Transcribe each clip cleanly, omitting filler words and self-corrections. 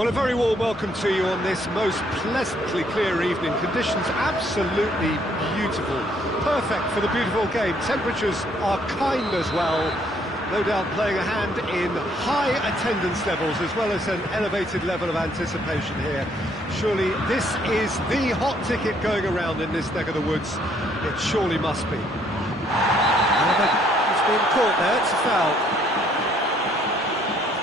Well, a very warm welcome to you on this most pleasantly clear evening. Conditions absolutely beautiful. Perfect for the beautiful game. Temperatures are kind as well. No doubt playing a hand in high attendance levels as well as an elevated level of anticipation here. Surely this is the hot ticket going around in this neck of the woods. It surely must be. It's been caught there, it's a foul.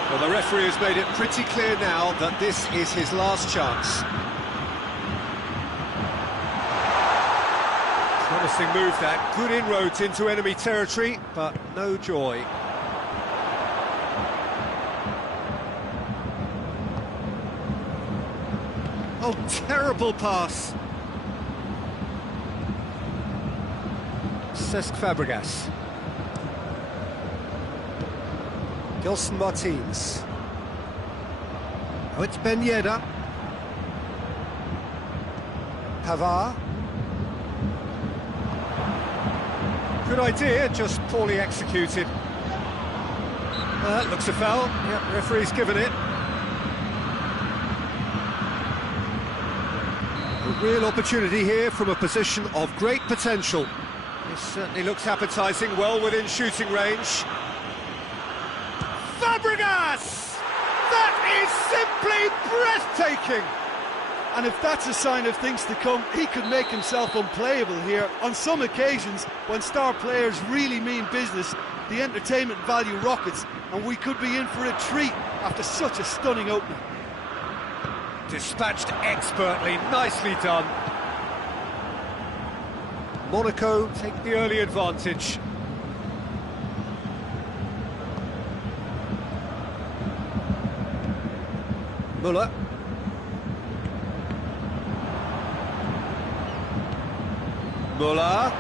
Well, the referee has made it pretty clear now that this is his last chance. Promising move that, good inroads into enemy territory, but no joy. Oh, terrible pass. Trungvk247. Gelson Martins. Oh, it's Ben Yedder. Pavard. Good idea, just poorly executed. That looks a foul. Yep, referee's given it. A real opportunity here from a position of great potential. This certainly looks appetising, well within shooting range. Fabregas! That is simply breathtaking! And if that's a sign of things to come, he could make himself unplayable here. On some occasions, when star players really mean business, the entertainment value rockets, and we could be in for a treat after such a stunning opening. Dispatched expertly, nicely done. Monaco take the early advantage. Müller. Müller.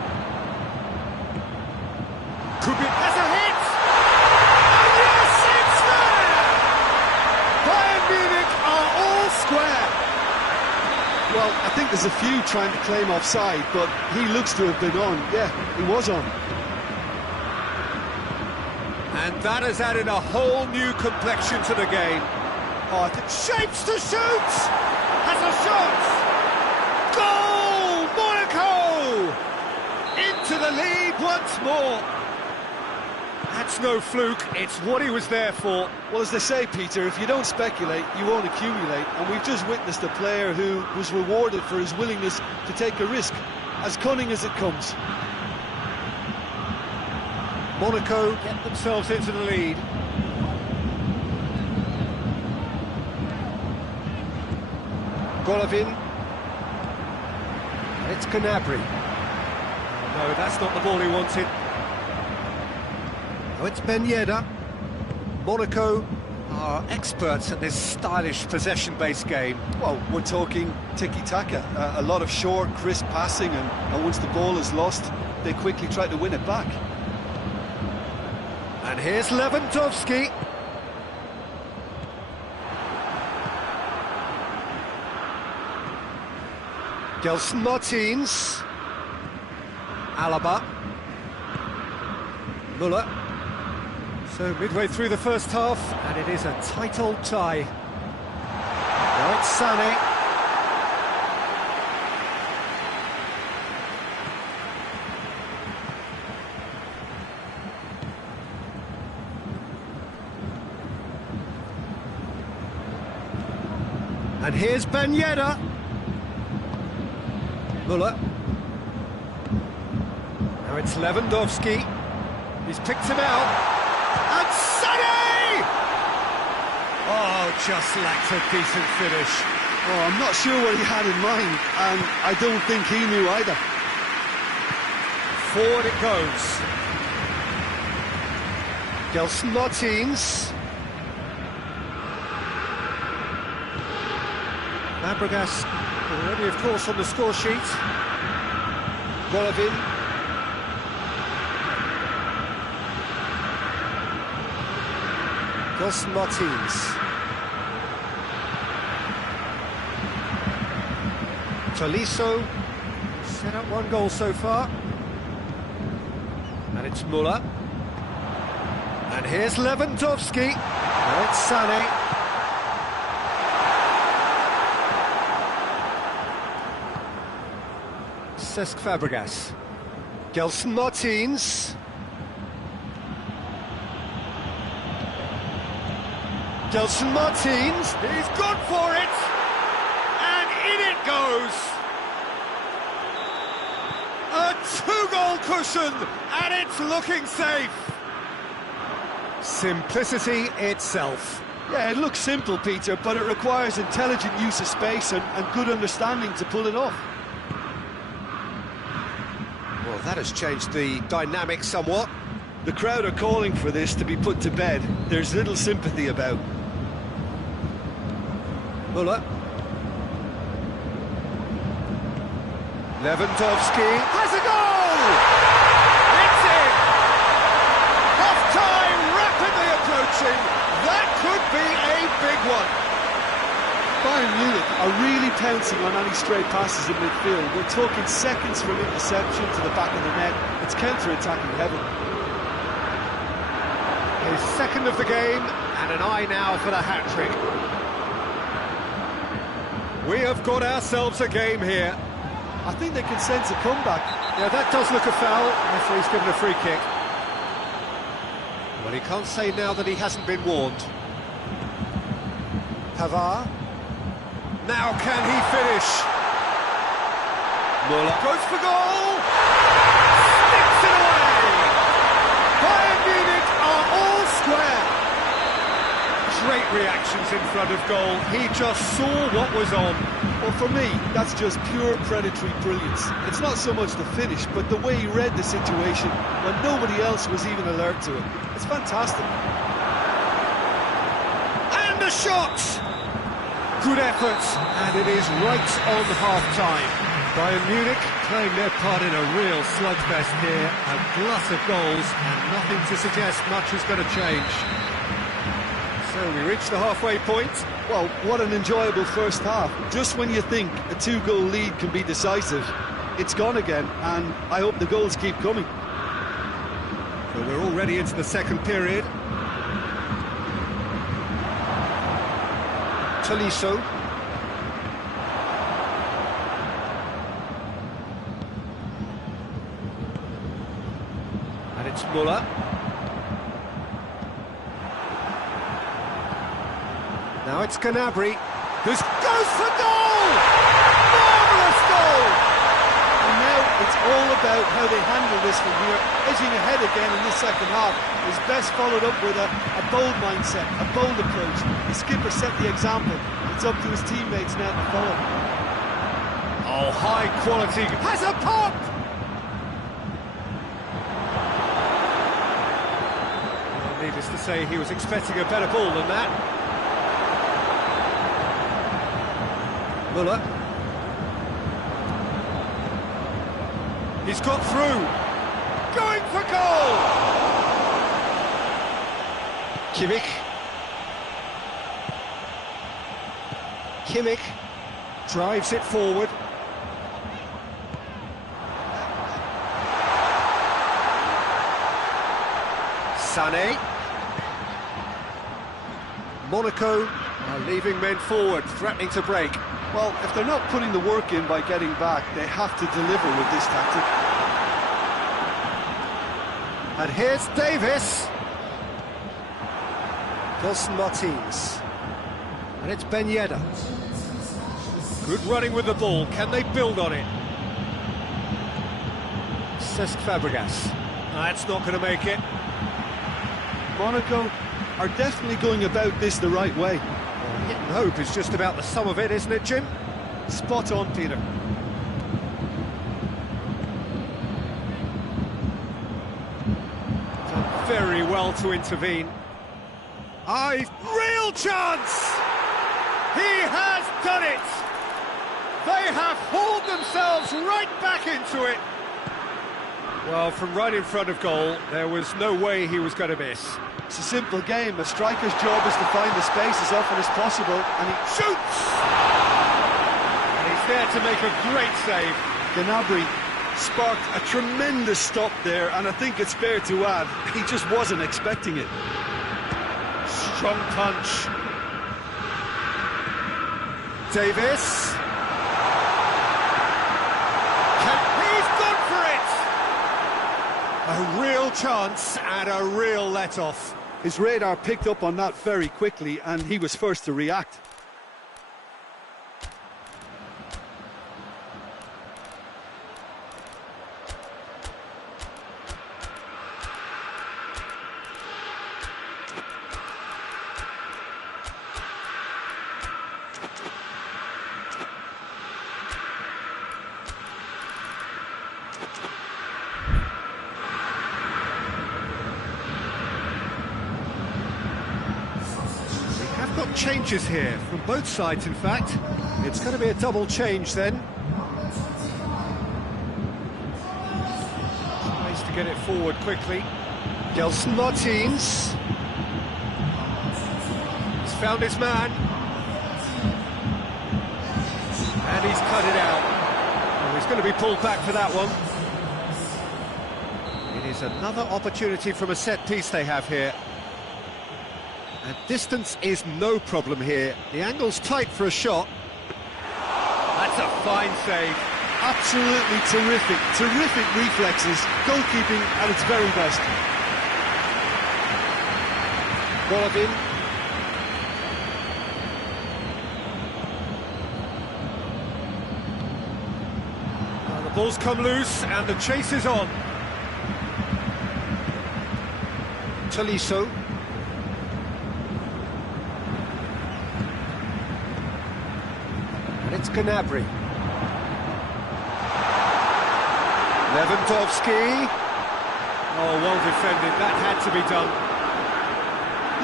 Could be... That's a hit! And yes, it's there! Bayern Munich are all square. Well, I think there's a few trying to claim offside, but he looks to have been on. Yeah, he was on. And that has added a whole new complexion to the game. Oh, I think shapes to shoot! Has a shot! Goal! Monaco! Into the lead once more. That's no fluke, it's what he was there for. Well, as they say, Peter, if you don't speculate, you won't accumulate. And we've just witnessed a player who was rewarded for his willingness to take a risk, as cunning as it comes. Monaco get themselves into the lead. Golovin. It's Gnabry. No, that's not the ball he wanted. Oh, it's Ben Yedder. Monaco are experts at this stylish possession-based game. Well, we're talking tiki-taka. A lot of short, crisp passing, and once the ball is lost, they quickly try to win it back. And here's Lewandowski. Gelson Martins. Alaba. Müller. So midway through the first half, and it is a tight old tie. Now it's Sané. And here's Ben Yedder. Müller. Now it's Lewandowski. He's picked him out. And Sané! Oh, just lacked a decent finish. Oh, I'm not sure what he had in mind, and I don't think he knew either. Forward it goes. Gelson Martins. Fabregas already, of course, on the score sheet. Golovin. Gelson Martins. Tolisso set up one goal so far. And it's Müller. And here's Lewandowski. Now it's Sané. Cesc Fabregas. Gelson Martins. Gelson Martins. He's gone for it! And in it goes! A two-goal cushion, and it's looking safe! Simplicity itself. Yeah, it looks simple, Peter, but it requires intelligent use of space and good understanding to pull it off. Well, that has changed the dynamic somewhat. The crowd are calling for this to be put to bed. There's little sympathy about. Muller. Lewandowski has a goal! It's in! Half-time rapidly approaching. That could be a big one. Bayern Munich are really pouncing on any stray passes in midfield. We're talking seconds from interception to the back of the net. It's counter-attacking heaven. His second of the game, and an eye now for the hat-trick. We have got ourselves a game here. I think they can sense a comeback. Yeah, that does look a foul. Referee's given a free kick. Well, he can't say now that he hasn't been warned. Pavard. Now can he finish? Muller Goes for goal! Sticks it away! Bayern Munich are all square. Great reactions in front of goal. He just saw what was on. Well, for me, that's just pure predatory brilliance. It's not so much the finish, but the way he read the situation when nobody else was even alert to it. It's fantastic. And a shot! Good effort, and it is right on half-time. Bayern Munich playing their part in a real slugfest here. A glut of goals, and nothing to suggest much is going to change. So we reach the halfway point. Well, what an enjoyable first half. Just when you think a two-goal lead can be decisive, it's gone again, and I hope the goals keep coming. So we're already into the second period. Tolisso. And it's Muller. Now it's Gnabry. This goes for goal! Marvellous goal! And now it's all about how they handle this from here. Edging ahead again in this second half is best followed up with a bold mindset, a bold approach. The skipper set the example. It's up to his teammates now to follow. Oh, high quality. Has a pop! Well, needless to say, he was expecting a better ball than that. Muller. He's got through. Going for goal! Kimmich drives it forward. Sané. Monaco are leaving men forward, threatening to break. Well, if they're not putting the work in by getting back, they have to deliver with this tactic. And here's Davis. Gelson Martins. And it's Ben Yedder. Good running with the ball. Can they build on it? Cesc Fabregas. That's not going to make it. Monaco are definitely going about this the right way. Hit and hope is just about the sum of it, isn't it, Jim? Spot on, Peter. Done very well to intervene. Real chance! He has done it! They have hauled themselves right back into it. Well, from right in front of goal, there was no way he was going to miss. It's a simple game. A striker's job is to find the space as often as possible, and he shoots! And he's there to make a great save. Gnabry sparked a tremendous stop there, and I think it's fair to add, he just wasn't expecting it. Strong punch. Davis. Can he A real chance and a real let-off. His radar picked up on that very quickly, and he was first to react. Got changes here from both sides, in fact. It's going to be a double change then. Tries to get it forward quickly. Gelson Martins. He's found his man. And he's cut it out. Oh, he's going to be pulled back for that one. It is another opportunity from a set piece they have here. And distance is no problem here. The angle's tight for a shot. That's a fine save. Absolutely terrific, terrific reflexes. Goalkeeping at its very best. Golovin. Now the ball's come loose and the chase is on. Tolisso. And it's Gnabry. Lewandowski. Oh, well defended. That had to be done.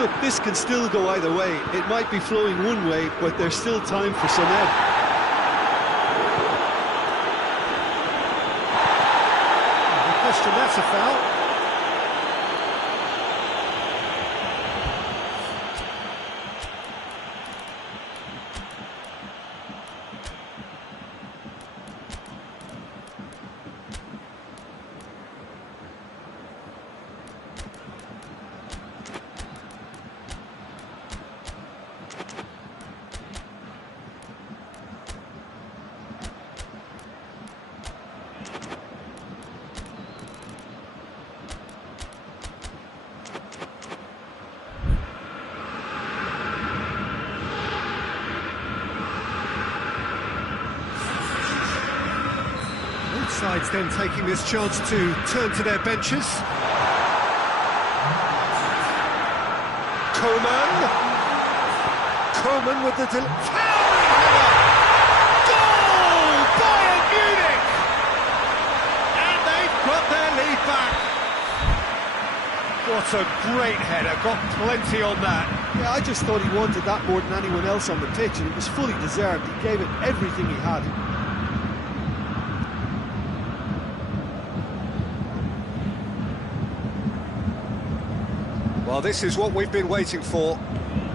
Look, this can still go either way. It might be flowing one way, but there's still time for some ebb. No question, that's a foul. Sides then taking this chance to turn to their benches. Coman with the towering header. Goal! Bayern Munich! And they've got their lead back. What a great header, got plenty on that. Yeah, I just thought he wanted that more than anyone else on the pitch, and it was fully deserved. He gave it everything he had. Well, this is what we've been waiting for.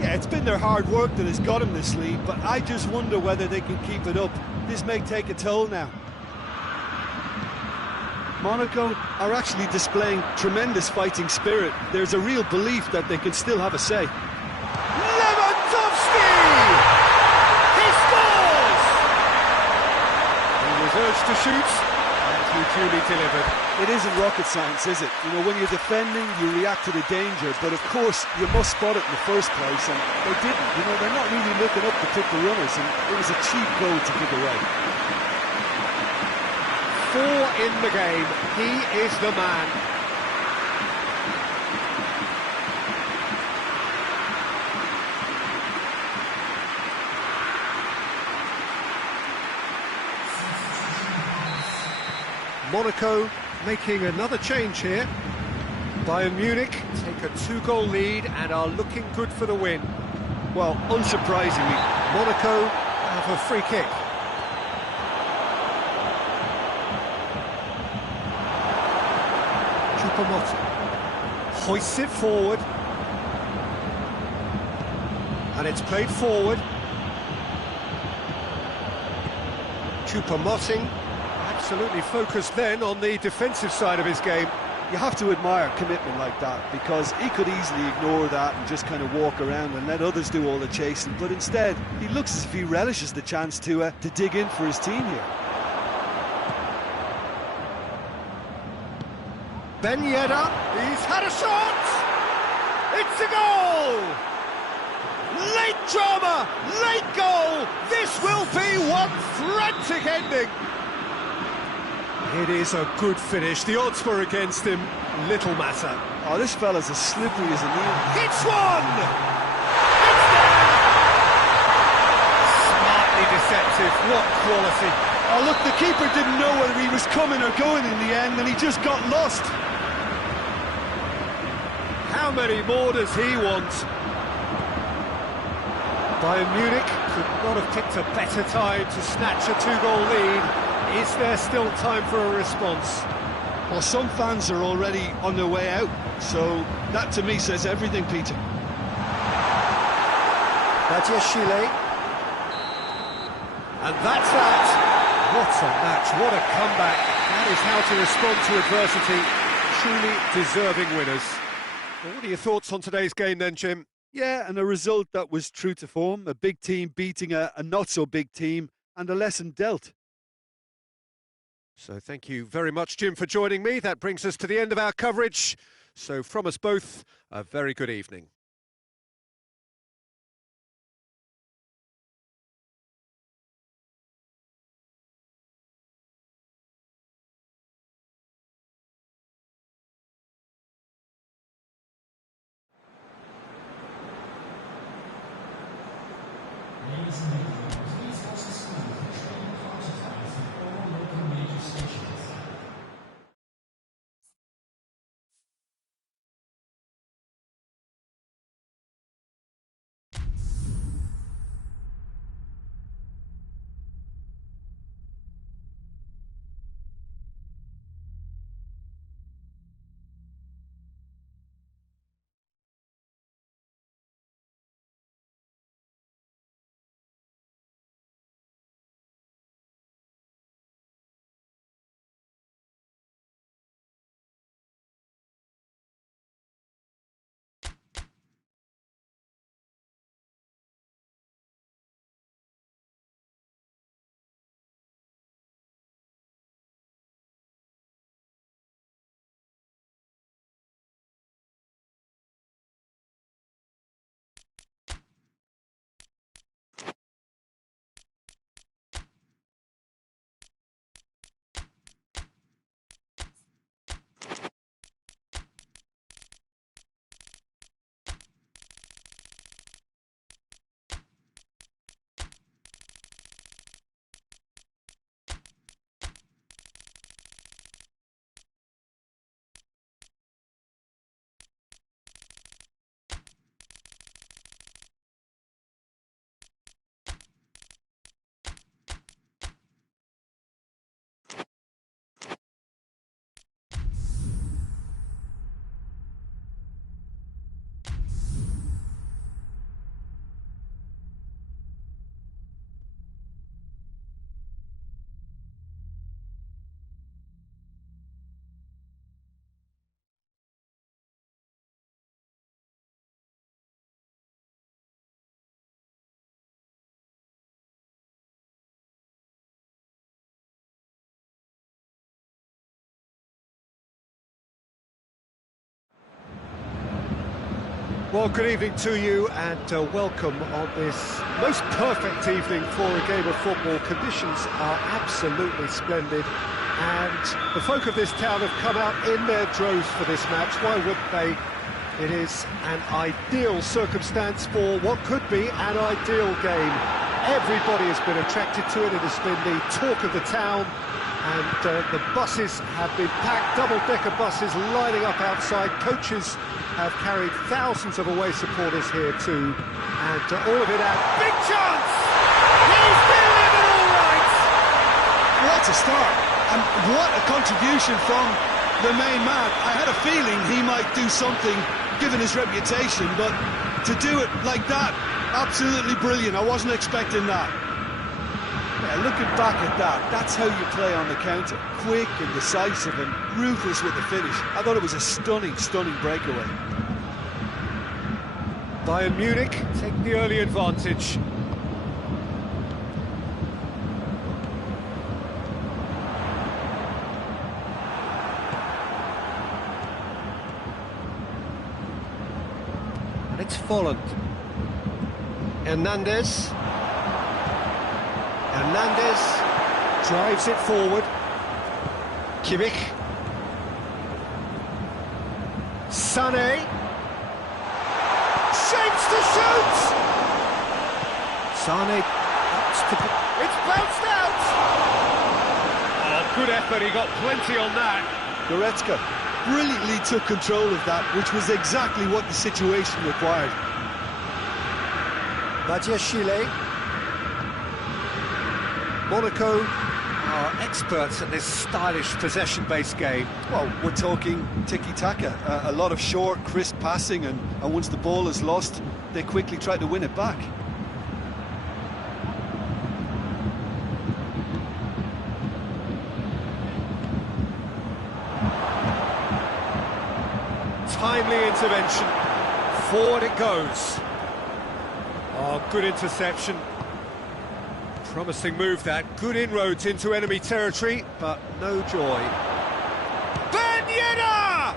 Yeah, it's been their hard work that has got them this lead, but I just wonder whether they can keep it up. This may take a toll now. Monaco are actually displaying tremendous fighting spirit. There's a real belief that they can still have a say. Lewandowski! He scores! He was urged to shoot, and he duly delivered. It isn't rocket science, is it? You know, when you're defending, you react to the danger, but of course, you must spot it in the first place, and they didn't. You know, they're not really looking up to pick the runners, and it was a cheap goal to give away. 4 in the game. He is the man. Monaco making another change here. Bayern Munich take a 2-goal lead and are looking good for the win. Well, unsurprisingly, Monaco have a free kick. Choupo-Moting hoists it forward. And it's played forward. Choupo-Moting absolutely focused then on the defensive side of his game. you have to admire commitment like that, because he could easily ignore that and just kind of walk around and let others do all the chasing, but instead he looks as if he relishes the chance to dig in for his team here. Ben Yedder, he's had a shot! It's a goal! Late drama, late goal! This will be one frantic ending! It is a good finish. The odds were against him. Little matter. Oh, this fella's as slippery as an eel. It's one! It's there! Smartly deceptive. What quality. Oh, look, the keeper didn't know whether he was coming or going in the end, and he just got lost. How many more does he want? Bayern Munich could not have picked a better time to snatch a two-goal lead. Is there still time for a response? Well, some fans are already on their way out, so that to me says everything, Peter. Chile. And that's that. What a match, what a comeback. That is how to respond to adversity. Truly deserving winners. Well, what are your thoughts on today's game then, Jim? Yeah, and a result that was true to form. A big team beating a not-so-big team, and a lesson dealt. So thank you very much, Jim, for joining me. That brings us to the end of our coverage. So from us both, a very good evening. Well, good evening to you and welcome on this most perfect evening for a game of football. Conditions are absolutely splendid and the folk of this town have come out in their droves for this match. Why wouldn't they? It is an ideal circumstance for what could be an ideal game. Everybody has been attracted to it. It has been the talk of the town. And the buses have been packed, double-decker buses lining up outside. Coaches have carried thousands of away supporters here too. And all of it out. Big chance! He's feeling it all right! What a start! And what a contribution from the main man. I had a feeling he might do something, given his reputation, but to do it like that, absolutely brilliant. I wasn't expecting that. Yeah, looking back at that, that's how you play on the counter. Quick and decisive and ruthless with the finish. I thought it was a stunning, stunning breakaway. Bayern Munich take the early advantage. It's Folland. Hernandez. Hernandez drives it forward. Kimmich. Sané. Shapes to shoot! Sané. It's bounced out! Oh, good effort, he got plenty on that. Goretzka brilliantly took control of that, which was exactly what the situation required. Chile. Monaco are experts at this stylish possession-based game. Well, we're talking tiki-taka, a lot of short, crisp passing, and once the ball is lost, they quickly try to win it back. Timely intervention. Forward it goes. Oh, good interception. Promising move that. Good inroads into enemy territory, but no joy. Ben Yedder!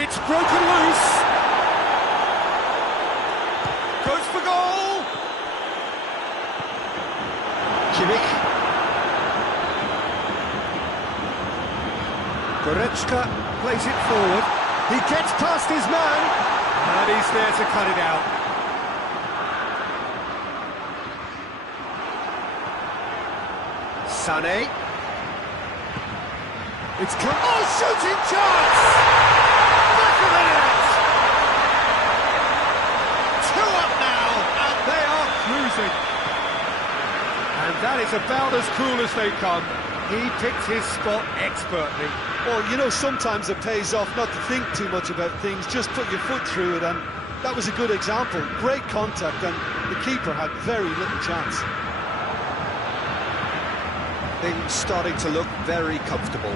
It's broken loose. Goes for goal. Kimmich. Goretzka plays it forward. He gets past his man, and he's there to cut it out. Sané. It's come. Oh, shooting chance! Back of the net! 2 up now, and they are cruising. And that is about as cool as they come. He picked his spot expertly. Well, you know, sometimes it pays off not to think too much about things, just put your foot through it, and that was a good example. Great contact, and the keeper had very little chance. Things starting to look very comfortable.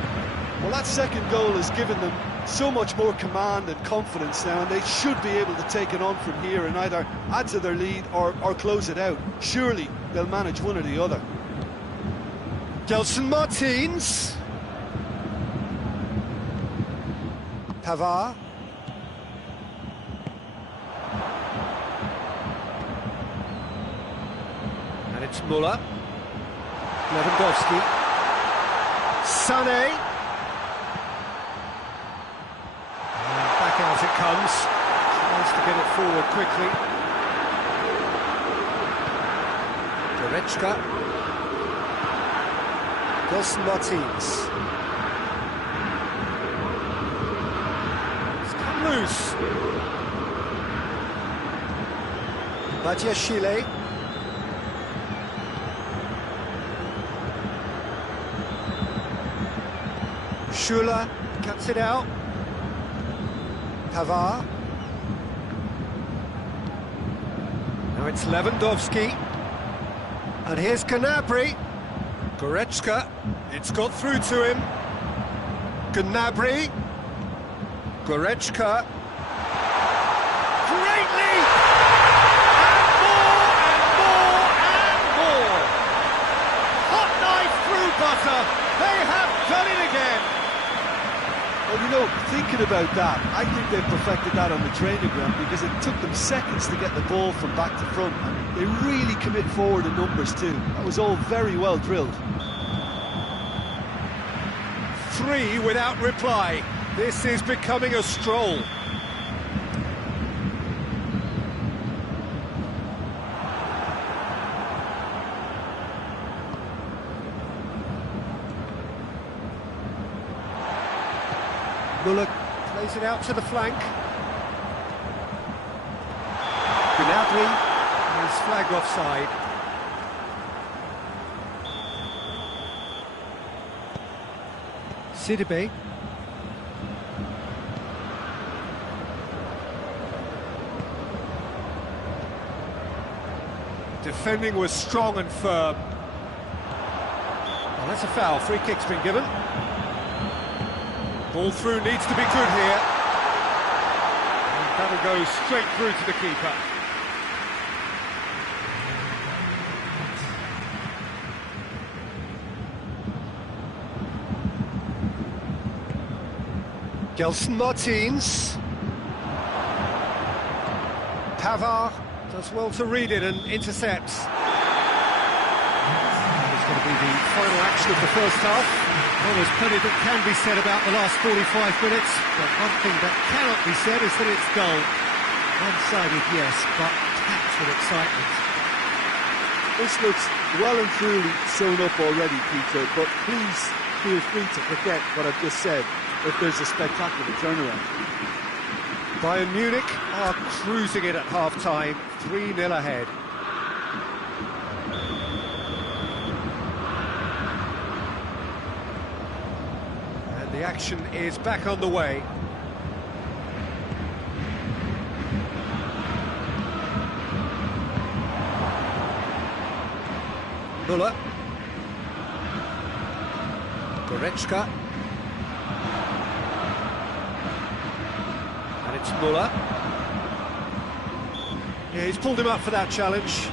Well, that second goal has given them so much more command and confidence now, and they should be able to take it on from here and either add to their lead or close it out. Surely they'll manage one or the other. Gelson Martins. Pavard. And it's Muller. Lewandowski. Sané. And back out it comes. Tries to get it forward quickly. Goretzka. Gelson Martins. It's come loose. Chile. Schuler cuts it out. Pavard. Now it's Lewandowski. And here's Gnabry. Goretzka. It's got through to him. Gnabry. Goretzka. Great leap! And more, and more, and more! Hot knife through butter. They have done it again. Well, you know, thinking about that, I think they've perfected that on the training ground because it took them seconds to get the ball from back to front, and they really commit forward in numbers too. That was all very well drilled. 3 without reply. This is becoming a stroll. Muller plays it out to the flank. Gnabry is flagged offside. Sidibe. Defending was strong and firm. Well, that's a foul. Free kick's been given. Ball through needs to be good here. And that'll go straight through to the keeper. Gelson Martins. Pavard does well to read it and intercepts. It's going to be the final action of the first half. Well, there's plenty that can be said about the last 45 minutes, but one thing that cannot be said is that it's dull. One-sided, yes, but packed with excitement. This looks well and truly sewn up already, Peter, but please feel free to forget what I've just said if there's a spectacular turnaround. Bayern Munich are cruising it at half-time, 3-0 ahead. And the action is back on the way. Müller. Goretzka. And it's Müller. Yeah, he's pulled him up for that challenge.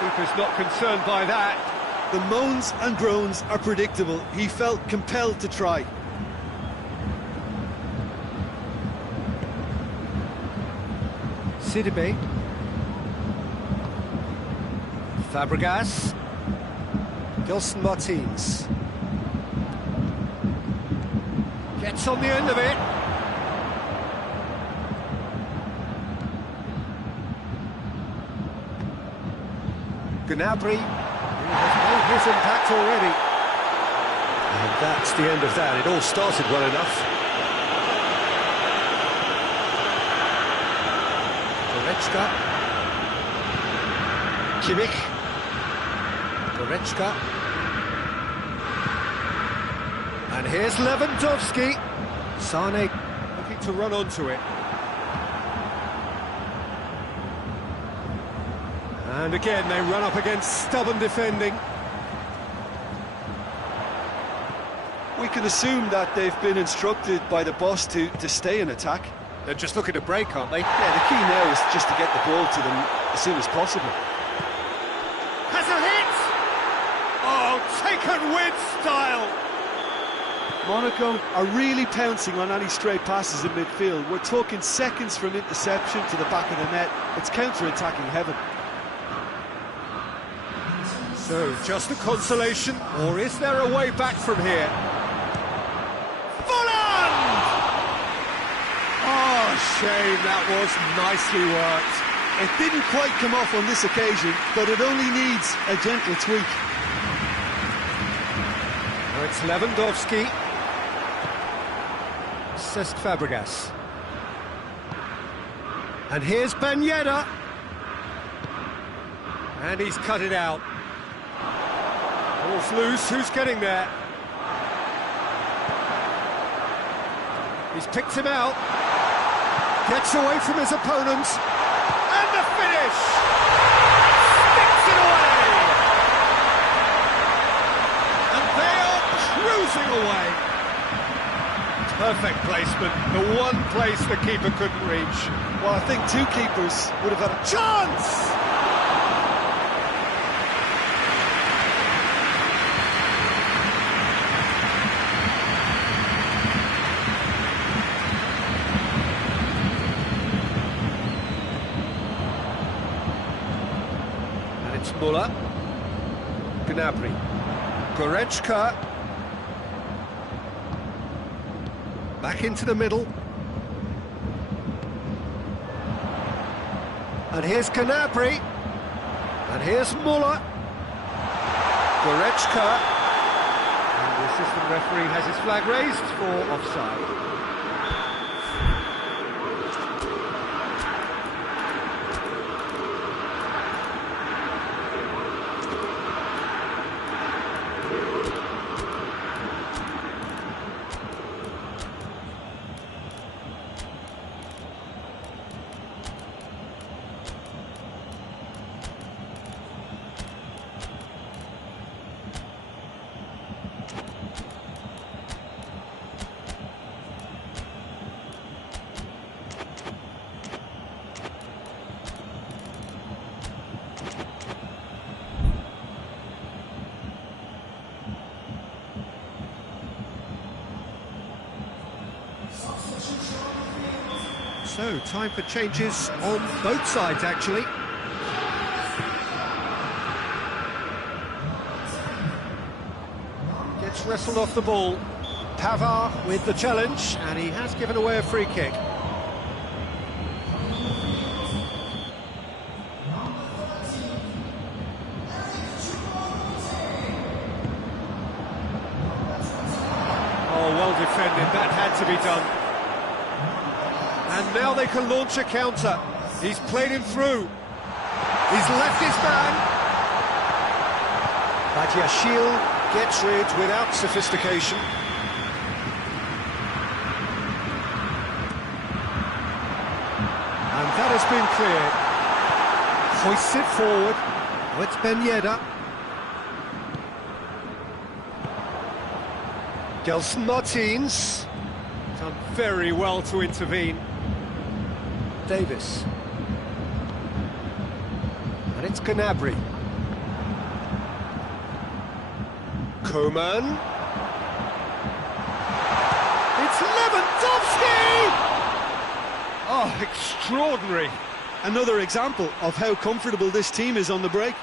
Keeper's not concerned by that. The moans and groans are predictable. He felt compelled to try. Sidibe. Fabregas. Gelson Martins. Gets on the end of it. Gnabry, who has made his impact already. And that's the end of that. It all started well enough. Goretzka. Kimmich. Goretzka. And here's Lewandowski. Sane looking to run onto it. And again, they run up against stubborn defending. We can assume that they've been instructed by the boss to stay in attack. They're just looking to break, aren't they? Yeah, the key now is just to get the ball to them as soon as possible. Has a hit! Oh, taken with style! Monaco are really pouncing on any stray passes in midfield. We're talking seconds from interception to the back of the net. It's counter-attacking heaven. So, just a consolation, or is there a way back from here? Volland! Oh, shame, that was nicely worked. It didn't quite come off on this occasion, but it only needs a gentle tweak. Now it's Lewandowski. Cesc Fabregas. And here's Ben Yedder. And he's cut it out. Ball's loose, who's getting there? He's picked him out. Gets away from his opponent. And the finish! Sticks it away! And they are cruising away. Perfect placement, the one place the keeper couldn't reach. Well, I think two keepers would have had a Chance! It's Müller, Gnabry, Goretzka, back into the middle, and here's Gnabry, and here's Müller, Goretzka, and the assistant referee has his flag raised for offside. So, time for changes on both sides, actually. Gets wrestled off the ball. Pavard with the challenge, and he has given away a free kick. Oh, well defended, that had to be done. And now they can launch a counter. He's played him through. He's left his man. Badiashile gets rid without sophistication. And that has been cleared. Hoists it forward. Oh, it's Ben Yedder. Gelson Martins. Done very well to intervene. Davis. And it's Gnabry. Coman. It's Lewandowski! Oh, extraordinary. Another example of how comfortable this team is on the break.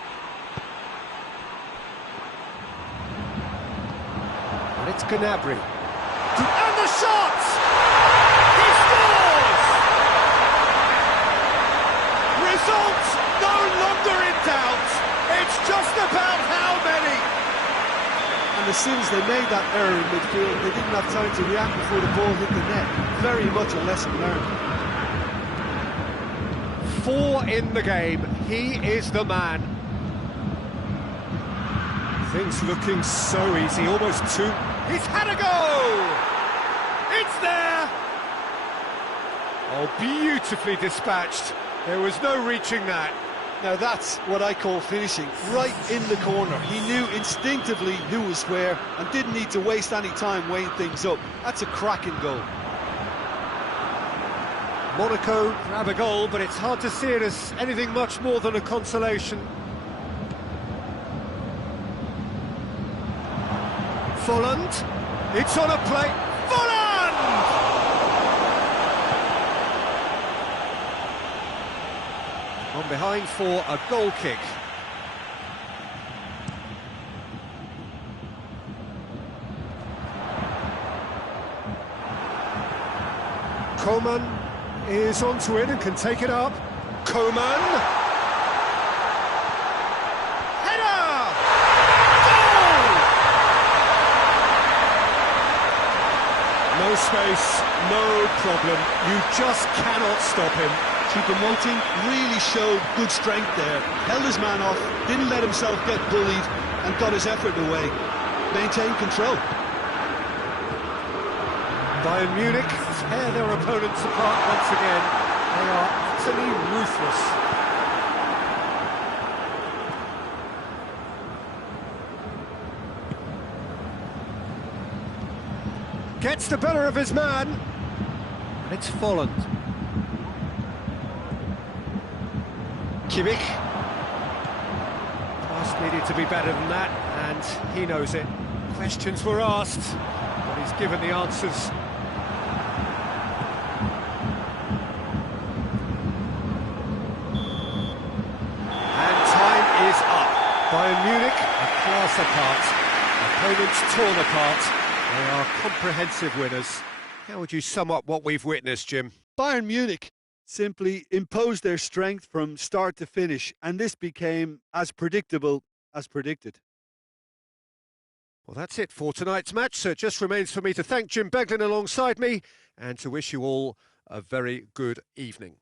And it's Gnabry. And the shot! He scores! Results no longer in doubt. It's just about how many. And as soon as they made that error in midfield, they didn't have time to react before the ball hit the net. Very much a lesson learned. 4 in the game. He is the man. Things looking so easy, almost too... He's had a go! It's there! Oh, beautifully dispatched. There was no reaching that. Now that's what I call finishing, right in the corner. He knew instinctively who was where and didn't need to waste any time weighing things up. That's a cracking goal. Monaco grab a goal, but it's hard to see it as anything much more than a consolation. Folland, it's on a plate. Folland! On behind for a goal kick. Coman is onto it and can take it up. Coman! Header! Goal! No space, no problem. You just cannot stop him. Choupo-Moting really showed good strength there. Held his man off, didn't let himself get bullied, and got his effort away. Maintained control. Bayern Munich tear their opponents apart once again. They are utterly ruthless. Gets the better of his man. And it's Folland. Kimmich. Pass needed to be better than that, and he knows it. Questions were asked, but he's given the answers. Bayern Munich, a class apart. Opponents torn apart. They are comprehensive winners. How would you sum up what we've witnessed, Jim? Bayern Munich simply imposed their strength from start to finish, and this became as predictable as predicted. Well, that's it for tonight's match, so it just remains for me to thank Jim Beglin alongside me and to wish you all a very good evening.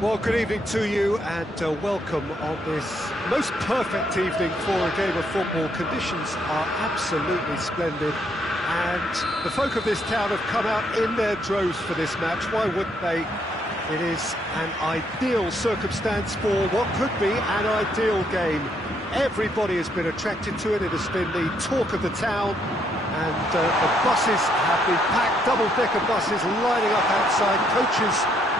Well, good evening to you and welcome on this most perfect evening for a game of football. Conditions are absolutely splendid and the folk of this town have come out in their droves for this match. Why wouldn't they? It is an ideal circumstance for what could be an ideal game. Everybody has been attracted to it. It has been the talk of the town, and the buses have been packed, double-decker buses lining up outside. Coaches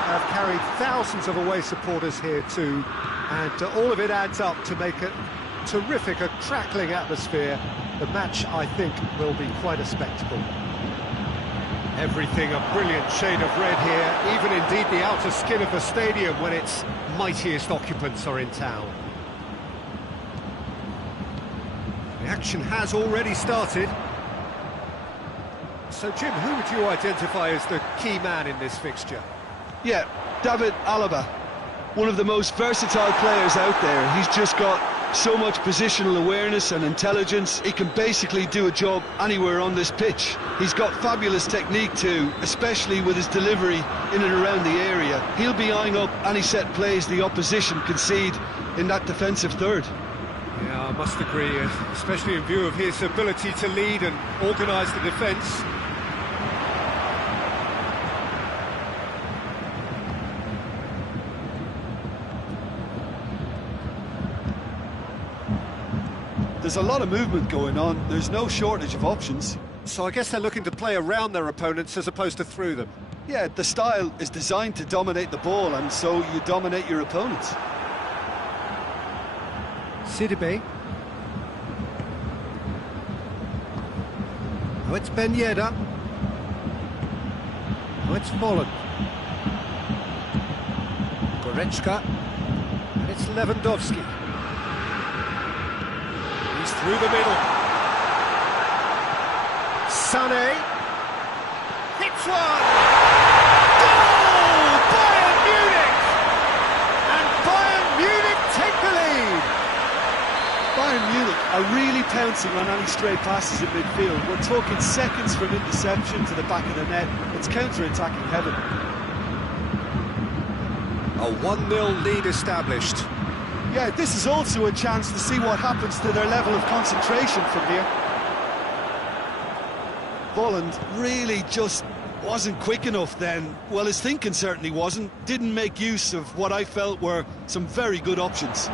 have carried thousands of away supporters here too, and all of it adds up to make it terrific, a crackling atmosphere. The match, I think, will be quite a spectacle. Everything a brilliant shade of red here, even indeed the outer skin of the stadium when its mightiest occupants are in town. The action has already started. So, Jim, who would you identify as the key man in this fixture? Yeah, David Alaba, one of the most versatile players out there. He's just got so much positional awareness and intelligence. He can basically do a job anywhere on this pitch. He's got fabulous technique too, especially with his delivery in and around the area. He'll be eyeing up any set plays the opposition concede in that defensive third. Yeah, I must agree, especially in view of his ability to lead and organise the defence. There's a lot of movement going on. There's no shortage of options. So I guess they're looking to play around their opponents as opposed to through them. Yeah, the style is designed to dominate the ball, and so you dominate your opponents. Sidibe. Oh, it's Ben Yedder. Oh, it's Volland. Goretzka. And it's Lewandowski. He's through the middle. Sané. Hits one! Goal! Bayern Munich! And Bayern Munich take the lead! Bayern Munich are really pouncing on any stray passes in midfield. We're talking seconds from interception to the back of the net. It's counter-attacking heaven. A 1-0 lead established. Yeah, this is also a chance to see what happens to their level of concentration from here. Volland really just wasn't quick enough then. Well, his thinking certainly wasn't. Didn't make use of what I felt were some very good options.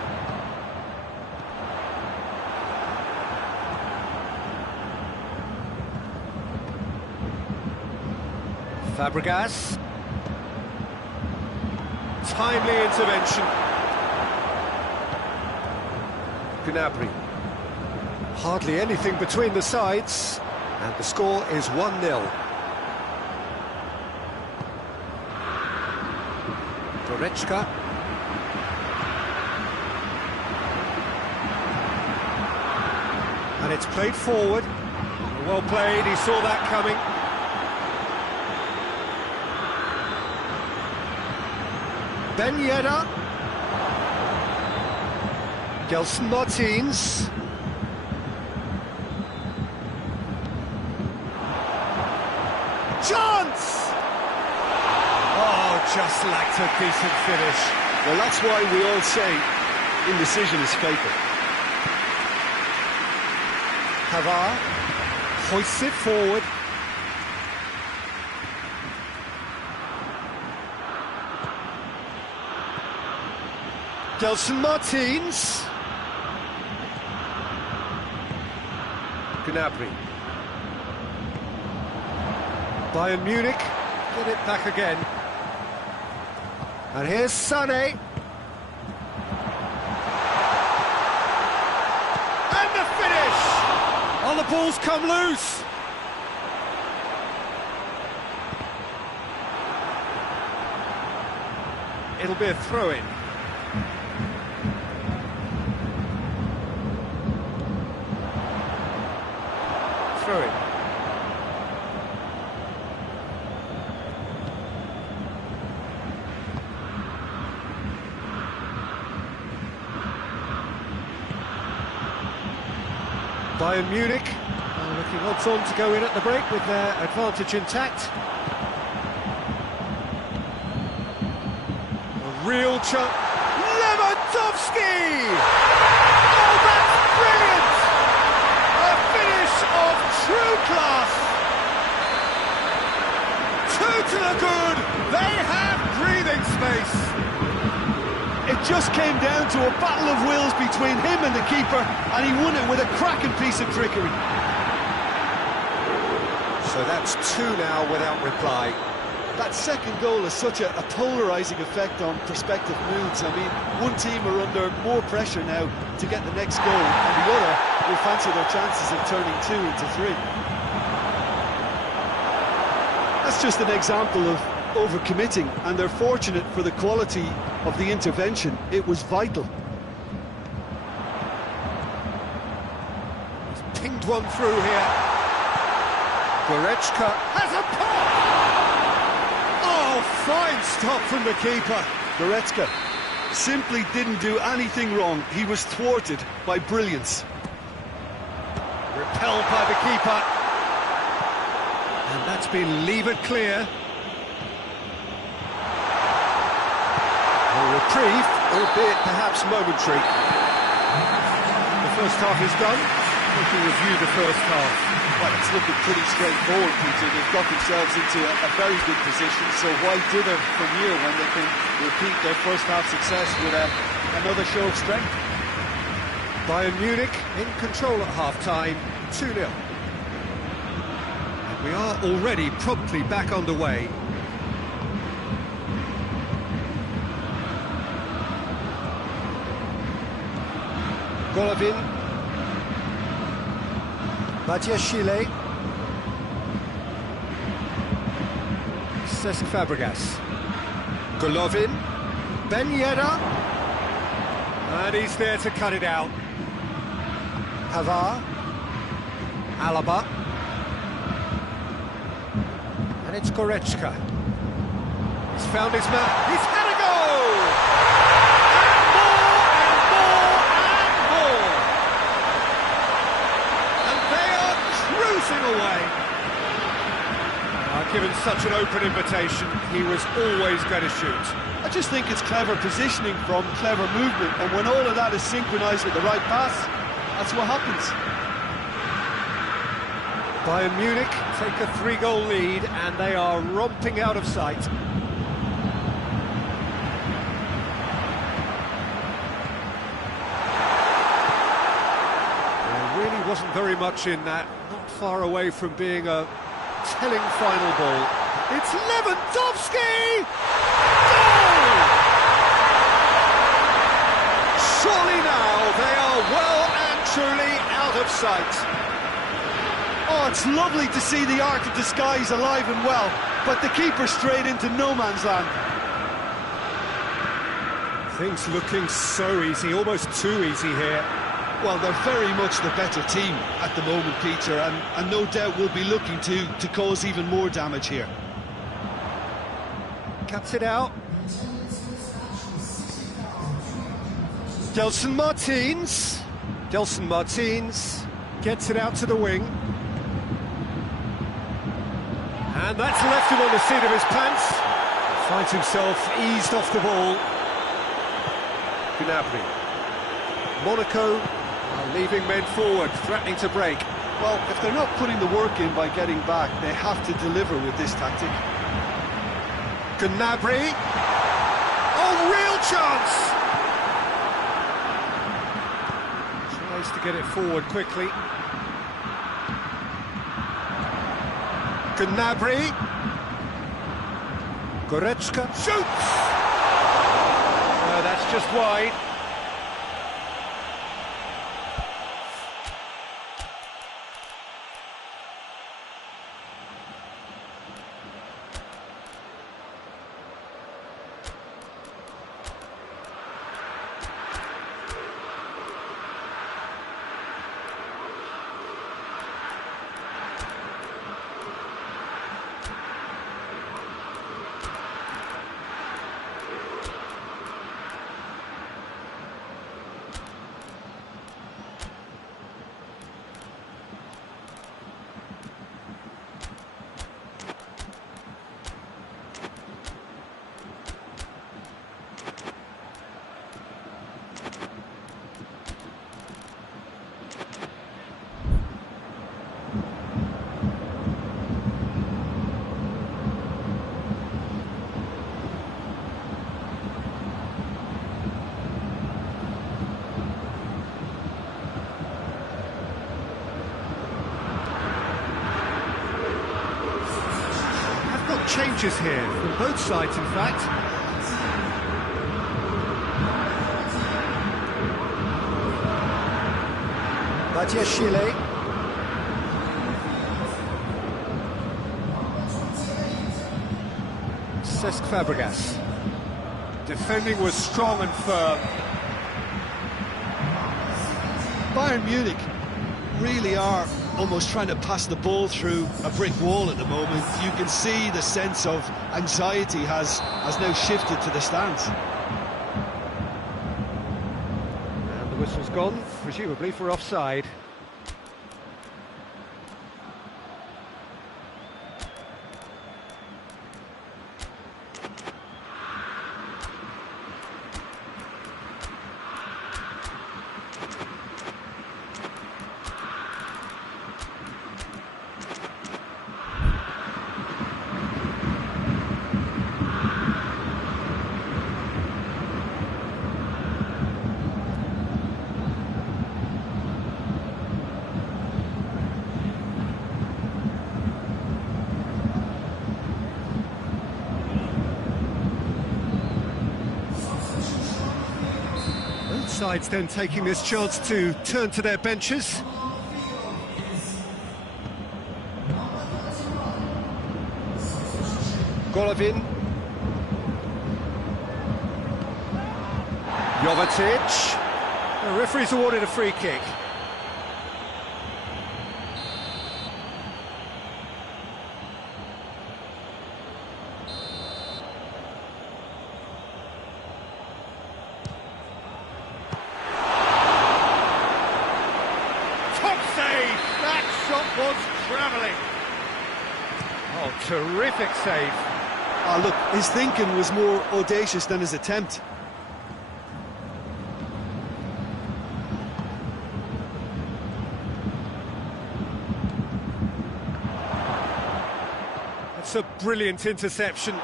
Fabregas. Timely intervention. Gnabry. Hardly anything between the sides, and the score is 1-0. Goretzka. And it's played forward. Well played, he saw that coming. Ben Yedder. Gelson Martins. Chance! Oh, just lacked a decent finish. Well, that's why we all say indecision is fatal. Pavard hoists it forward. Gelson Martins. Gnabry. Bayern Munich get it back again. And here's Sané. And the finish! Oh, the ball's come loose. It'll be a throw-in. Throw-in. Bayern Munich looking odds on to go in at the break with their advantage intact. A Real chance. Lewandowski! Oh, that's brilliant! A finish of true class. Two to the good. They have breathing space. It just came down to a battle of wills between him and the keeper, and he won it with a cracking piece of trickery. So that's two now without reply. That second goal has such a polarising effect on prospective moods. I mean, one team are under more pressure now to get the next goal, and the other will fancy their chances of turning 2 into 3. That's just an example of overcommitting, and they're fortunate for the quality of the intervention. It was vital. He's pinged one through here. Goretzka has a pop! Oh, fine stop from the keeper. Goretzka simply didn't do anything wrong. He was thwarted by brilliance. Repelled by the keeper. And that's been levered clear. A reprieve, albeit perhaps momentary. The first half is done. We can review the first half. Well, it's looking pretty straightforward, Peter. They've got themselves into a very good position, so why dither from here when they can repeat their first half success with another show of strength? Bayern Munich in control at half-time, 2-0. And we are already promptly back underway. Golovin, Badiashile, Cesc Fabregas, Golovin, Ben Yedder, and he's there to cut it out. Pavard, Alaba, and it's Goretzka. He's found his man, he's had a goal! Away. Given such an open invitation, he was always going to shoot. I just think it's clever positioning from clever movement, and when all of that is synchronised with the right pass, that's what happens. Bayern Munich take a 3-goal lead, and they are romping out of sight. There really wasn't very much in that. Not far away from being a telling final ball. It's Lewandowski! Goal! Surely now they are well and truly out of sight. Oh, it's lovely to see the art of the skies alive and well, but the keeper straight into no man's land. Things looking so easy, almost too easy here. Well, they're very much the better team at the moment, Peter, and no doubt will be looking to cause even more damage here. Cuts it out. Gelson Martins. Gelson Martins gets it out to the wing. And that's left him on the seat of his pants. Finds himself eased off the ball. Gnabry. Monaco are leaving men forward, threatening to break. Well, if they're not putting the work in by getting back, they have to deliver with this tactic. Gnabry. Oh, real chance! Tries to get it forward quickly. Gnabry. Goretzka shoots! That's just wide. changes here, from both sides in fact. Chile. Cesc Fabregas. Defending was strong and firm. Bayern Munich really are almost trying to pass the ball through a brick wall at the moment. You can see the sense of anxiety has now shifted to the stands. And the whistle's gone, presumably for offside. Sides then taking this chance to turn to their benches. Golovin. Jovetic. The referee's awarded a free kick. Was travelling. Oh, terrific save. Oh, look, his thinking was more audacious than his attempt. That's a brilliant interception.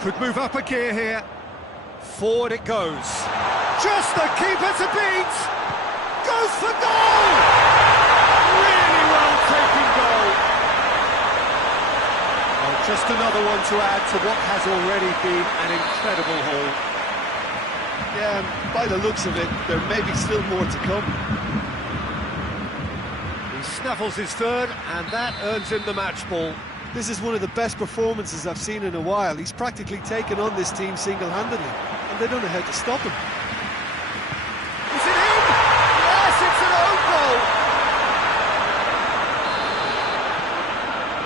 Could move up a gear here. Forward it goes. Just the keeper to beat. Goes for goal! Really well taken goal. Oh, just another one to add to what has already been an incredible haul. Yeah, and by the looks of it, there may be still more to come. He snaffles his third, and that earns him the match ball. This is one of the best performances I've seen in a while. He's practically taken on this team single-handedly, and they don't know how to stop him. Is it in? Yes, it's an own goal.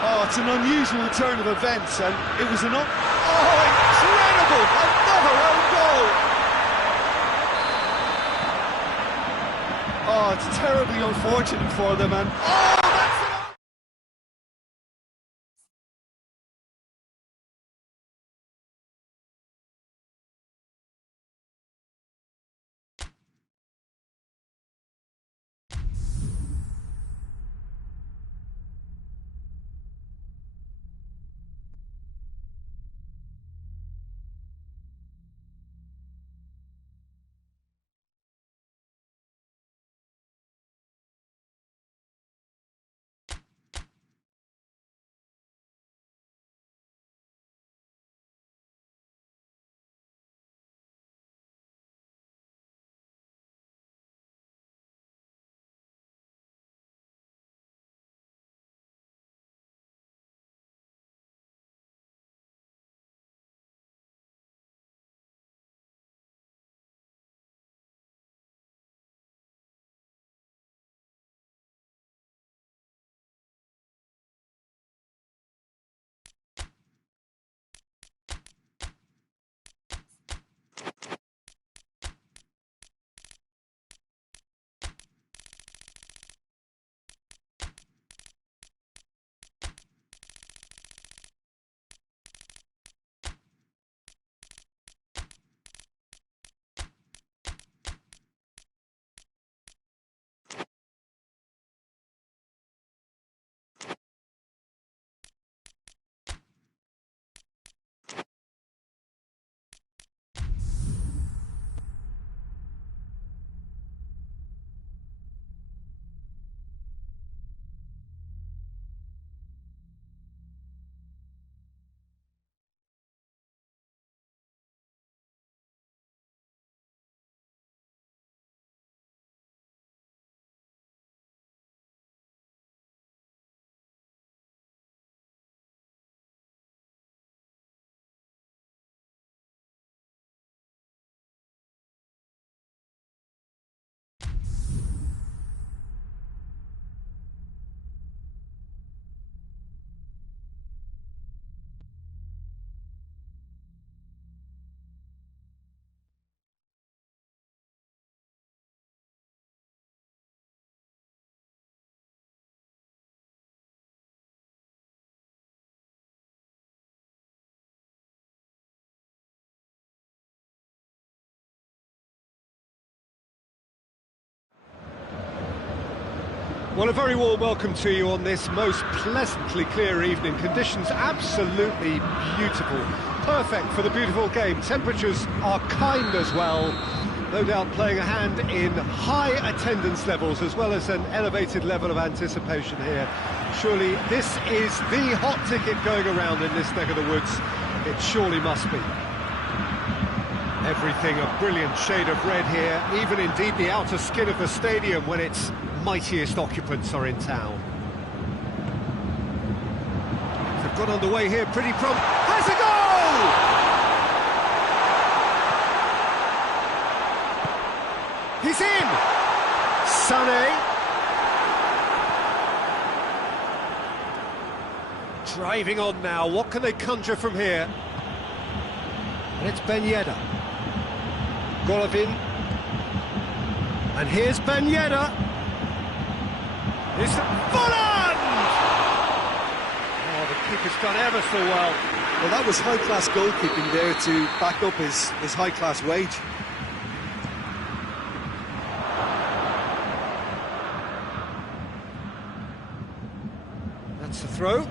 Oh, it's an unusual turn of events, and it was an... Oh, incredible! Another own goal! Oh, it's terribly unfortunate for them, and... Oh! Well, a very warm welcome to you on this most pleasantly clear evening. Conditions absolutely beautiful. Perfect for the beautiful game. Temperatures are kind as well. No doubt playing a hand in high attendance levels as well as an elevated level of anticipation here. Surely this is the hot ticket going around in this neck of the woods. It surely must be. Everything a brilliant shade of red here, even indeed the outer skin of the stadium when its mightiest occupants are in town. They've got underway here pretty prompt. Has a goal! He's in! Sané. Driving on now, what can they conjure from here? And it's Ben Yedder. Golovin. And here's Ben Yedder. It's Volland! Oh, the kick has done ever so well. Well, that was high-class goalkeeping there to back up his high-class wage. That's the throw.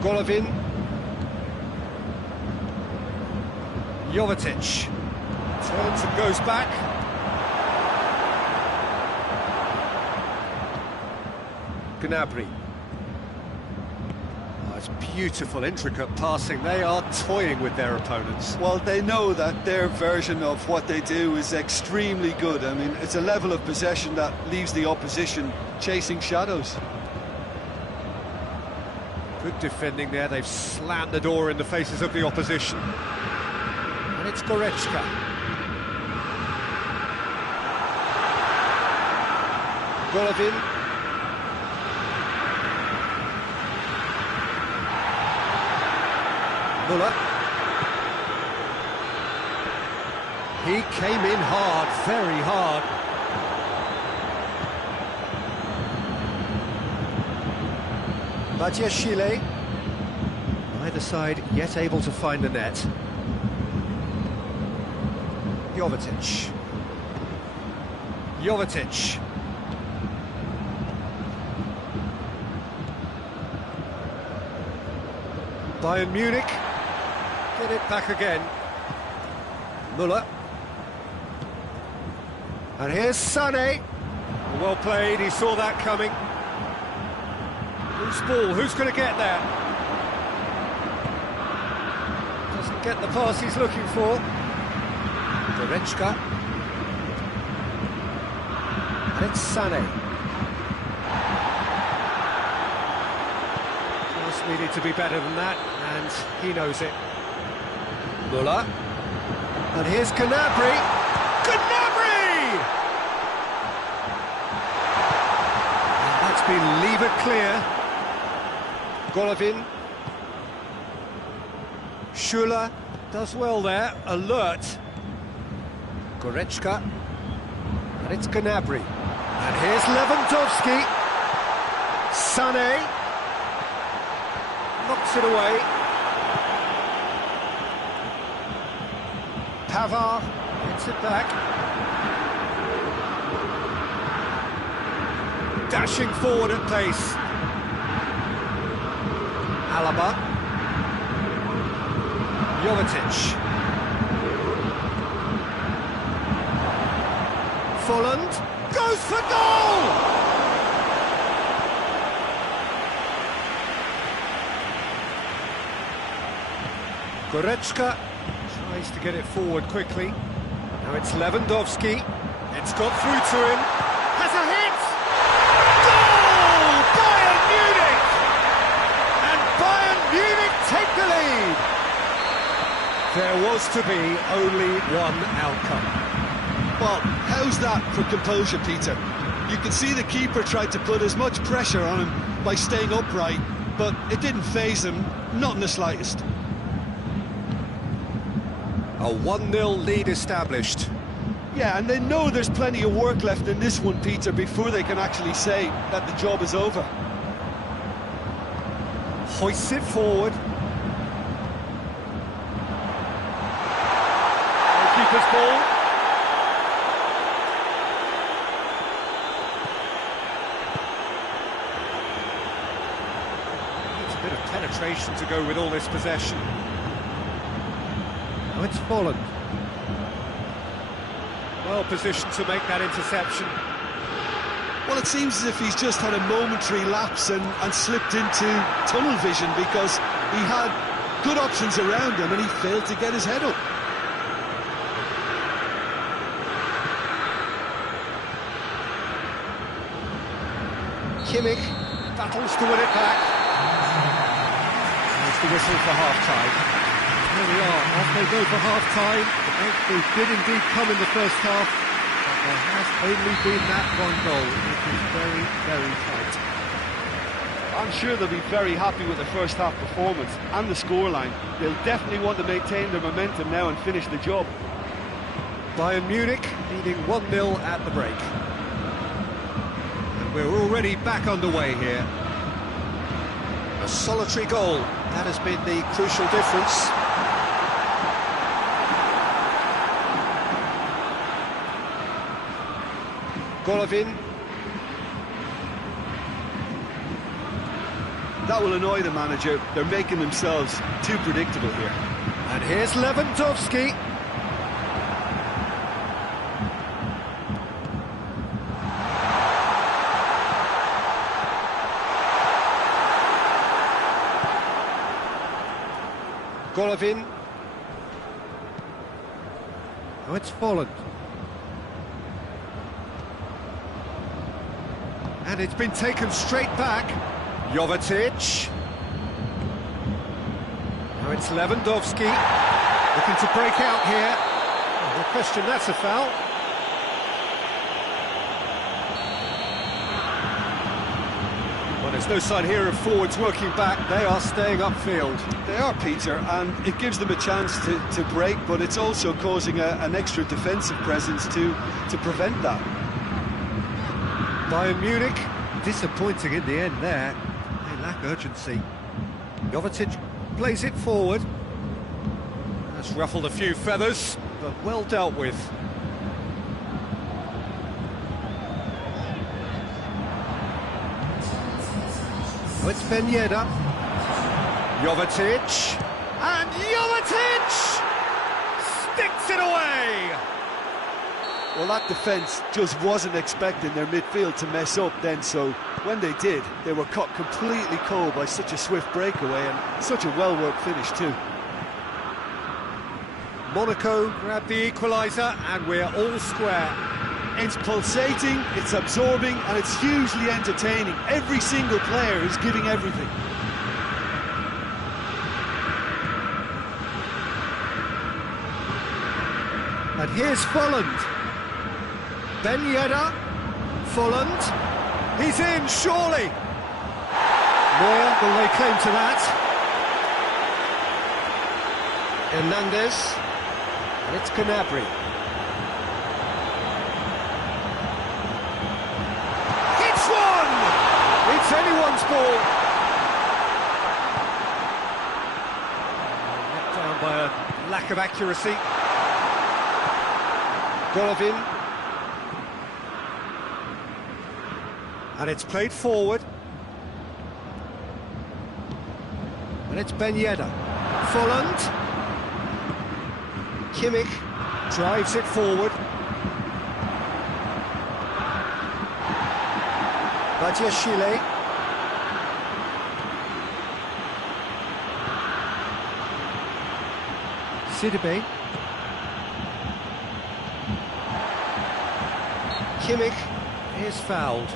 Golovin. Jovetic. Turns and goes back. Gnabry. Oh, it's beautiful, intricate passing. They are toying with their opponents. Well, they know that their version of what they do is extremely good. I mean, it's a level of possession that leaves the opposition chasing shadows. Good defending there. They've slammed the door in the faces of the opposition. And it's Goretzka. Golovin. Muller. He came in hard, very hard. Chile. Either side yet able to find the net. Jovetic. Jovetic. Bayern Munich get it back again. Muller. And here's Sané. Well played, he saw that coming. Loose ball, who's going to get there? Doesn't get the pass he's looking for. Goretzka. And it's Sané. Just needed to be better than that, and he knows it. Muller. And here's Gnabry. Gnabry! And that's been levered clear. Golovin. Schüller does well there, alert. Goretzka. And it's Gnabry. And here's Lewandowski. Sané. Knocks it away. Pavard gets it back. Dashing forward at pace. Alaba. Jovetic. Volland goes for goal! Goretzka tries to get it forward quickly. Now it's Lewandowski. It's got through to him. Has a hit! Goal! Bayern Munich! And Bayern Munich take the lead! There was to be only one outcome. Well, how's that for composure, Peter? You can see the keeper tried to put as much pressure on him by staying upright, but it didn't faze him, not in the slightest. A 1-0 lead established. Yeah, and they know there's plenty of work left in this one, Peter, before they can actually say that the job is over. Hoists it forward. keeper's ball. Needs a bit of penetration to go with all this possession. Now it's Folland. Well positioned to make that interception. Well, it seems as if he's just had a momentary lapse and slipped into tunnel vision, because he had good options around him and he failed to get his head up. Kimmich battles to win it back. There's the whistle for half-time. Here we are, off they go for half-time. They did indeed come in the first half, but there has only been that one goal. It is very, very tight. I'm sure they'll be very happy with the first half performance and the scoreline. They'll definitely want to maintain their momentum now and finish the job. Bayern Munich leading 1-0 at the break. And we're already back underway here. A solitary goal, that has been the crucial difference. Golovin. That will annoy the manager. They're making themselves too predictable here. And here's Lewandowski. Golovin. Now it's Folland. And it's been taken straight back. Jovetic. Now it's Lewandowski. Looking to break out here. Oh, no question, that's a foul. Well, there's no sign here of forwards working back. They are staying upfield. They are, Peter, and it gives them a chance to break, but it's also causing an extra defensive presence to prevent that. Bayern Munich, disappointing in the end there. They lack urgency. Jovetic plays it forward. That's ruffled a few feathers, but well dealt with. Oh, it's Ben Yedder. Jovetic. And Jovetic sticks it away! Well, that defence just wasn't expecting their midfield to mess up then, so when they did, they were caught completely cold by such a swift breakaway and such a well-worked finish too. Monaco grabbed the equaliser and we're all square. It's pulsating, it's absorbing, and it's hugely entertaining. Every single player is giving everything. And here's Folland. Ben Yedder, Folland, he's in, surely! Neuer will lay claim to that. Hernandez, and it's Gnabry. It's one! It's anyone's ball! Let down by a lack of accuracy. Golovin. And it's played forward. And it's Ben Yedder. Folland. Kimmich drives it forward. Badiashile. Sidibe. Kimmich is fouled.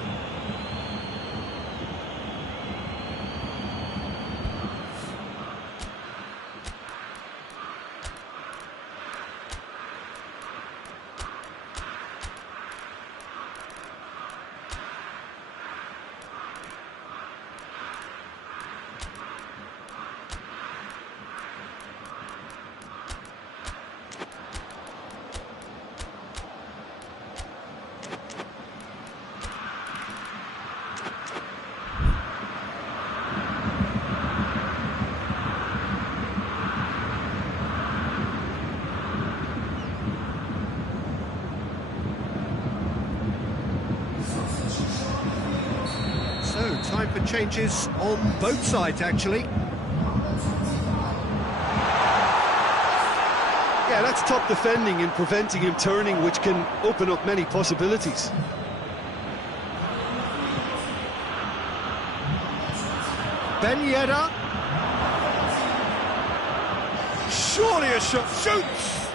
Changes on both sides, actually. Yeah, that's top defending and preventing him turning, which can open up many possibilities. Ben Yedder. Surely a shot. Shoots!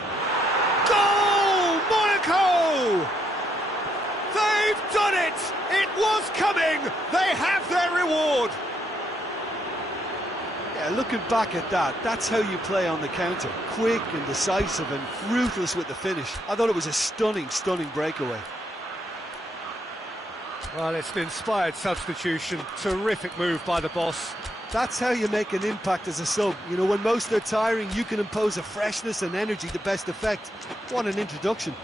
Goal! Monaco! They've done it! It was coming! They have their reward! Yeah, looking back at that, that's how you play on the counter. Quick and decisive and ruthless with the finish. I thought it was a stunning, stunning breakaway. Well, it's an inspired substitution. Terrific move by the boss. That's how you make an impact as a sub. You know, when most are tiring, you can impose a freshness and energy to best effect. What an introduction.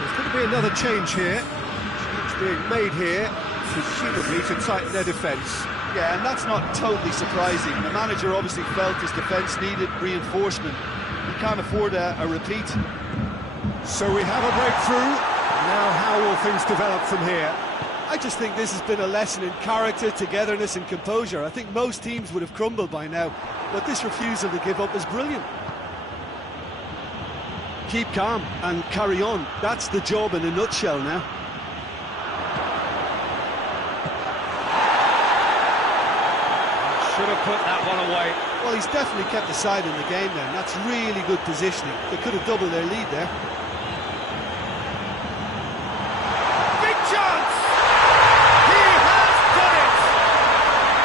There's going to be another change here. Change being made here, presumably to tighten their defence. Yeah, and that's not totally surprising. The manager obviously felt his defence needed reinforcement. He can't afford a repeat. So we have a breakthrough. Now how will things develop from here? I just think this has been a lesson in character, togetherness and composure. I think most teams would have crumbled by now, but this refusal to give up is brilliant. Keep calm and carry on. That's the job in a nutshell now. Should have put that one away. Well, he's definitely kept the side in the game then. That's really good positioning. They could have doubled their lead there. Big chance! He has done it!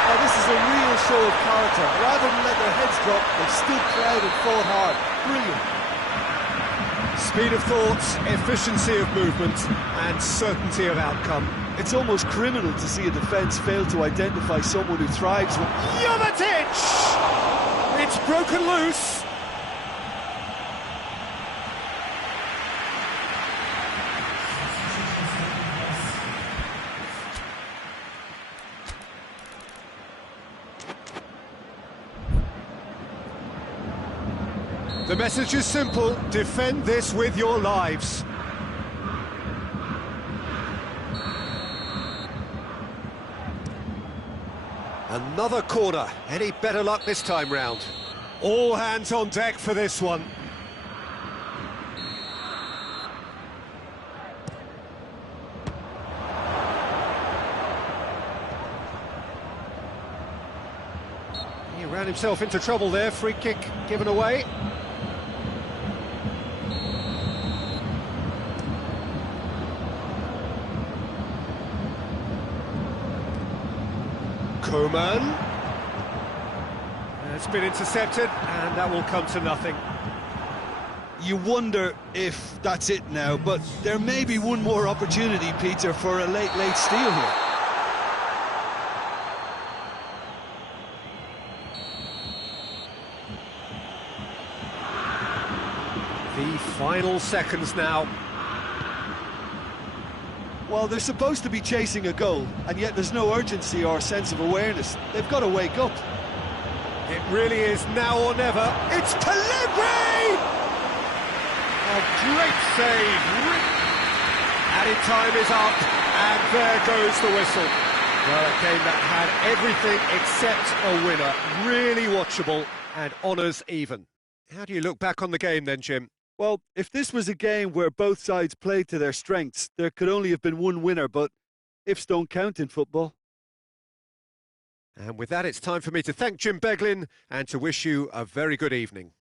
Oh, this is a real show of character. Rather than let their heads drop, they've stood proud and fought hard. Brilliant. Speed of thought, efficiency of movement, and certainty of outcome. It's almost criminal to see a defence fail to identify someone who thrives with... Jovetic! It's broken loose. The message is simple: defend this with your lives. Another corner. Any better luck this time round? All hands on deck for this one. He ran himself into trouble there. Free kick given away. Koeman. It's been intercepted, and that will come to nothing. You wonder if that's it now, but there may be one more opportunity, Peter, for a late steal here. The final seconds now. Well, they're supposed to be chasing a goal, and yet there's no urgency or sense of awareness. They've got to wake up. It really is now or never. It's Pellegrini! A great save. Added time is up, and there goes the whistle. Well, a game that had everything except a winner. Really watchable, and honours even. How do you look back on the game then, Jim? Well, if this was a game where both sides played to their strengths, there could only have been one winner, but ifs don't count in football. And with that, it's time for me to thank Jim Beglin and to wish you a very good evening.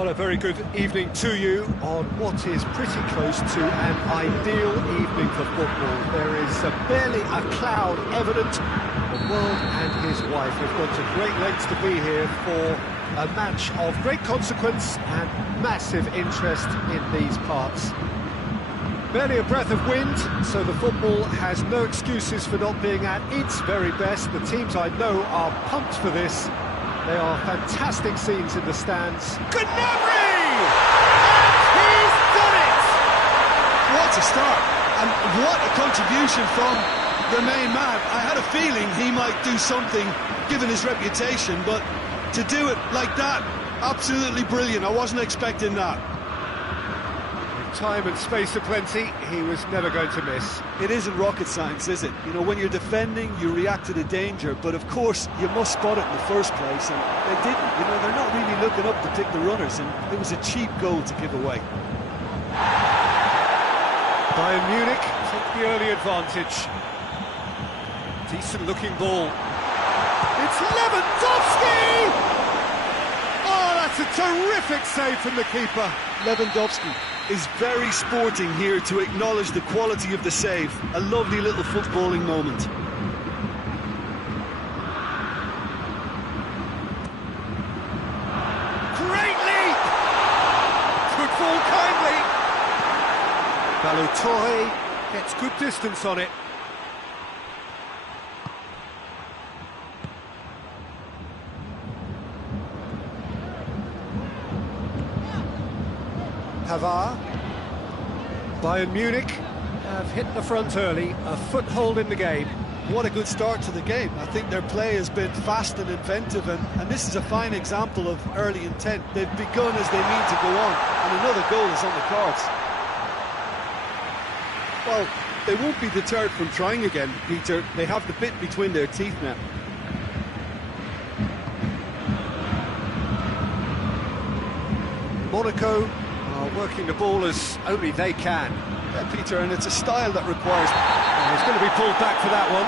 Well, a very good evening to you on what is pretty close to an ideal evening for football. There is barely a cloud evident. The world and his wife have gone to great lengths to be here for a match of great consequence and massive interest in these parts. Barely a breath of wind, so the football has no excuses for not being at its very best. The teams I know are pumped for this. They are fantastic scenes in the stands. Gnabry! And he's done it! What a start, and what a contribution from the main man. I had a feeling he might do something, given his reputation, but to do it like that, absolutely brilliant. I wasn't expecting that. Time and space aplenty, he was never going to miss. It isn't rocket science, is it? You know, when you're defending, you react to the danger, but of course, you must spot it in the first place, and they didn't. You know, they're not really looking up to pick the runners, and it was a cheap goal to give away. Bayern Munich take the early advantage. Decent looking ball. It's Lewandowski! Oh, that's a terrific save from the keeper. Lewandowski is very sporting here to acknowledge the quality of the save. A lovely little footballing moment. Great leap! Good ball kindly. Balotore gets good distance on it. Pavard. Bayern Munich have hit the front early, a foothold in the game. What a good start to the game. I think their play has been fast and inventive, and this is a fine example of early intent. They've begun as they mean to go on, and another goal is on the cards. Well, they won't be deterred from trying again, Peter. They have the bit between their teeth now. Monaco are working the ball as only they can. Yeah, Peter, and it's a style that requires... He's going to be pulled back for that one.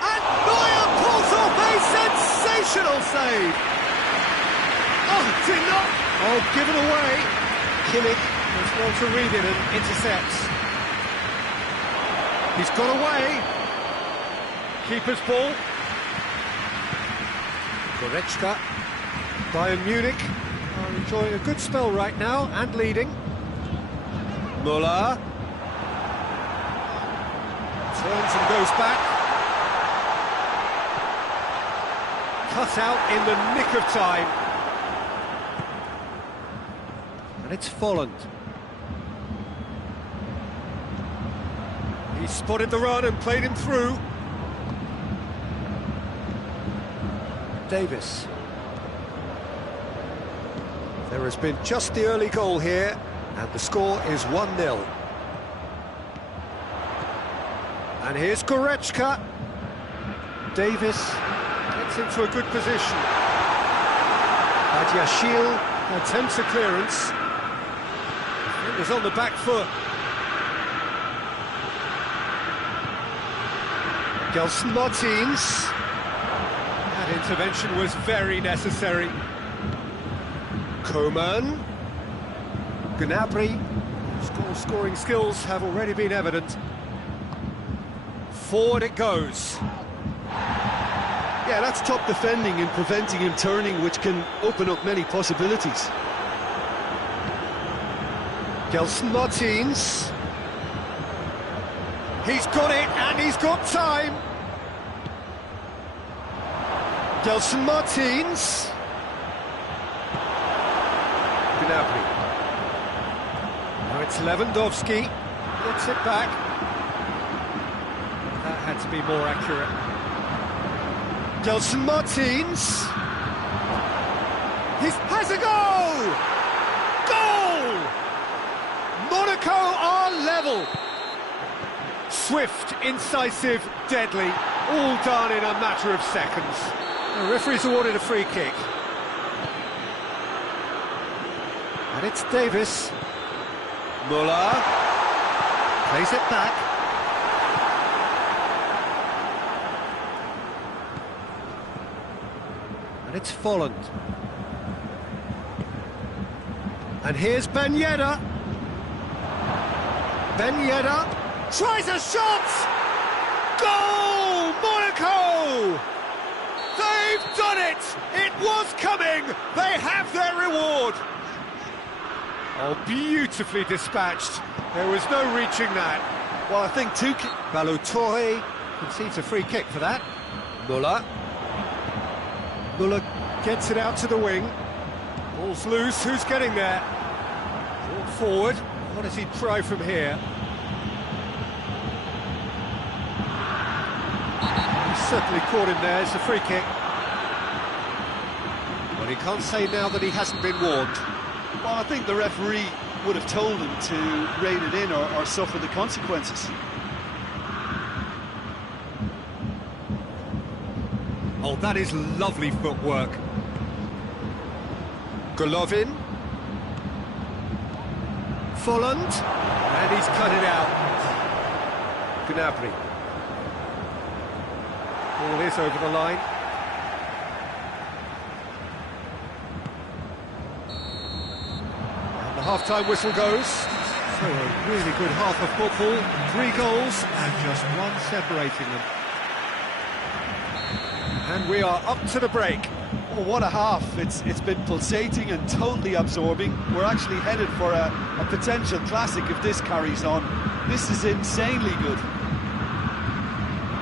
And Neuer pulls off a sensational save! Oh, did not... Oh, given away. Kimmich was well to read it and intercepts. He's got away. Keeper's ball. Goretzka. Bayern Munich are enjoying a good spell right now and leading. Müller. Turns and goes back. Cut out in the nick of time. And it's Folland. He spotted the run and played him through. Davis. There has been just the early goal here, and the score is 1-0. And here's Goretzka. Davis gets into a good position. Badiashile attempts a clearance. It was on the back foot. Gelson Martins. That intervention was very necessary. Coman. Gnabry. Scoring skills have already been evident. Forward it goes. Yeah, that's top defending and preventing him turning, which can open up many possibilities. Gelson Martins. He's got it, and he's got time. Gelson Martins. Gnabry. Now it's Lewandowski. Gets it back. That had to be more accurate. Gelson Martins. He has a goal! Goal! Monaco are level. Swift, incisive, deadly, all done in a matter of seconds. The referee's awarded a free kick. And it's Davis. Müller. Plays it back. And it's Folland. And here's Ben Yedder. Ben Yedder tries a shot! Goal! Monaco! They've done it! It was coming! They have their reward! Oh, beautifully dispatched. There was no reaching that. Well, I think Balotore concedes a free kick for that. Muller. Muller gets it out to the wing. Ball's loose, who's getting there? Ball forward, what does he try from here? He's certainly caught him there, it's a free kick. But he can't say now that he hasn't been warned. Well, I think the referee would have told him to rein it in or suffer the consequences. Oh, that is lovely footwork. Golovin. Folland. And he's cut it out. Gnabry. Ball is over the line. And the half-time whistle goes. So a really good half of football. 3 goals and just one separating them. And we are up to the break. Oh, what a half. It's been pulsating and totally absorbing. We're actually headed for a potential classic if this carries on. This is insanely good.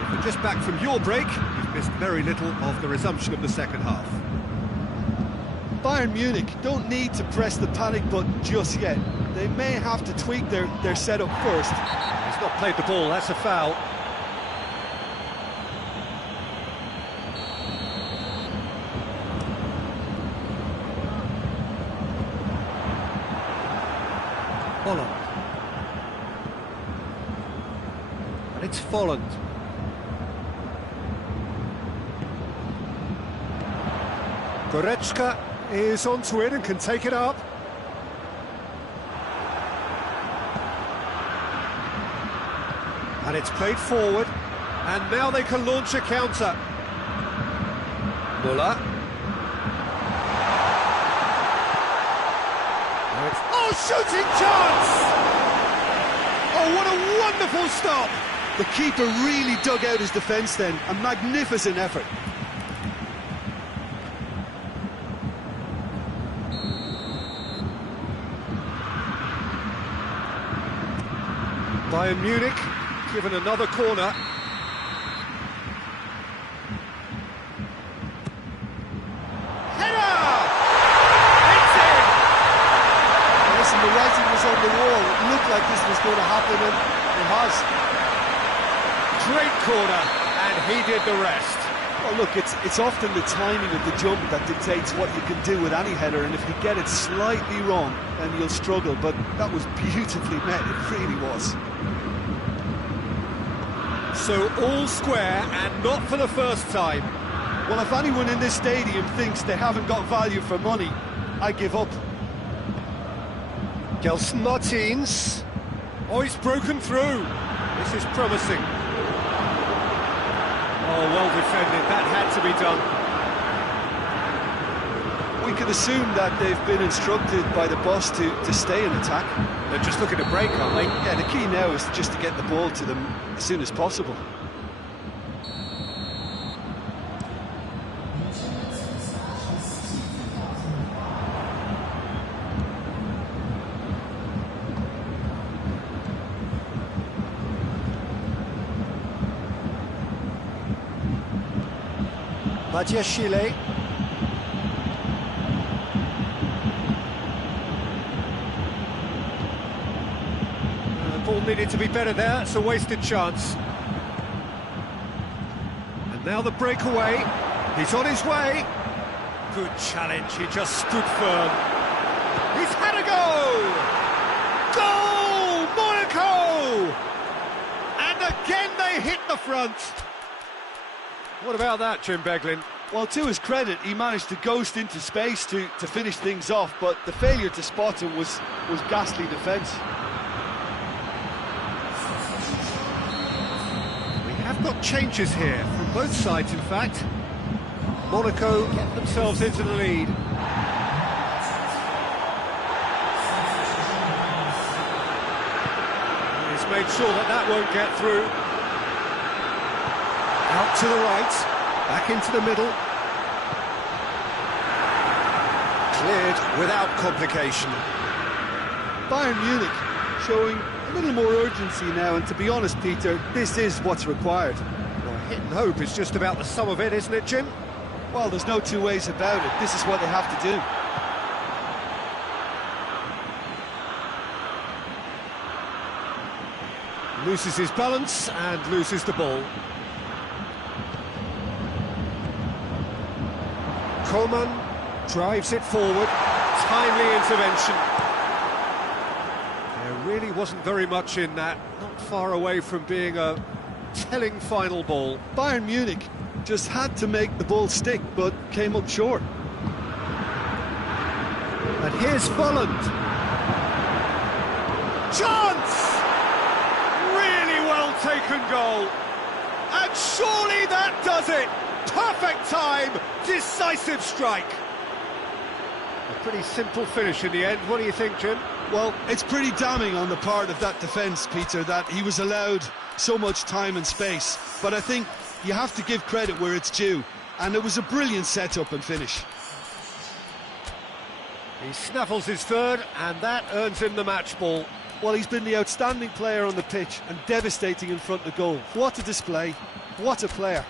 If you're just back from your break, you've missed very little of the resumption of the second half. Bayern Munich don't need to press the panic button just yet. They may have to tweak their setup first. He's not played the ball, that's a foul. Folland. And it's Folland. Goretzka is onto it and can take it up. And it's played forward, and now they can launch a counter. Muller. Oh, shooting chance! Oh, what a wonderful stop! The keeper really dug out his defence then. A magnificent effort. Bayern Munich given another corner. Header! It's in! Well, listen, the writing was on the wall. It looked like this was going to happen, and it has. Great corner, and he did the rest. Well, look, it's often the timing of the jump that dictates what you can do with any header, and if you get it slightly wrong, then you'll struggle, but that was beautifully met, it really was. So all square, and not for the first time. Well, if anyone in this stadium thinks they haven't got value for money, I give up. Gelson Martins. Oh, he's broken through. This is promising. Oh, well defended. That had to be done. We can assume that they've been instructed by the boss to stay in attack. They're just looking to break, aren't they? Yeah, the key now is just to get the ball to them as soon as possible. Badiashile. The ball needed to be better there, it's a wasted chance. And now the breakaway, he's on his way. Good challenge, he just stood firm. He's had a go! Goal! Monaco! And again they hit the front. What about that, Jim Beglin? Well, to his credit, he managed to ghost into space to finish things off, but the failure to spot him was ghastly defence. We've got changes here from both sides, in fact. Monaco get themselves into the lead. He's made sure that that won't get through. Out to the right, back into the middle. Cleared without complication. Bayern Munich showing a little more urgency now, and to be honest, Peter, this is what's required. Well, hit and hope is just about the sum of it, isn't it, Jim? Well, there's no two ways about it. This is what they have to do. Loses his balance and loses the ball. Coman drives it forward. Timely intervention. There really wasn't very much in that. Not far away from being a telling final ball. Bayern Munich just had to make the ball stick, but came up short. And here's Volland. Chance! Really well taken goal. And surely that does it. Perfect time, decisive strike. A pretty simple finish in the end. What do you think, Jim? Well, it's pretty damning on the part of that defence, Peter, that he was allowed so much time and space. But I think you have to give credit where it's due, and it was a brilliant setup and finish. He snaffles his third, and that earns him the match ball. Well, he's been the outstanding player on the pitch and devastating in front of goal. What a display, what a player.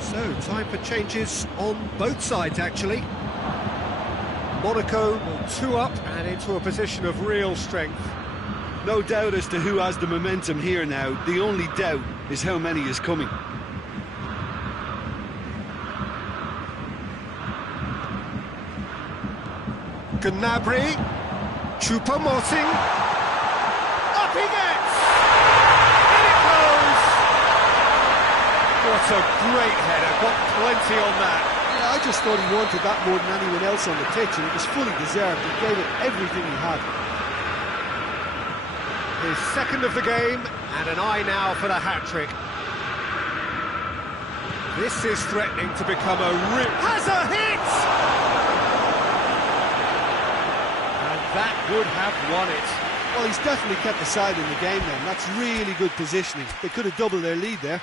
So, time for changes on both sides, actually. Monaco 2 up and into a position of real strength. No doubt as to who has the momentum here now. The only doubt is how many is coming. Gnabry, Choupo-Moting, up he gets! In it goes! What a great header, got plenty on that. Yeah, I just thought he wanted that more than anyone else on the pitch, and it was fully deserved. He gave it everything he had. His second of the game, and an eye now for the hat-trick. This is threatening to become a has a hit! And that would have won it. Well, he's definitely kept the side in the game then. That's really good positioning. They could have doubled their lead there.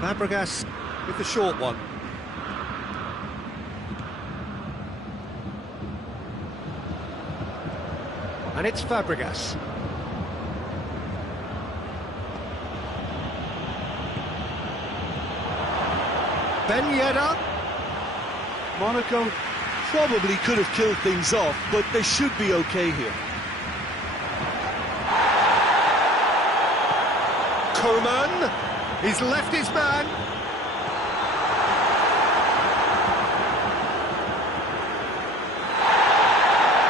Fabregas with the short one. And it's Fabregas. Ben Yedder. Monaco probably could have killed things off, but they should be okay here. Coman. He's left his man.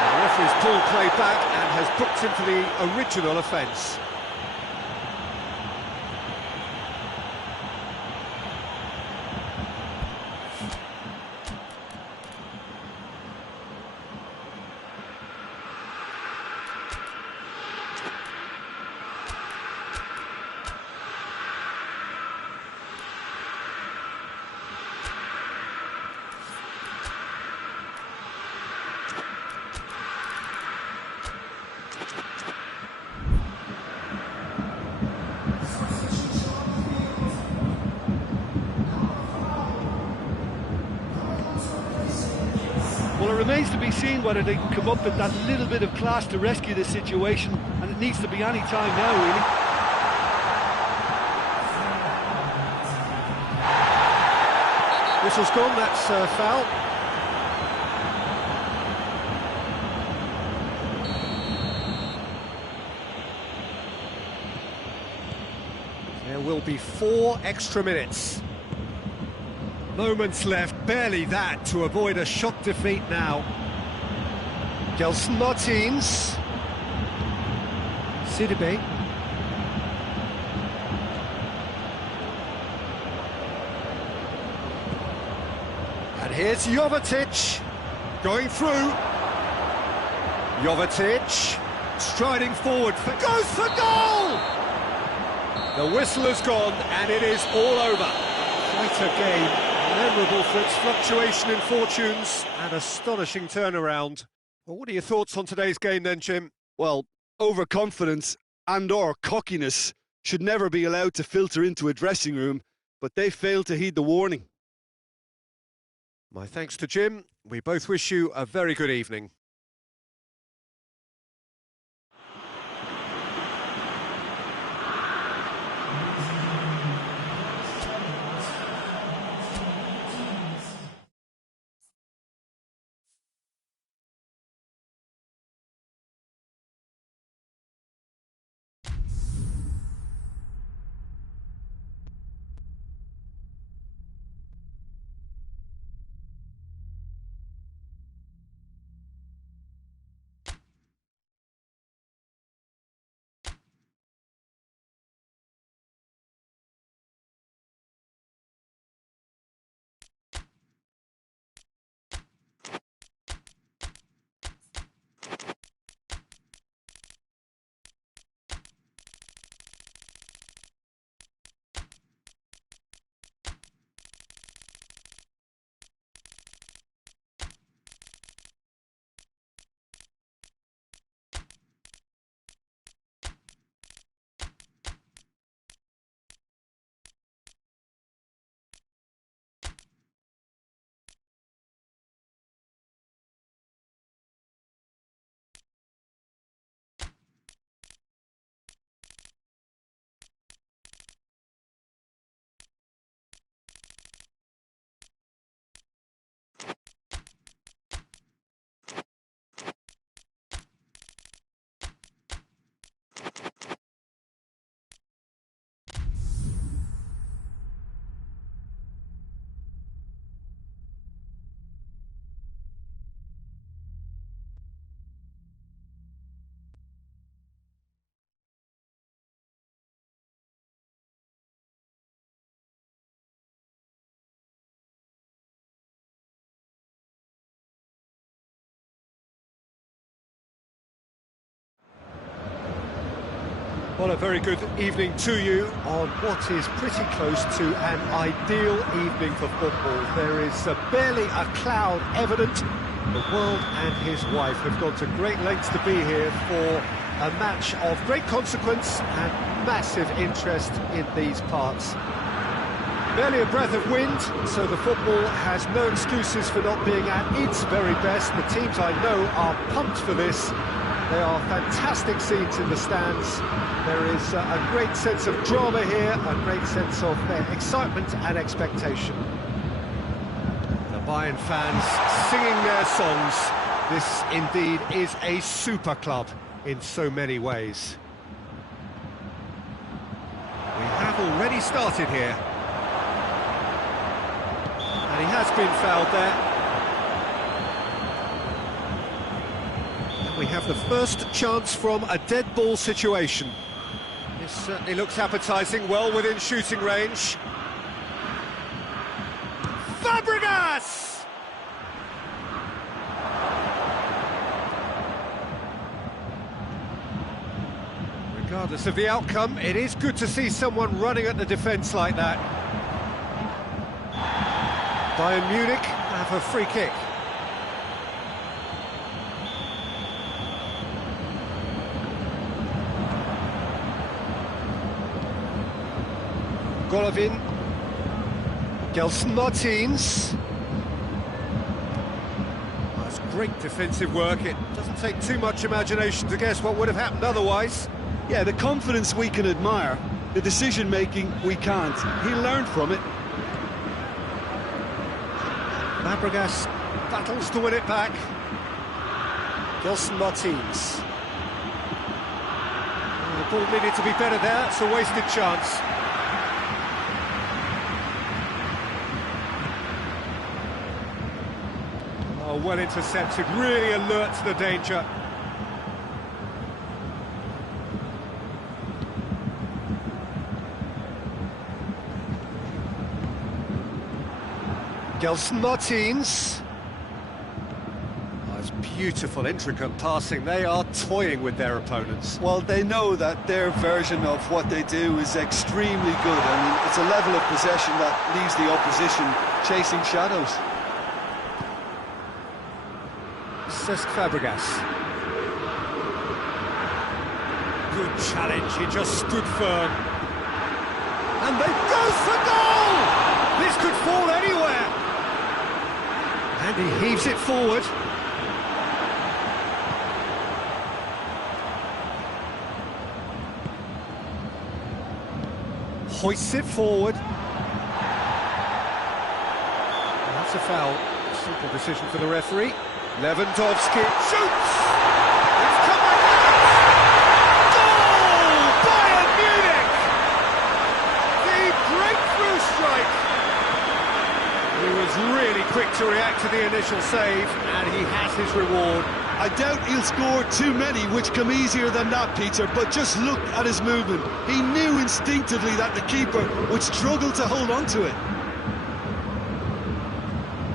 The referee's pulled play back and has booked him for the original offence. Well, it remains to be seen whether they can come up with that little bit of class to rescue this situation, and it needs to be any time now, really. Whistle's gone, that's foul. There will be 4 extra minutes. Moments left, barely that, to avoid a shock defeat now. Gelson Martins. Sidibe. And here's Jovetic, going through. Jovetic, striding forward, goes for goal! The whistle has gone, and it is all over. Quite a game, memorable for its fluctuation in fortunes, and astonishing turnaround. Well, what are your thoughts on today's game then, Jim? Well, overconfidence and/or cockiness should never be allowed to filter into a dressing room, but they failed to heed the warning. My thanks to Jim. We both wish you a very good evening. Well, a very good evening to you on what is pretty close to an ideal evening for football. There is barely a cloud evident. The world and his wife have gone to great lengths to be here for a match of great consequence and massive interest in these parts. Barely a breath of wind, so the football has no excuses for not being at its very best. The teams I know are pumped for this. They are fantastic scenes in the stands. There is a great sense of drama here, a great sense of excitement and expectation. The Bayern fans singing their songs. This indeed is a super club in so many ways. We have already started here. And he has been fouled there. We have the first chance from a dead ball situation. This certainly looks appetising, well within shooting range. Fabregas! Regardless of the outcome, it is good to see someone running at the defence like that. Bayern Munich have a free kick. Golovin, Gelson Martins. That's great defensive work. It doesn't take too much imagination to guess what would have happened otherwise. Yeah, the confidence we can admire, the decision-making we can't. He learned from it. Fabregas battles to win it back. Gelson Martins. The ball needed to be better there. It's a wasted chance. Oh, well intercepted, really alert to the danger. Gelson Martins. Oh, it's beautiful, intricate passing. They are toying with their opponents. Well, they know that their version of what they do is extremely good. I mean, it's a level of possession that leaves the opposition chasing shadows. Cesc Fabregas. Good challenge, he just stood firm. And they go for goal! This could fall anywhere. And he heaves it forward. Hoists it forward. And that's a foul. Simple decision for the referee. Lewandowski shoots! It's coming out! Goal! Bayern Munich! The breakthrough strike! He was really quick to react to the initial save, and he has his reward. I doubt he'll score too many, which come easier than that, Peter, but just look at his movement. He knew instinctively that the keeper would struggle to hold on to it.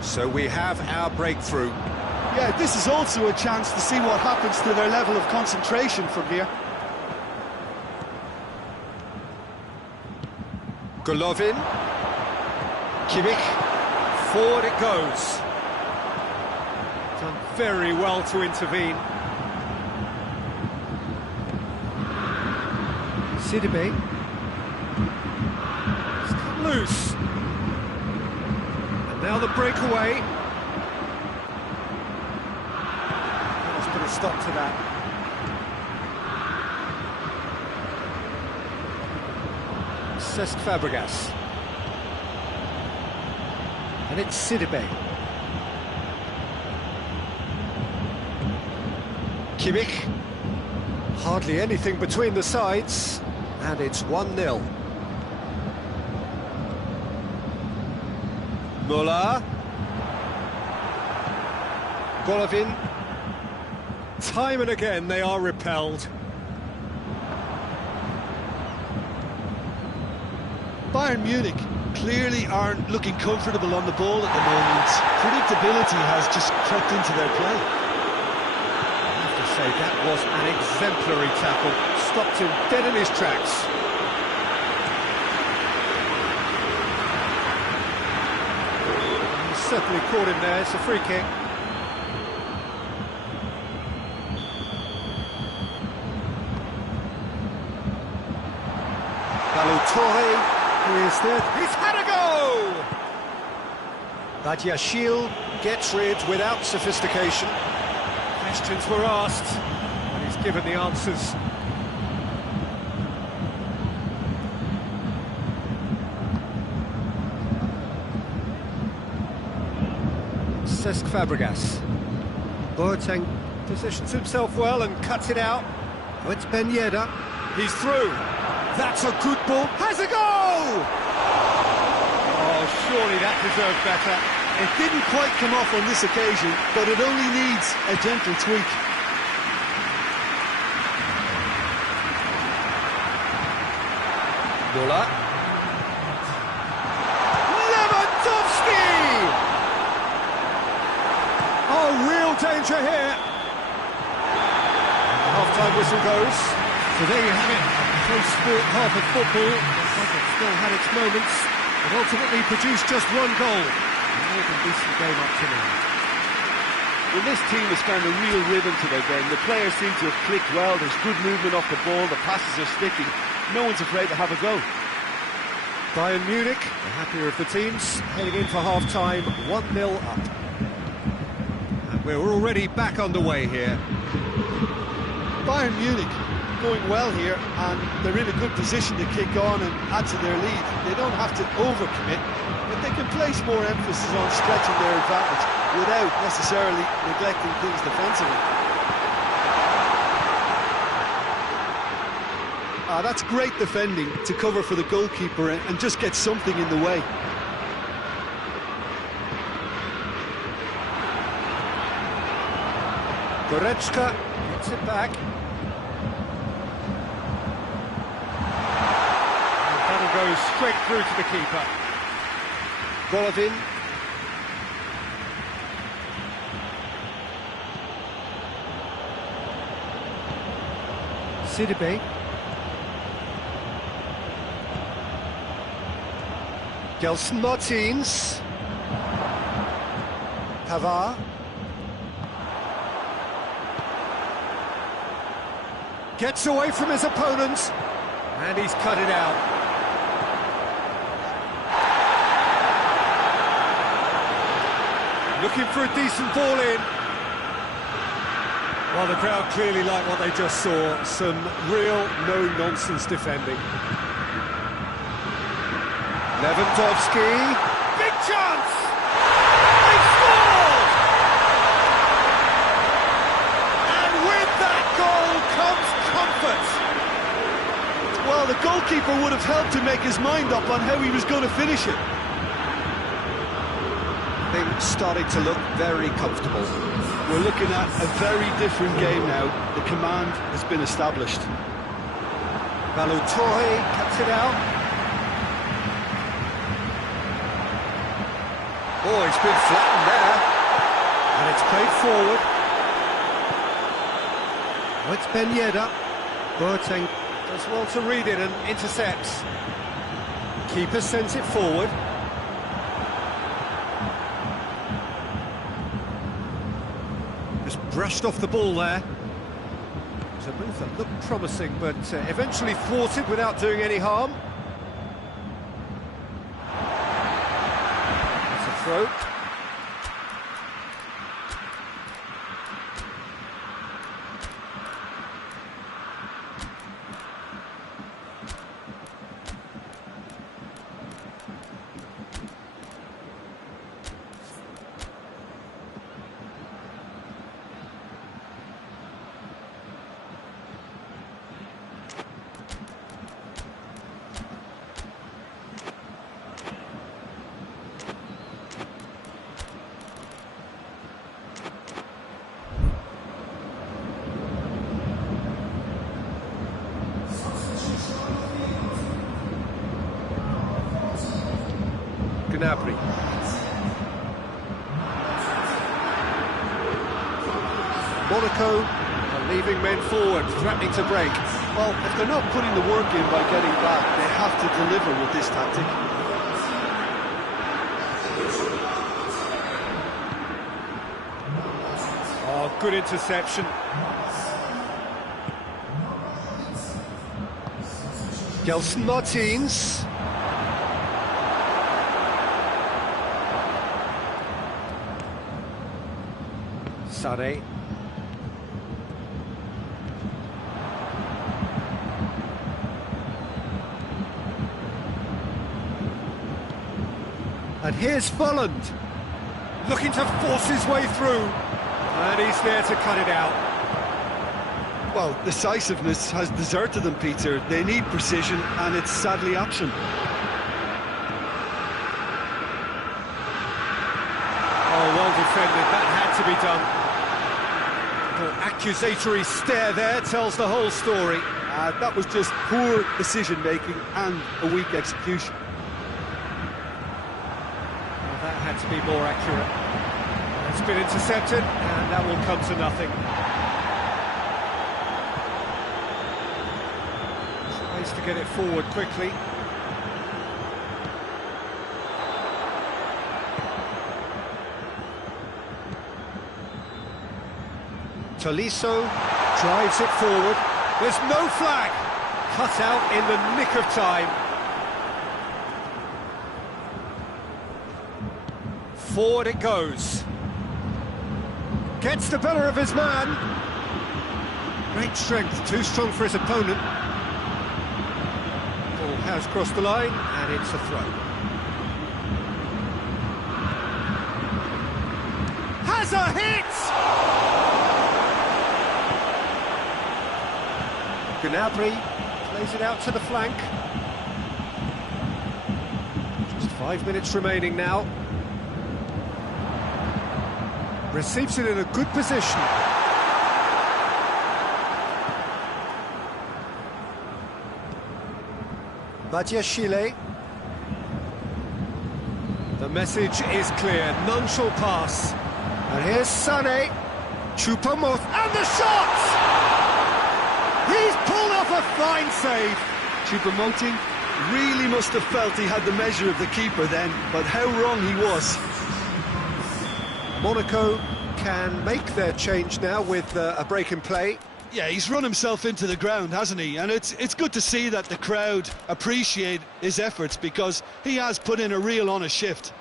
So we have our breakthrough. Yeah, this is also a chance to see what happens to their level of concentration from here. Golovin. Kimmich. Forward it goes. Done very well to intervene. Sidibe. It's come loose. And now the breakaway. Let's put a stop to that. Cesc Fabregas. And it's Sidibe. Kimmich. Hardly anything between the sides. And it's 1-0. Muller. Golovin. Time and again they are repelled. Bayern Munich clearly aren't looking comfortable on the ball at the moment. Predictability has just crept into their play. I have to say, that was an exemplary tackle. Stopped him dead in his tracks. He's certainly caught him there. It's a free kick. Balotore. He's there. He's had a go! Badiashile gets rid without sophistication. Questions were asked, and he's given the answers. Cesc Fabregas. Boateng positions himself well and cuts it out. Oh, it's Ben Yedder. He's through. That's a good ball. Has a go! Oh, surely that deserved better. It didn't quite come off on this occasion, but it only needs a gentle tweak. Muller. Lewandowski! Oh, real danger here. Half-time whistle goes. So there you have it. Close sport, half of football. It still had its moments, but ultimately produced just one goal. More than decent game up to now. Well, this team has found a real rhythm to their game. The players seem to have clicked well. There's good movement off the ball. The passes are sticking. No one's afraid to have a go. Bayern Munich, the happier of the teams, heading in for half-time, 1-0 up. And we're already back underway here. Bayern Munich going well here, and they're in a good position to kick on and add to their lead. They don't have to overcommit, but they can place more emphasis on stretching their advantage without necessarily neglecting things defensively. That's great defending to cover for the goalkeeper and just get something in the way. Goretzka gets it back. And that'll go straight through to the keeper. Golovin. Sidibe. Gelson Martins. Pavard. Gets away from his opponents, and he's cut it out. Looking for a decent ball in. Well, the crowd clearly like what they just saw. Some real no-nonsense defending. Lewandowski. Big chance! They scored! And with that goal comes comfort. Well, the goalkeeper would have helped to make his mind up on how he was going to finish it. Things starting to look very comfortable. We're looking at a very different game now. The command has been established. Balotelli cuts it out. Oh, it's been flattened there. And it's played forward. Oh, it's Ben Yedder. Boateng does well to read it and intercepts. Keeper sends it forward. Just brushed off the ball there. It was a move that looked promising, but eventually thwarted without doing any harm. It's a throw. Gnabry. Monaco are leaving men forward, threatening to break. Well, if they're not putting the work in by getting back, they have to deliver with this tactic. Oh, good interception. Gelson Martins. Sane. And here's Volland, looking to force his way through, and he's there to cut it out. Well, decisiveness has deserted them, Peter. They need precision, and it's sadly absent. Oh, well defended, that had to be done. The accusatory stare there tells the whole story. That was just poor decision-making and a weak execution. Well, that had to be more accurate. It's been intercepted, and that will come to nothing. Tries to get it forward quickly. Tolisso drives it forward. There's no flag. Cut out in the nick of time. Forward it goes. Gets the better of his man. Great strength, too strong for his opponent. Ball has crossed the line, and it's a throw. Has a hit! Gnabry plays it out to the flank. Just 5 minutes remaining now. Receives it in a good position. Badiashile. The message is clear, none shall pass. And here's Sané, Choupo-Moting, and the shot! He's pulled off a fine save. Choupo-Moting really must have felt he had the measure of the keeper then, but how wrong he was. Monaco can make their change now with a break in play. Yeah, he's run himself into the ground, hasn't he? And it's good to see that the crowd appreciate his efforts, because he has put in a real honest shift.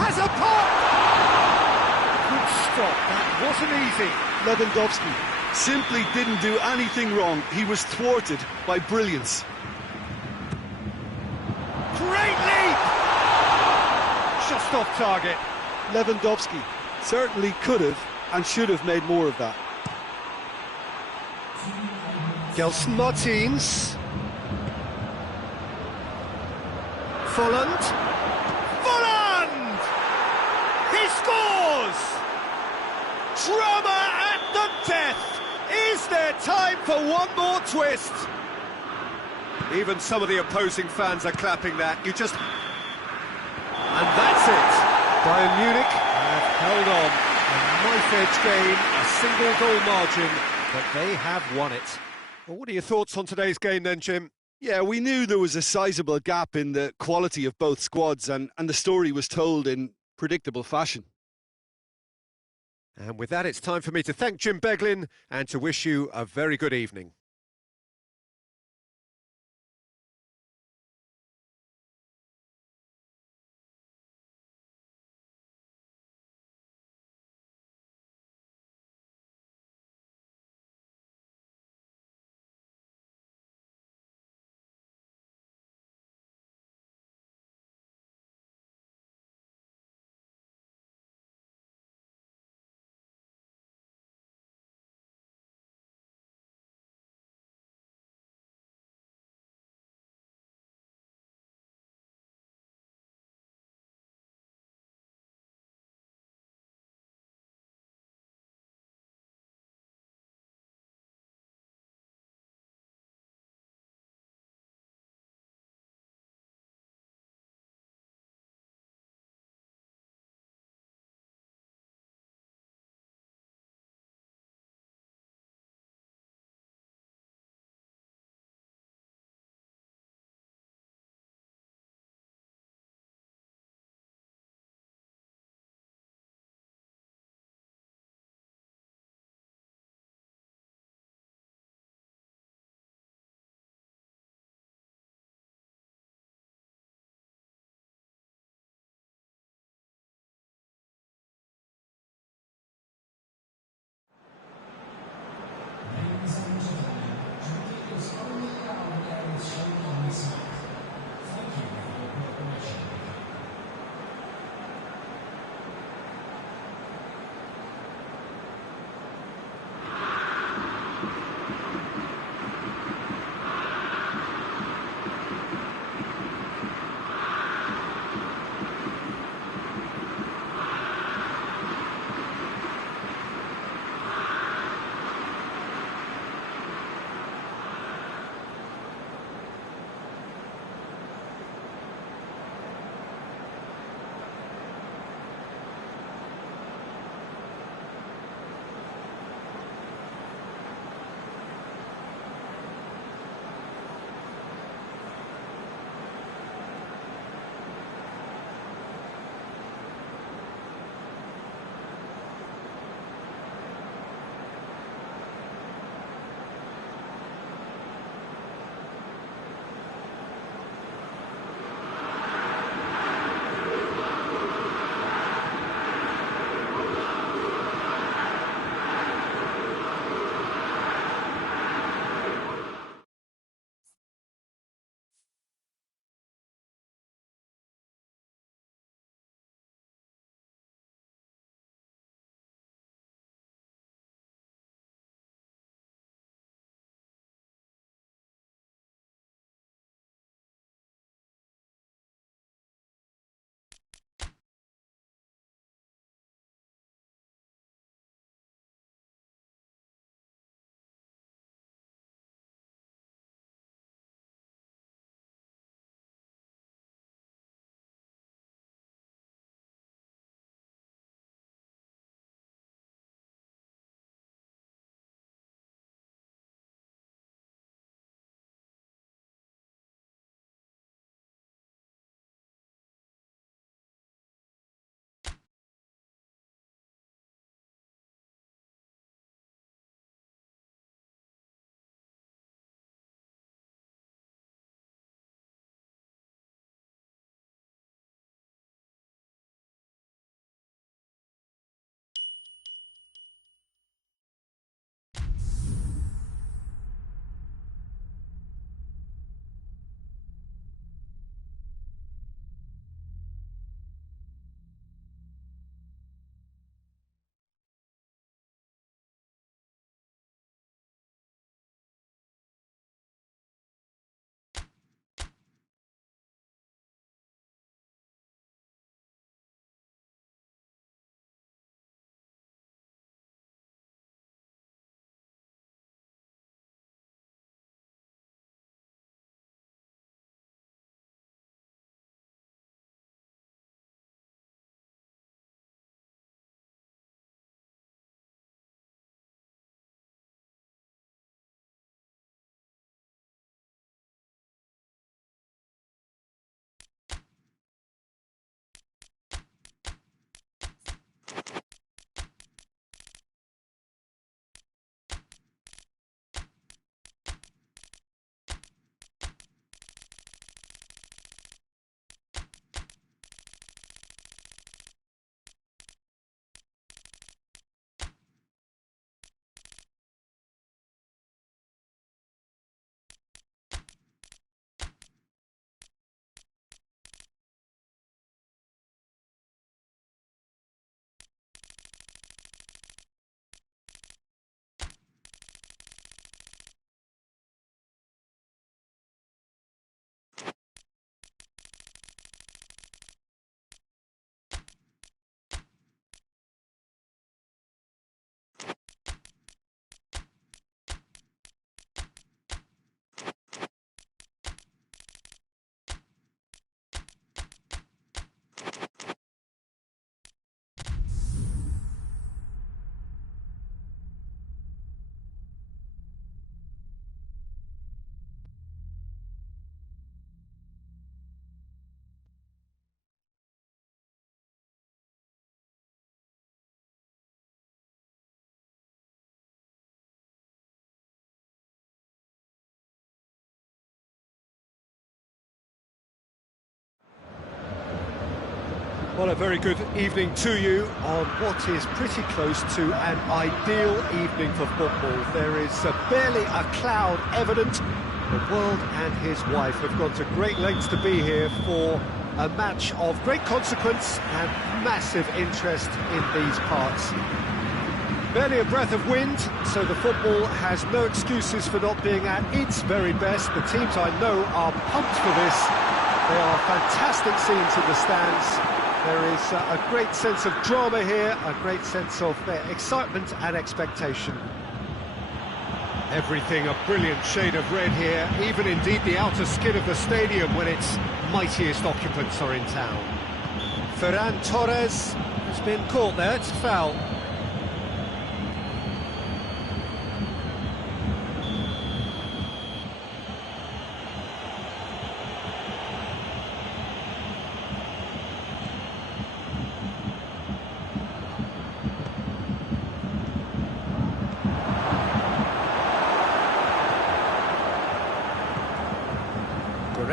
Has a pop! Good stop, that wasn't easy. Lewandowski simply didn't do anything wrong. He was thwarted by brilliance. Great leap! Just off target. Lewandowski certainly could have and should have made more of that. Gelson Martins. Folland. Folland! He scores! Drama at the death! Is there time for one more twist? Even some of the opposing fans are clapping that. And that's it. Bayern Munich have held on. A knife-edge game, a single goal margin, but they have won it. Well, what are your thoughts on today's game then, Jim? Yeah, we knew there was a sizable gap in the quality of both squads, and the story was told in predictable fashion. And with that, it's time for me to thank Jim Beglin and to wish you a very good evening. Well, a very good evening to you on what is pretty close to an ideal evening for football. There is barely a cloud evident. The world and his wife have gone to great lengths to be here for a match of great consequence and massive interest in these parts. Barely a breath of wind, so the football has no excuses for not being at its very best. The teams I know are pumped for this. They are fantastic scenes in the stands. There is a great sense of drama here, a great sense of excitement and expectation. Everything a brilliant shade of red here, even indeed the outer skin of the stadium when its mightiest occupants are in town. Ferran Torres has been caught there, it's a foul.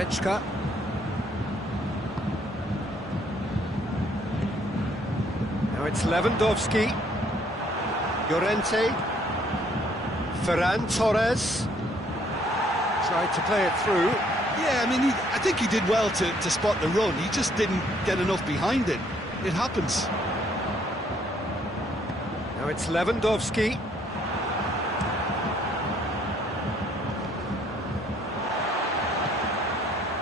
Trungvk247. Now it's Lewandowski. Llorente. Ferran Torres. Tried to play it through. Yeah, I mean, I think he did well to spot the run. He just didn't get enough behind it. It happens. Now it's Lewandowski.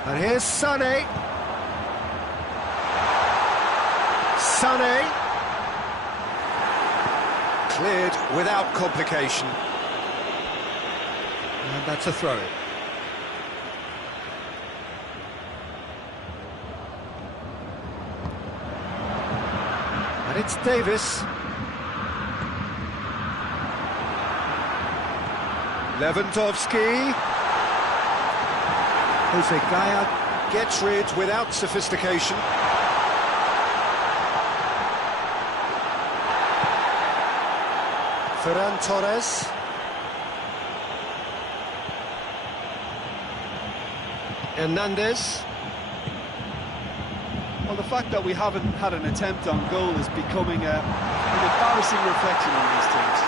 And here's Sané. Sané. Cleared without complication. And that's a throw. And it's Davis. Lewandowski. Jose Gaya gets rid without sophistication. Ferran Torres. Hernandez. Well, the fact that we haven't had an attempt on goal is becoming an embarrassing reflection on these teams.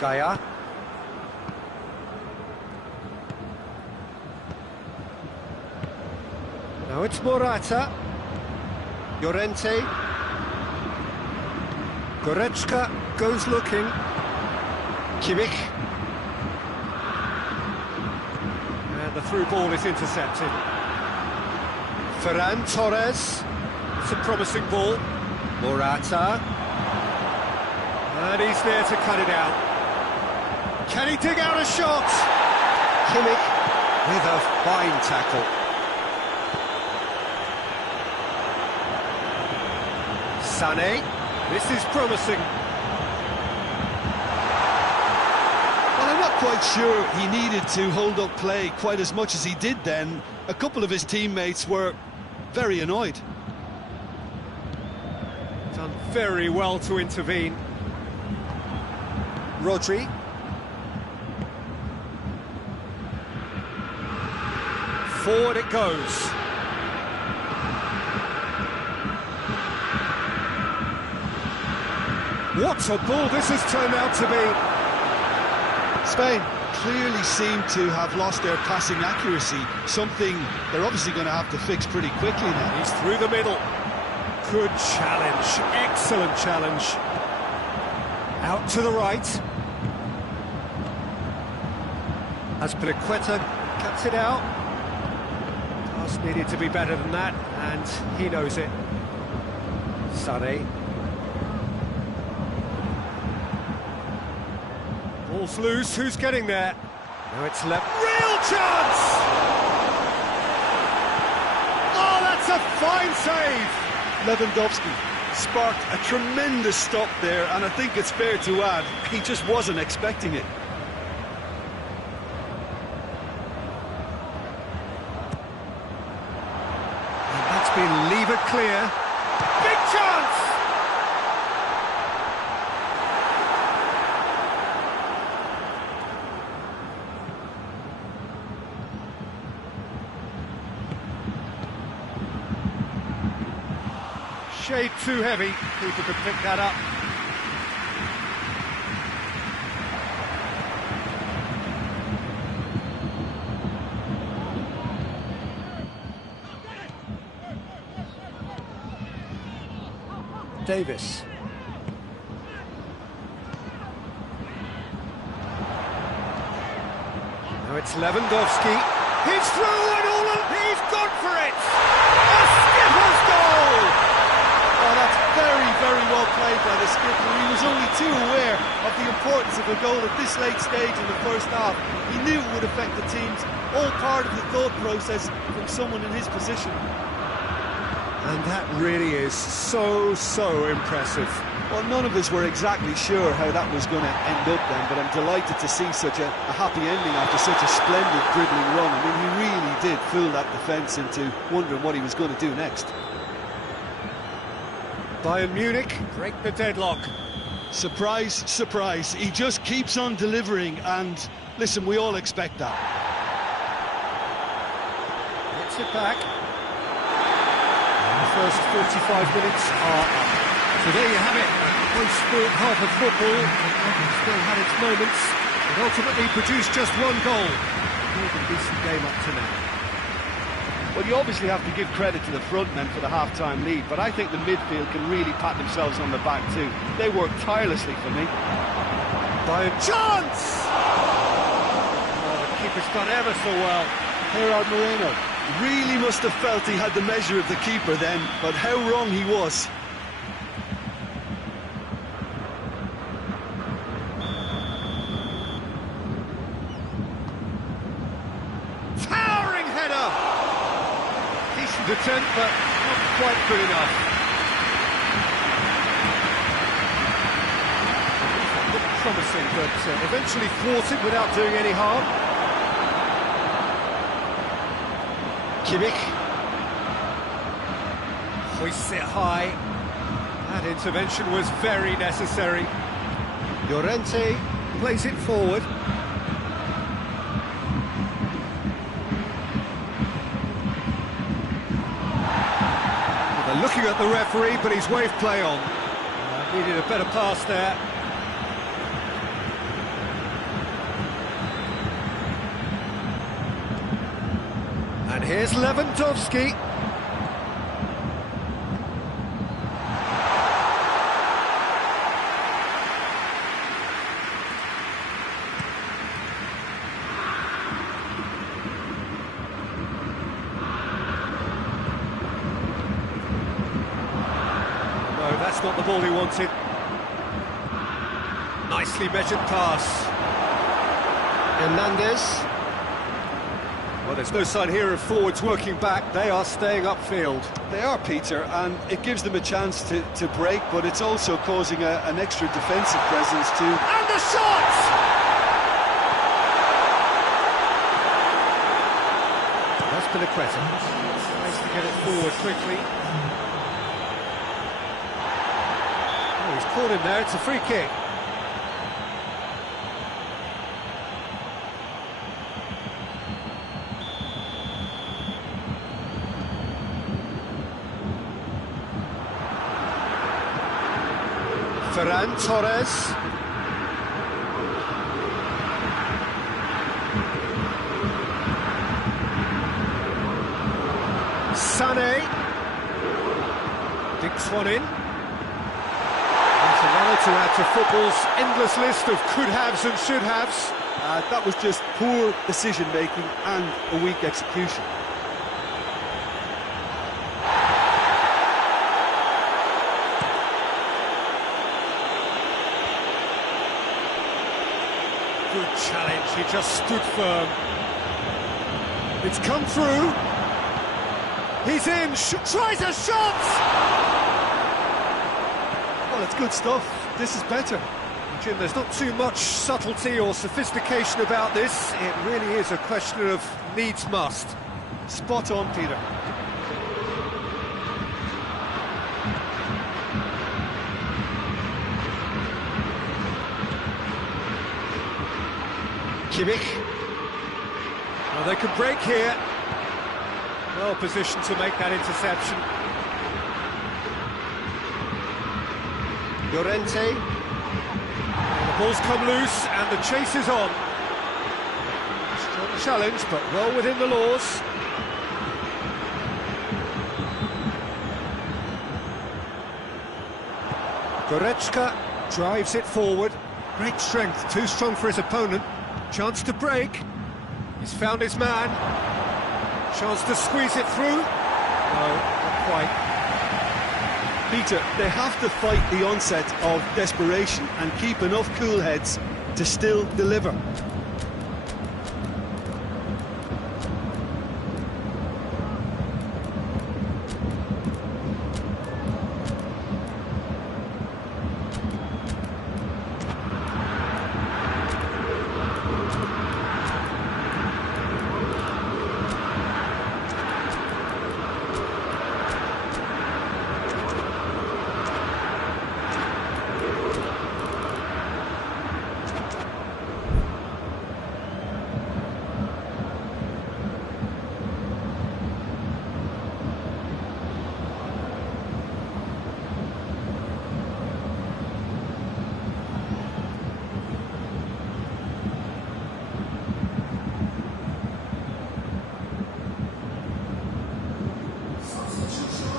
Gaya. Now it's Morata. Llorente. Goretzka goes looking. Kimmich. And the through ball is intercepted. Ferran Torres. It's a promising ball. Morata. And he's there to cut it out. Can he dig out a shot? Kimmich with a fine tackle. Sané, this is promising. Well, I'm not quite sure he needed to hold up play quite as much as he did then. A couple of his teammates were very annoyed. Done very well to intervene. Rodri. Forward it goes. What a ball this has turned out to be. Spain clearly seem to have lost their passing accuracy, something they're obviously going to have to fix pretty quickly now. He's through the middle. Good challenge, excellent challenge. Out to the right. Trungvk247 cuts it out. Pass needed to be better than that, and he knows it. Sané. Ball's loose, who's getting there? Now it's left. Real chance! Oh, that's a fine save! Lewandowski sparked a tremendous stop there, and I think it's fair to add, he just wasn't expecting it. And that's been levered clear. Big chance! shade too heavy. Keeper could pick that up. Davis. Now it's Lewandowski. He's through and all of... He's gone for it! A skipper's goal! Oh, that's very, very well played by the skipper. He was only too aware of the importance of a goal at this late stage in the first half. He knew it would affect the teams. All part of the thought process from someone in his position. And that really is so impressive. Well, none of us were exactly sure how that was going to end up then, but I'm delighted to see such a happy ending after such a splendid dribbling run. I mean, he really did fool that defence into wondering what he was going to do next. Bayern Munich break the deadlock. Surprise, surprise. He just keeps on delivering, and listen, we all expect that. Gets it back. The first 45 minutes are up. So there you have it, a close-fought half of football. It still had its moments, but ultimately produced just one goal. A decent game up to now. Well, you obviously have to give credit to the front men for the half-time lead, but I think the midfield can really pat themselves on the back too. They work tirelessly for me. Bayern chance! Oh, the keeper's done ever so well. Gerard Moreno really must have felt he had the measure of the keeper then, but how wrong he was. Towering header! Decent attempt, but not quite good enough. Looked promising, but eventually thwarted without doing any harm. Kimmich hoists it high. That intervention was very necessary. Llorente plays it forward. They're looking at the referee, but he's waved play on. Needed a better pass there. And here's Lewandowski. No, that's not the ball he wanted. Nicely measured pass. Hernandez. Well, there's no sign here of forwards working back. They are staying upfield. They are, Peter, and it gives them a chance to break, but it's also causing an extra defensive presence too. And the shot! That's been a crescent. Nice to get it forward quickly. Oh, he's caught him there. It's a free kick. Ferran Torres. Sané. Dinks one in. That's another to add to football's endless list of could-haves and should-haves. That was just poor decision-making and a weak execution. Good challenge, he just stood firm. It's come through. He's in, tries a shot! Well, it's good stuff. This is better. Jim, there's not too much subtlety or sophistication about this. It really is a question of needs must. Spot on, Peter. Kimmich. Well, they could break here. Well positioned to make that interception. Llorente. And the ball's come loose and the chase is on. Strong challenge, but well within the laws. Goretzka drives it forward. Great strength, too strong for his opponent. Chance to break. He's found his man. Chance to squeeze it through. No, not quite. Peter, they have to fight the onset of desperation and keep enough cool heads to still deliver.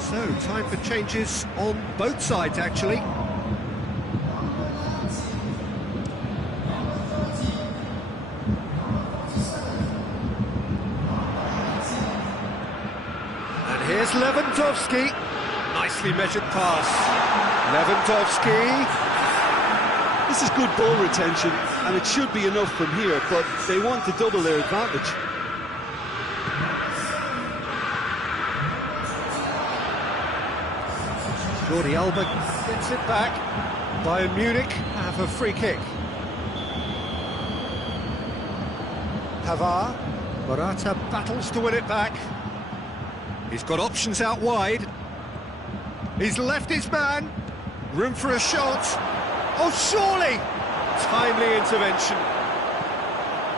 So, time for changes on both sides, actually. And here's Lewandowski. Nicely measured pass. Lewandowski. This is good ball retention, and it should be enough from here, but they want to double their advantage. Jordi Alba gets it back. Bayern Munich have a free kick. Pavard. Morata battles to win it back. He's got options out wide. He's left his man. Room for a shot. Oh, surely! Timely intervention.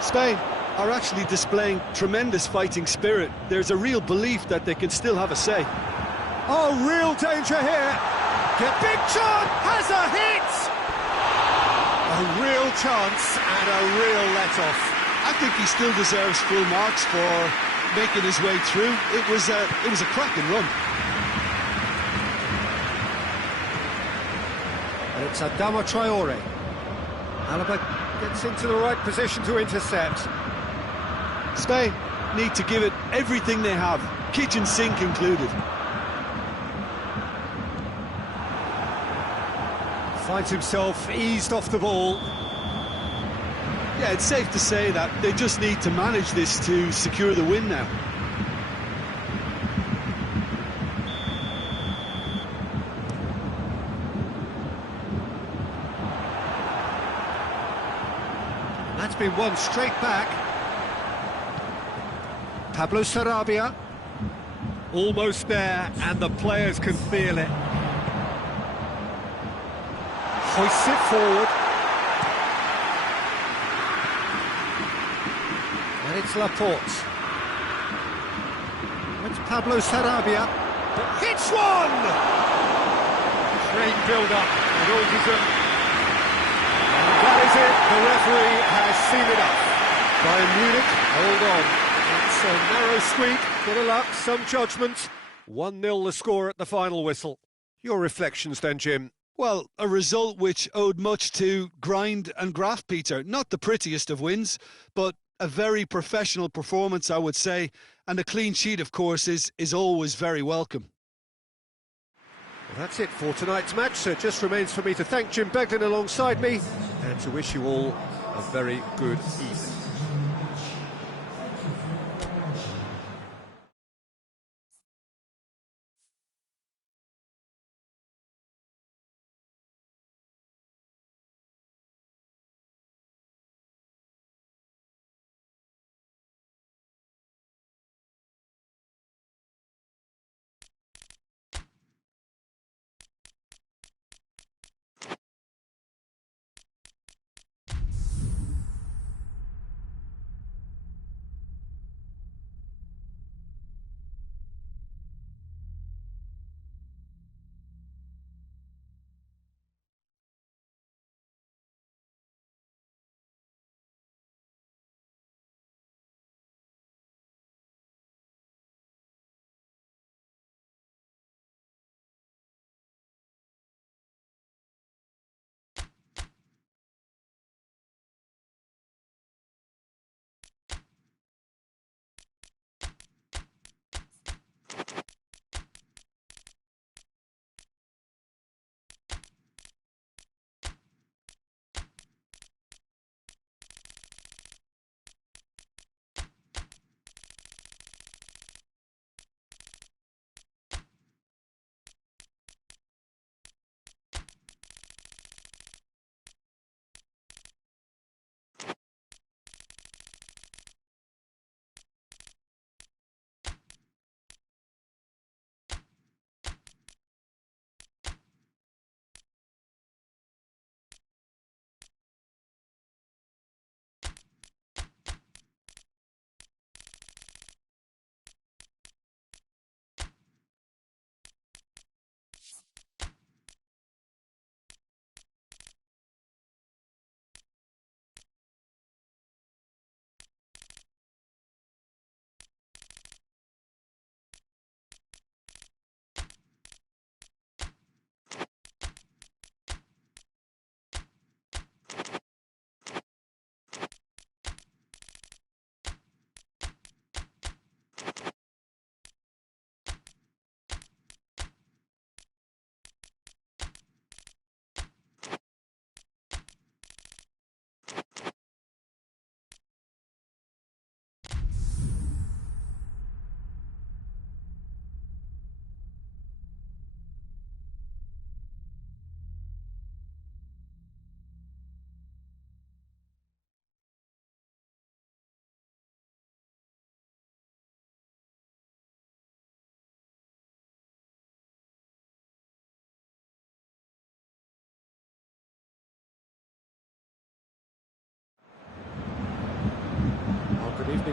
Spain are actually displaying tremendous fighting spirit. There's a real belief that they can still have a say. Oh, real danger here. Big chance, has a hit! A real chance and a real let-off. I think he still deserves full marks for making his way through. It was a cracking run. And it's Adama Traore. Alaba gets into the right position to intercept. Spain need to give it everything they have, kitchen sink included. Finds himself eased off the ball. Yeah, it's safe to say that they just need to manage this to secure the win now. That's been won straight back. Pablo Sarabia. Almost there, and the players can feel it. Hoists it forward. And it's Laporte. It's Pablo Sarabia. Hits one! Great build-up, and all deserved. And that is it, the referee has seen it up. Bayern Munich, hold on. It's a narrow squeak, bit of luck, some judgment. 1-0 the score at the final whistle. Your reflections then, Jim? Well, a result which owed much to grind and graft, Peter. Not the prettiest of wins, but a very professional performance, I would say. And a clean sheet, of course, is always very welcome. Well, that's it for tonight's match, so it just remains for me to thank Jim Beglin alongside me and to wish you all a very good evening.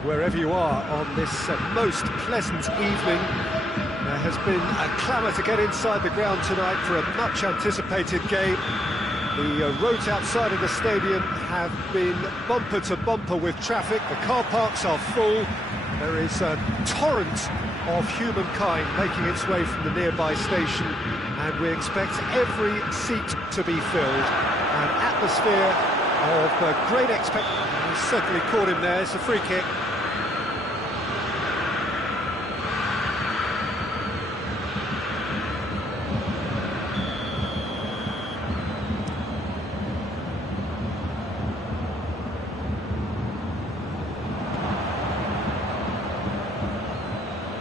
wherever you are on this most pleasant evening. There has been a clamour to get inside the ground tonight for a much-anticipated game. The roads outside of the stadium have been bumper to bumper with traffic. The car parks are full. There is a torrent of humankind making its way from the nearby station, and we expect every seat to be filled. An atmosphere of great expectation. Certainly caught him there. It's a free kick.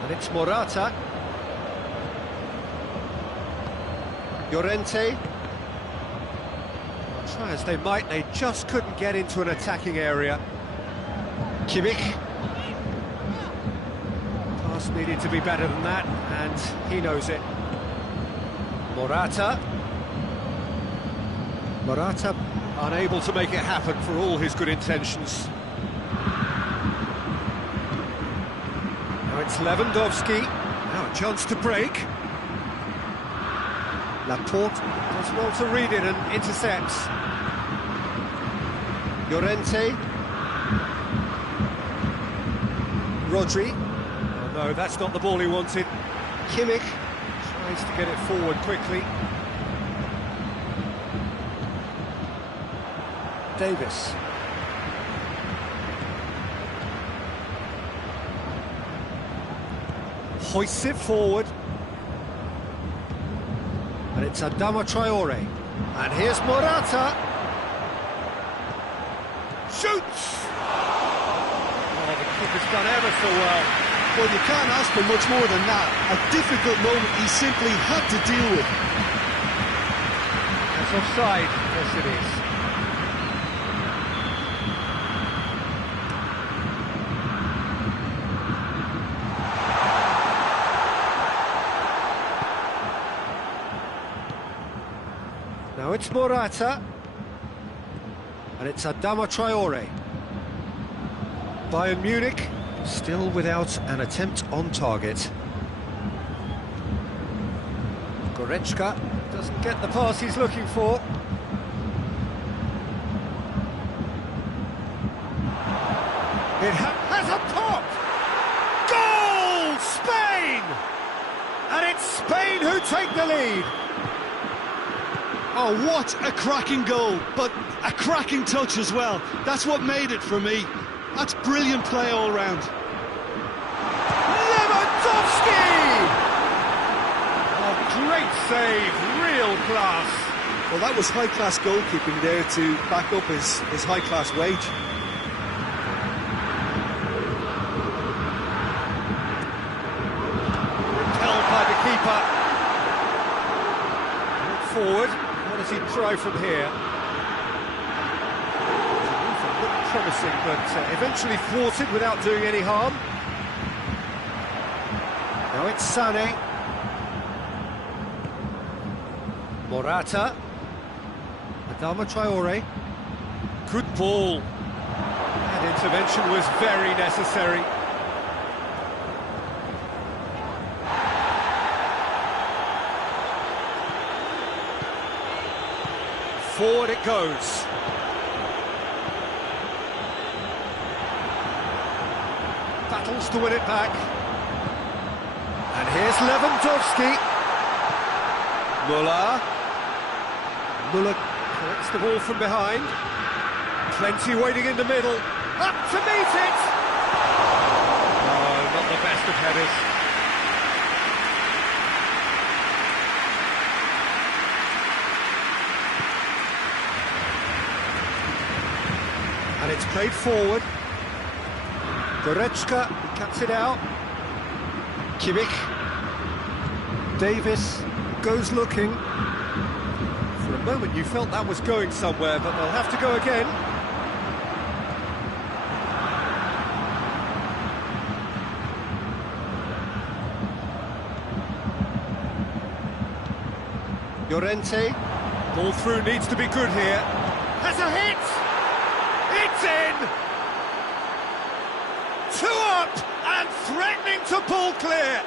And it's Morata. Llorente. Try as they might, they just couldn't get into an attacking area. Trungvk. Pass needed to be better than that, and he knows it. Morata. Morata unable to make it happen for all his good intentions. Now it's Lewandowski. Now a chance to break. Laporte does well to read it and intercepts. Llorente. Rodri. Oh no, that's not the ball he wanted. Kimmich tries to get it forward quickly. Davis. Hoists it forward. And it's Adama Traore. And here's Morata. Shoots! Oh, the keeper's done ever so well. Well, you can't ask for much more than that. A difficult moment he simply had to deal with. That's offside. Yes, it is. Now it's Morata, and it's Adama Traore. Bayern Munich still without an attempt on target. Goretzka doesn't get the pass he's looking for. It has a pop! Goal! Spain! And it's Spain who take the lead. Oh, what a cracking goal, but a cracking touch as well. That's what made it for me. That's brilliant play all round. Lewandowski! Oh, great save, real class. Well, that was high-class goalkeeping there to back up his high-class wage. Repelled by the keeper. Look forward. What does he try from here? Looked promising, but eventually thwarted without doing any harm. Now it's Sané. Morata. Adama Traore. Good ball. That intervention was very necessary. Forward it goes. Battles to win it back. And here's Lewandowski. Muller collects the ball from behind. Plenty waiting in the middle. Up to meet it! Oh, not the best of headers. And it's played forward. Goretzka cuts it out. Kimmich. Davis goes looking. For a moment you felt that was going somewhere, but they'll have to go again. Llorente. Ball through needs to be good here. Has a hit! It's in! 2-1! threatening to pull clear.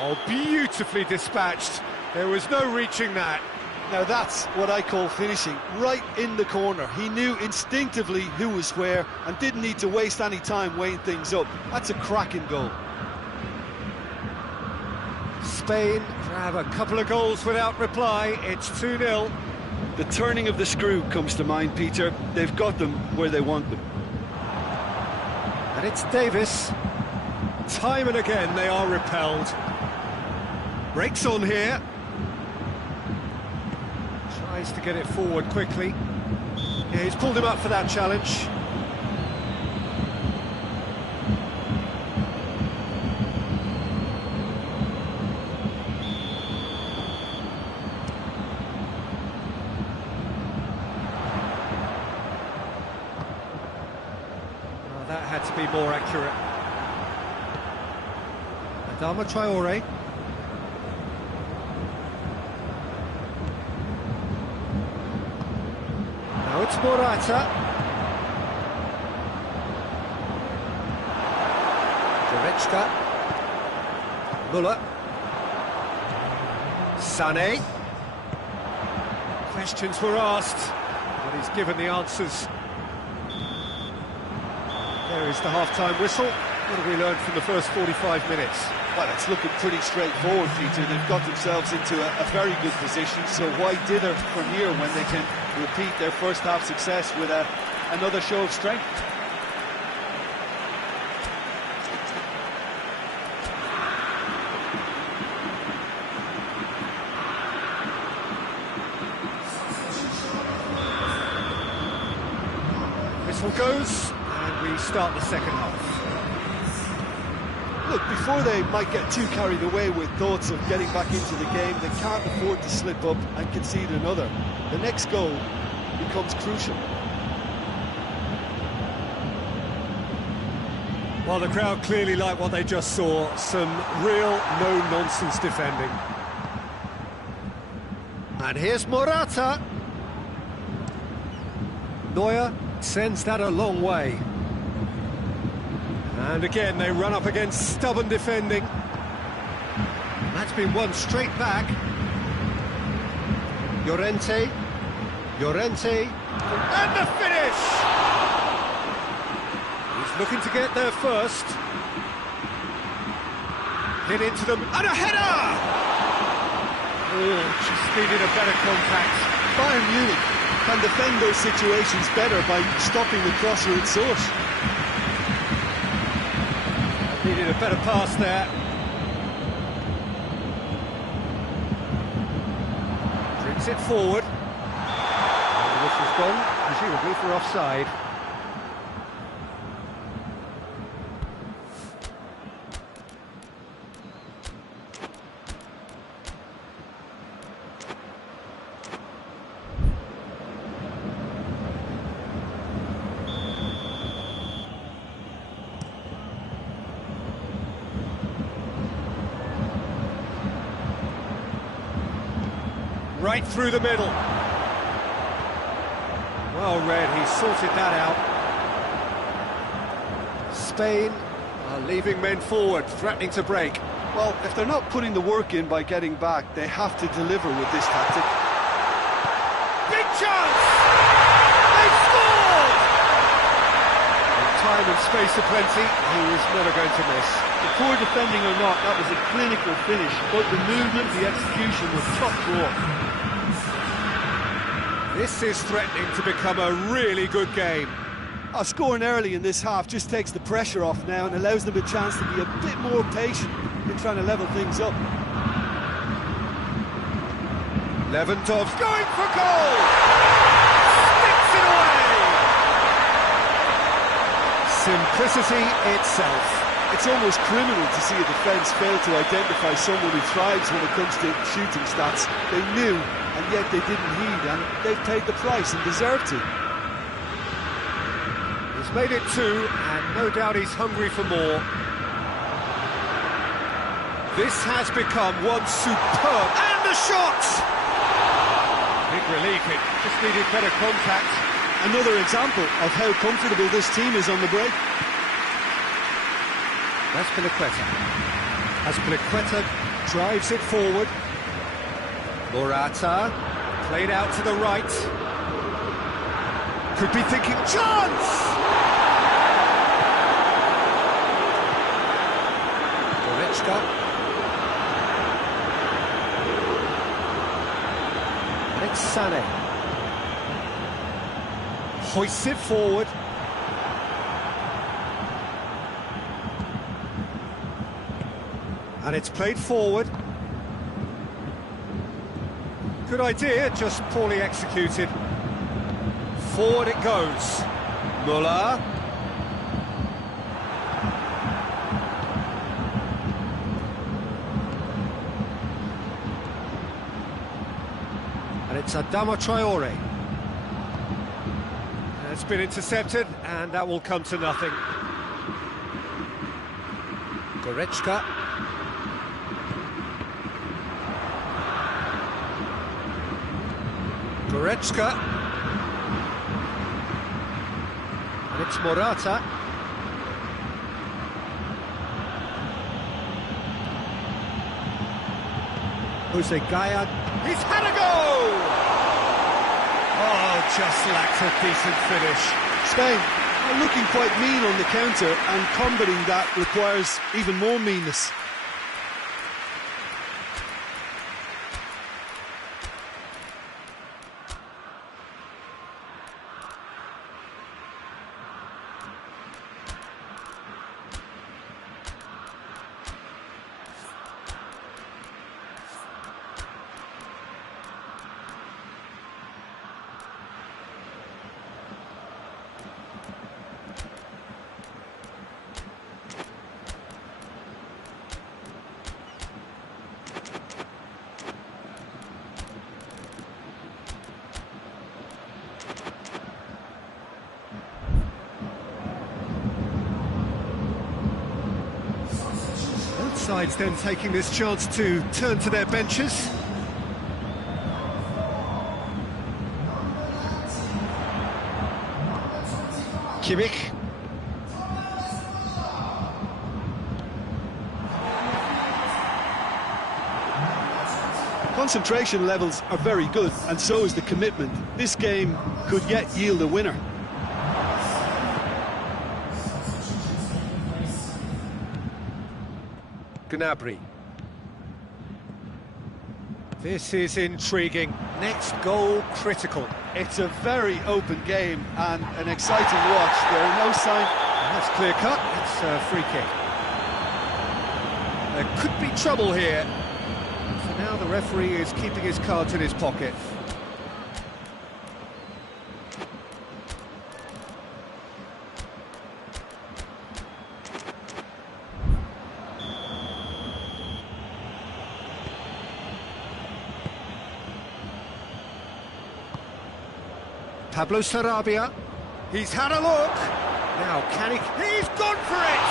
Oh, beautifully dispatched. There was no reaching that. Now that's what I call finishing, right in the corner. He knew instinctively who was where and didn't need to waste any time weighing things up. That's a cracking goal. Spain grab a couple of goals without reply. It's 2-0. The turning of the screw comes to mind, Peter. They've got them where they want them. And it's Davis. Time and again they are repelled. Breaks on here. Tries to get it forward quickly. Yeah, he's pulled him up for that challenge. Well, that had to be more accurate. Adama Traore. Now it's Morata. Trungvk247. Muller. Sané. Questions were asked, but he's given the answers. There is the half-time whistle. What have we learned from the first 45 minutes? Well, it's looking pretty straightforward, Peter. They've got themselves into a very good position, so why dither from here when they can repeat their first half success with another show of strength? Whistle goes, and we start the second half. Look, before they might get too carried away with thoughts of getting back into the game, they can't afford to slip up and concede another. The next goal becomes crucial. Well, the crowd clearly like what they just saw. Some real no-nonsense defending. And here's Morata. Neuer sends that a long way. And again, they run up against stubborn defending. That's been won straight back. Llorente. And the finish! He's looking to get there first. Hit into them, and a header! Oh, just needed a better contact. Bayern Munich can defend those situations better by stopping the crosser at source. Needed a better pass there. Drinks it forward. And the whistle's gone, presumably for offside. Right through the middle. Well read, he sorted that out. Spain are leaving men forward, threatening to break. Well, if they're not putting the work in by getting back, they have to deliver with this tactic. Big chance! They've scored! In time and space aplenty, he was never going to miss. The poor defending or not, that was a clinical finish. But the movement, the execution was top draw. This is threatening to become a really good game. Scoring early in this half just takes the pressure off now and allows them a chance to be a bit more patient in trying to level things up. Lewandowski going for goal! Sticks it away! Simplicity itself. It's almost criminal to see a defence fail to identify someone who thrives when it comes to shooting stats. They knew, and yet they didn't heed, and they've paid the price and deserve to. He's made it 2, and no doubt he's hungry for more. This has become one superb... And the shot! Big relief, it just needed better contact. Another example of how comfortable this team is on the break. That's Azpilicueta. Azpilicueta drives it forward. Morata, played out to the right. Could be thinking, chance! Goretzka. And it's Sané. Hoists it forward. And it's played forward. Good idea, just poorly executed. Forward it goes. Muller. And it's Adama Traore. It's been intercepted, and that will come to nothing. Goretzka. Goretzka. And it's Morata. Jose Gaya. He's had a go! Oh, just lacked a decent finish. Spain are looking quite mean on the counter, and combating that requires even more meanness. Sides then taking this chance to turn to their benches. Kimmich. Concentration levels are very good, and so is the commitment. This game could yet yield a winner. Gnabry. This is intriguing. Next goal critical. It's a very open game and an exciting watch. There are no signs. That's clear cut. It's a free kick. There could be trouble here. For now, the referee is keeping his cards in his pocket. Pablo Sarabia, he's had a look. Now can he? He's gone for it!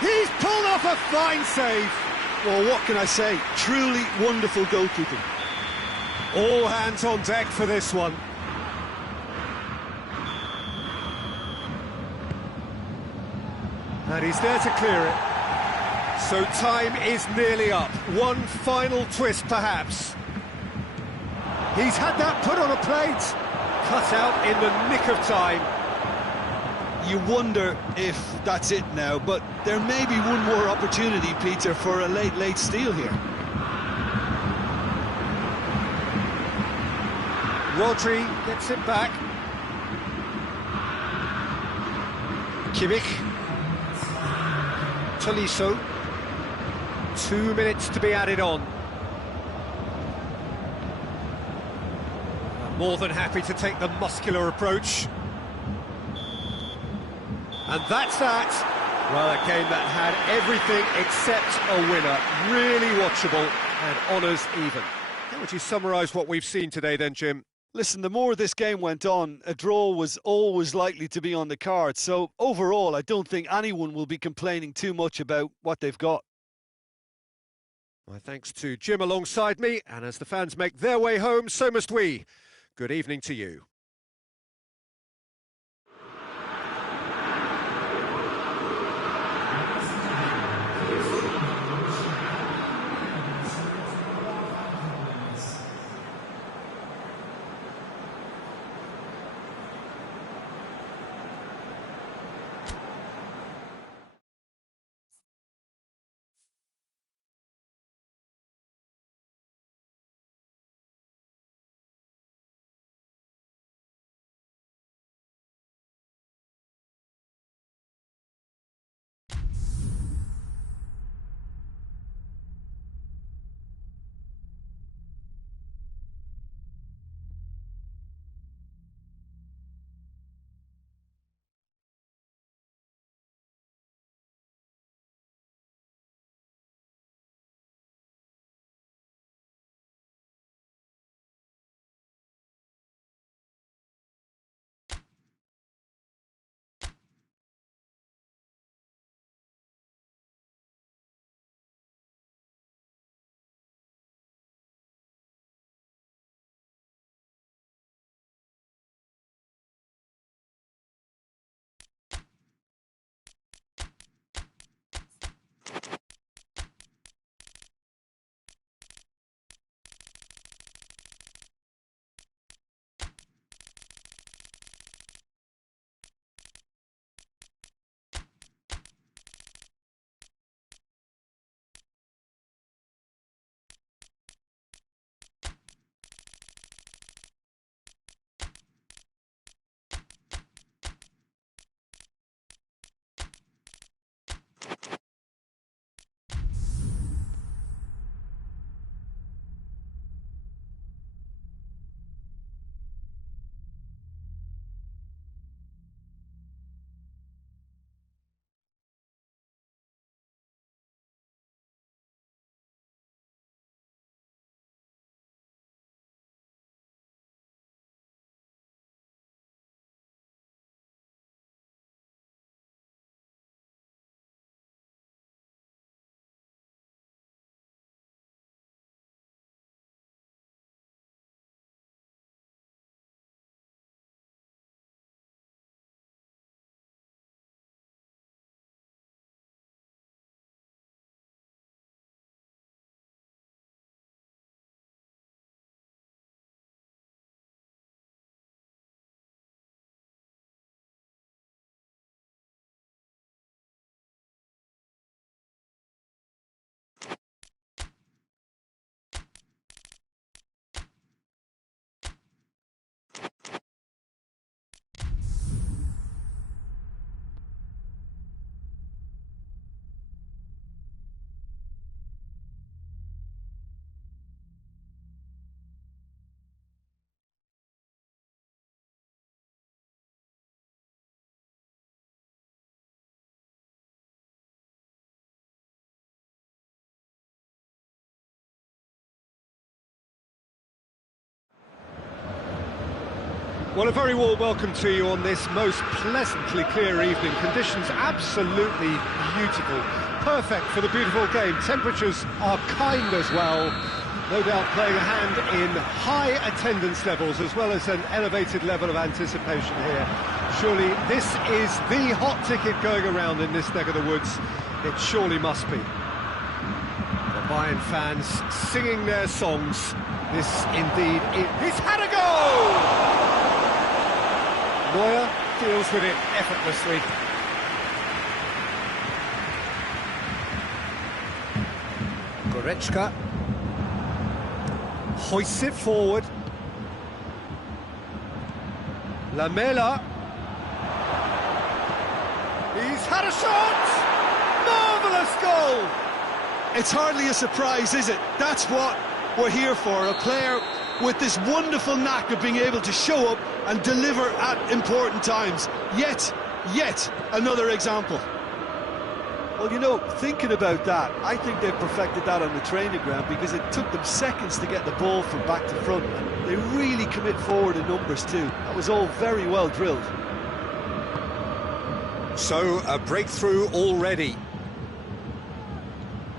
He's pulled off a fine save. Well, what can I say? Truly wonderful goalkeeping. All hands on deck for this one. And he's there to clear it. So time is nearly up. One final twist, perhaps. He's had that put on a plate. Cut out in the nick of time. You wonder if that's it now, but there may be one more opportunity, Peter, for a late steal here. Rodri gets it back. Kimmich. Tolisso. 2 minutes to be added on. More than happy to take the muscular approach. And that's that. Well, a game that had everything except a winner. Really watchable and honours even. How would you summarise what we've seen today then, Jim? Listen, the more this game went on, a draw was always likely to be on the cards. So overall, I don't think anyone will be complaining too much about what they've got. My thanks to Jim alongside me, and as the fans make their way home, so must we. Good evening to you. Well, a very warm welcome to you on this most pleasantly clear evening. Conditions absolutely beautiful. Perfect for the beautiful game. Temperatures are kind as well. No doubt playing a hand in high attendance levels as well as an elevated level of anticipation here. Surely this is the hot ticket going around in this neck of the woods. It surely must be. The Bayern fans singing their songs. This indeed is... He's had a goal! Neuer deals with it effortlessly. Goretzka hoists it forward. Lamela. He's had a shot! Marvellous goal! It's hardly a surprise, is it? That's what we're here for, a player with this wonderful knack of being able to show up and deliver at important times. Yet another example. Well, you know, thinking about that, I think they've perfected that on the training ground because it took them seconds to get the ball from back to front, and they really commit forward in numbers too. That was all very well drilled. So, a breakthrough already.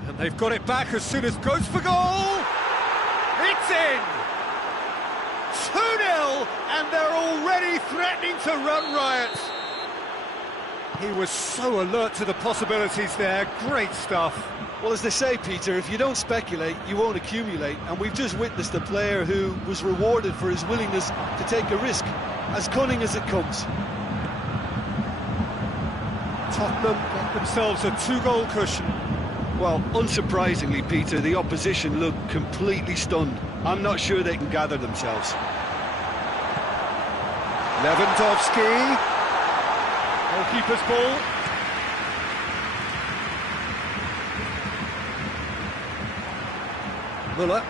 And they've got it back as soon as goes for goal! It's in! 2-0, and they're already threatening to run riot. He was so alert to the possibilities there. Great stuff. Well, as they say, Peter, if you don't speculate, you won't accumulate. And we've just witnessed a player who was rewarded for his willingness to take a risk, as cunning as it comes. Tottenham got themselves a 2-goal cushion. Well, unsurprisingly, Peter, the opposition looked completely stunned. I'm not sure they can gather themselves. Lewandowski. Goalkeeper's ball. Müller.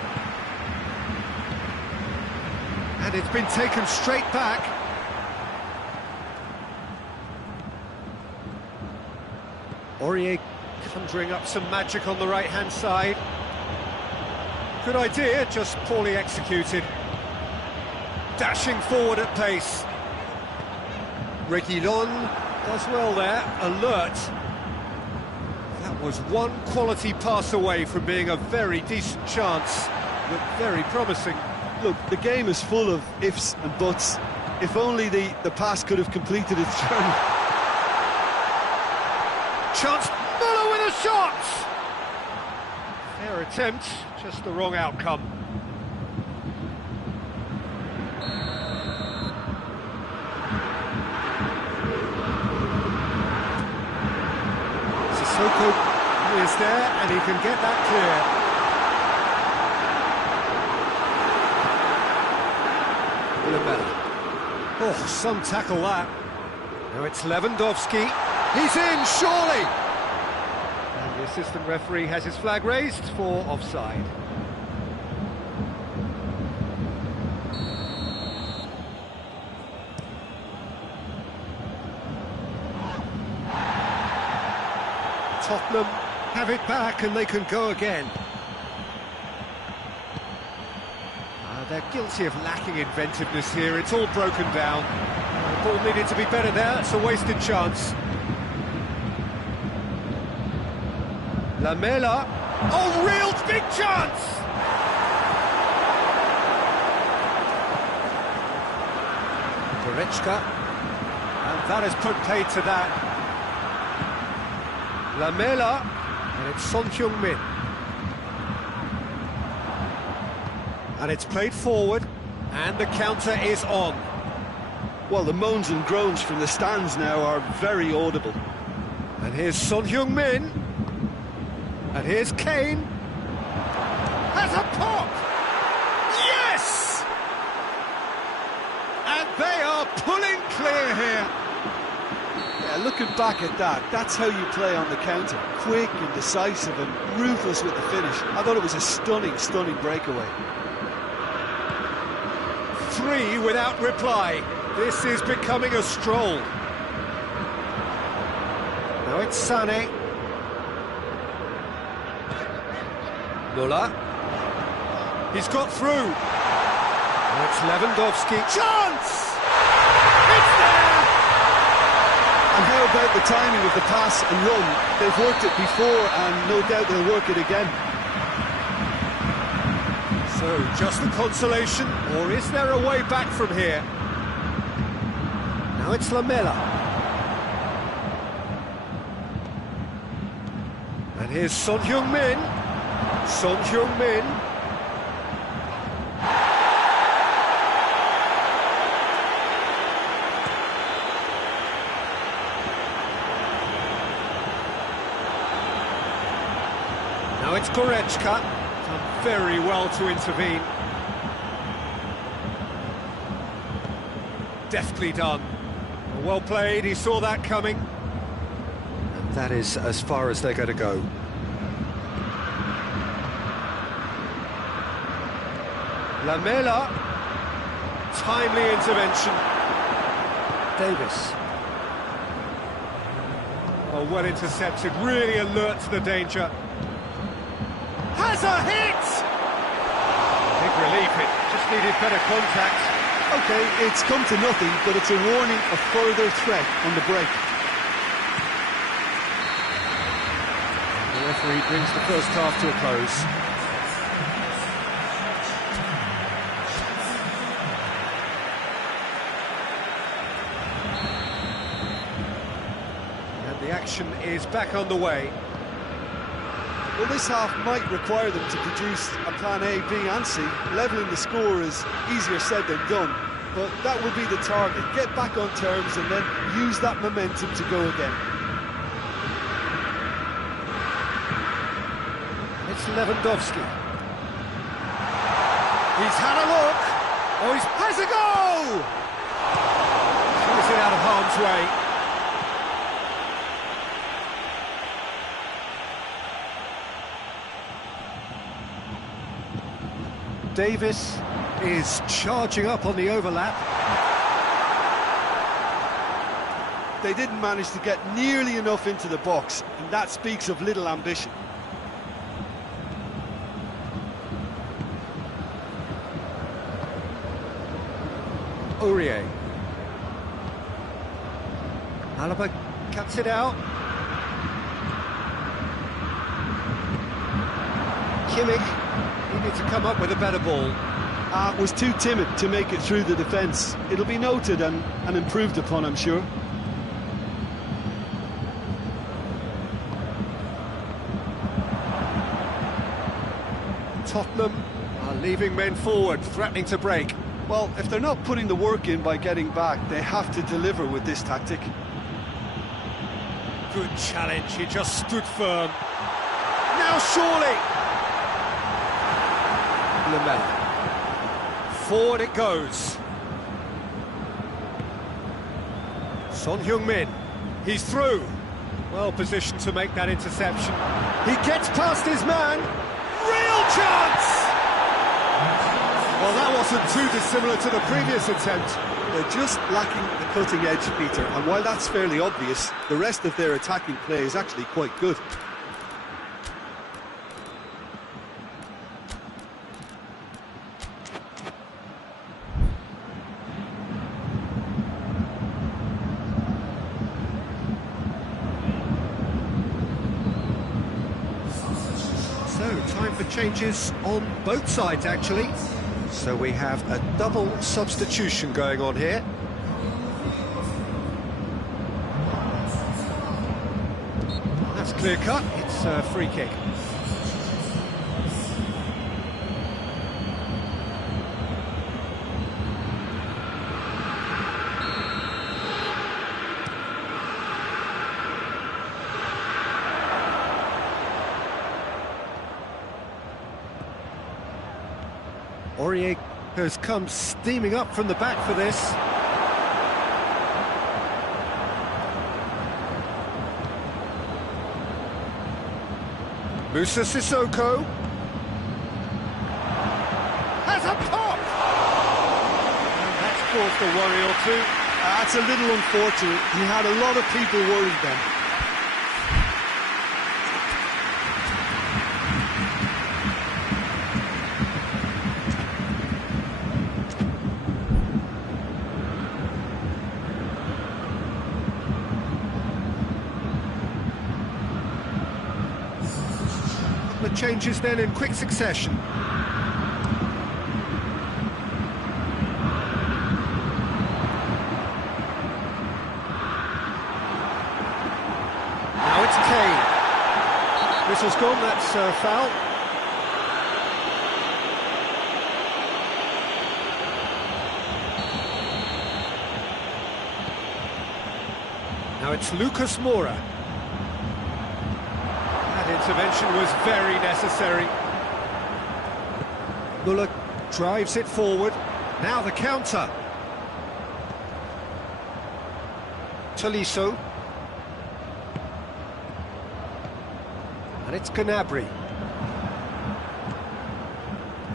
And it's been taken straight back. Aurier conjuring up some magic on the right-hand side. Good idea, just poorly executed. Dashing forward at pace. Reguilon does well there, alert. That was one quality pass away from being a very decent chance. Looked very promising. Look, the game is full of ifs and buts. If only the pass could have completed its journey. Chance, Müller with a shot! Fair attempt, just the wrong outcome. Sissoko is there, and he can get that clear. Lamela. Oh, some tackle that. Now it's Lewandowski. He's in, surely! And the assistant referee has his flag raised for offside. Tottenham have it back and they can go again. They're guilty of lacking inventiveness here. It's all broken down. The ball needed to be better there. It's a wasted chance. Lamela. Oh, real big chance! Goretzka. And that has put paid to that. Lamela. And it's Son Heung-min. And it's played forward. And the counter is on. Well, the moans and groans from the stands now are very audible. And here's Son Heung-min. And here's Kane. Has a pop! Yes! And they are pulling clear here. Yeah, looking back at that, that's how you play on the counter. Quick and decisive and ruthless with the finish. I thought it was a stunning, stunning breakaway. 3 without reply. This is becoming a stroll. Now it's Sané. Müller. He's got through. Now it's Lewandowski. Chance! how about the timing of the pass and run? They've worked it before and no doubt they'll work it again. So, just a consolation, or is there a way back from here? Now it's Lamela. And here's Son Heung-min. Son Heung-min. Now it's Goretzka. Done very well to intervene. Deftly done. Well played, he saw that coming. And that is as far as they're going to go. Lamela. Timely intervention. Davis. Oh, well intercepted, really alert to the danger. Has a hit! Big relief, it just needed better contact. Okay, it's come to nothing, but it's a warning of further threat on the break. The referee brings the first half to a close. And the action is back on the way. Well, this half might require them to produce a plan A, B and C. Levelling the score is easier said than done, but that would be the target. Get back on terms and then use that momentum to go again. It's Lewandowski. He's had a look. Oh, he has a goal! Clears it out of harm's way. Davis is charging up on the overlap. They didn't manage to get nearly enough into the box, and that speaks of little ambition. Aurier. Alaba cuts it out. Kimmich needed to come up with a better ball. Was too timid to make it through the defence. It'll be noted and improved upon, I'm sure. Tottenham are leaving men forward, threatening to break. Well, if they're not putting the work in by getting back, they have to deliver with this tactic. Good challenge, he just stood firm. Now surely! Lamela. Forward it goes. Son Heung-min. He's through. Well positioned to make that interception. He gets past his man. Real chance! Well, that wasn't too dissimilar to the previous attempt. They're just lacking the cutting edge, Peter, and while that's fairly obvious, the rest of their attacking play is actually quite good. So, time for changes on both sides, actually. So we have a double substitution going on here. That's clear cut, it's a free kick. Aurier has come steaming up from the back for this. Musa Sissoko has a pop! And that's caused a worry or two. That's a little unfortunate. He had a lot of people worried then. changes then in quick succession. Now it's Kane. Whistle's gone, that's a foul. Now it's Lucas Moura. That intervention was very necessary. Muller drives it forward. Now the counter. Tolisso. And it's Gnabry.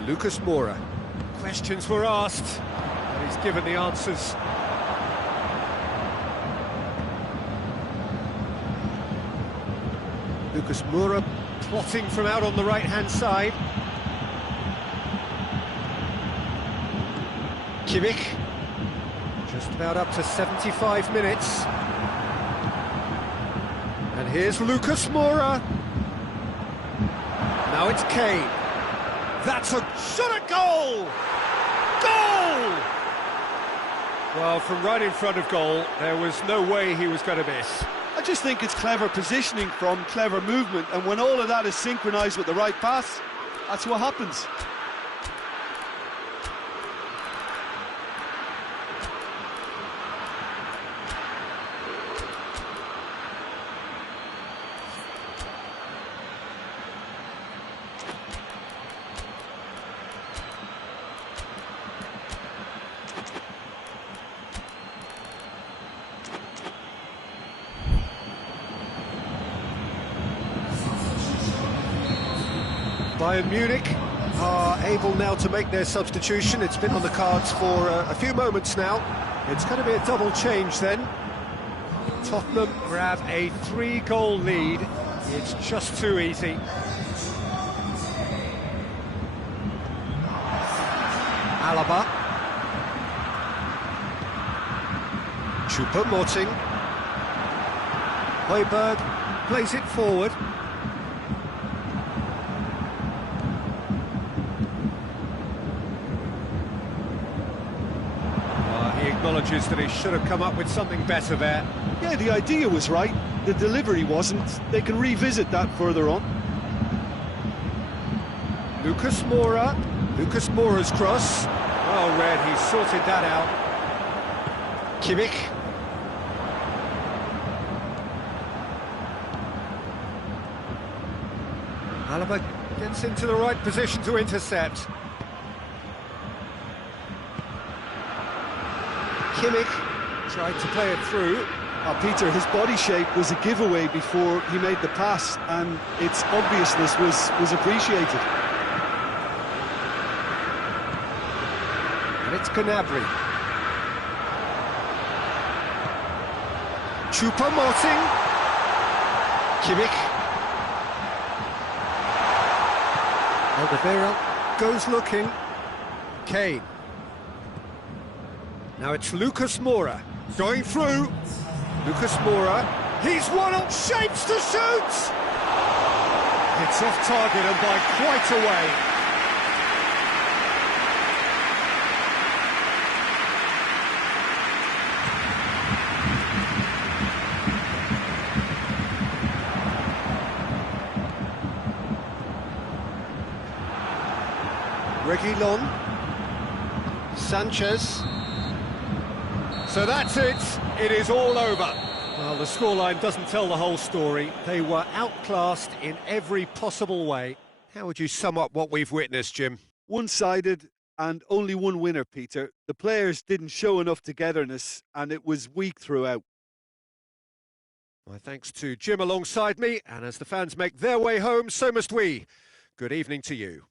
Lucas Moura. Questions were asked, but he's given the answers. Lucas Moura plotting from out on the right-hand side. Kimmich, just about up to 75 minutes. And here's Lucas Moura. Now it's Kane. That's a shot at goal! Goal! Well, from right in front of goal, there was no way he was going to miss. I just think it's clever positioning from clever movement, and when all of that is synchronised with the right pass, that's what happens. Bayern Munich are able now to make their substitution. It's been on the cards for a few moments now. It's going to be a double change then. Tottenham grab a 3-goal lead. It's just too easy. Alaba. Choupo-Moting. Højbjerg plays it forward. Acknowledges that he should have come up with something better there. Yeah, the idea was right, the delivery wasn't. They can revisit that further on. Lucas Moura. Lucas Moura's cross. Well read, he sorted that out. Kimmich. Alaba gets into the right position to intercept. Kimmich tried to play it through. Peter, his body shape was a giveaway before he made the pass, and its obviousness was appreciated. And it's Gnabry. Choupo-Moting. Kimmich. Alderweireld goes looking. Kane. Now it's Lucas Moura going through. Lucas Moura, he's one up, shapes to shoot! It's off target and by quite a way. Reguilon. Sanchez. So that's it, it is all over. Well, the scoreline doesn't tell the whole story. They were outclassed in every possible way. How would you sum up what we've witnessed, Jim? One-sided and only one winner, Peter. The players didn't show enough togetherness, and it was weak throughout. My thanks to Jim alongside me, and as the fans make their way home, so must we. Good evening to you.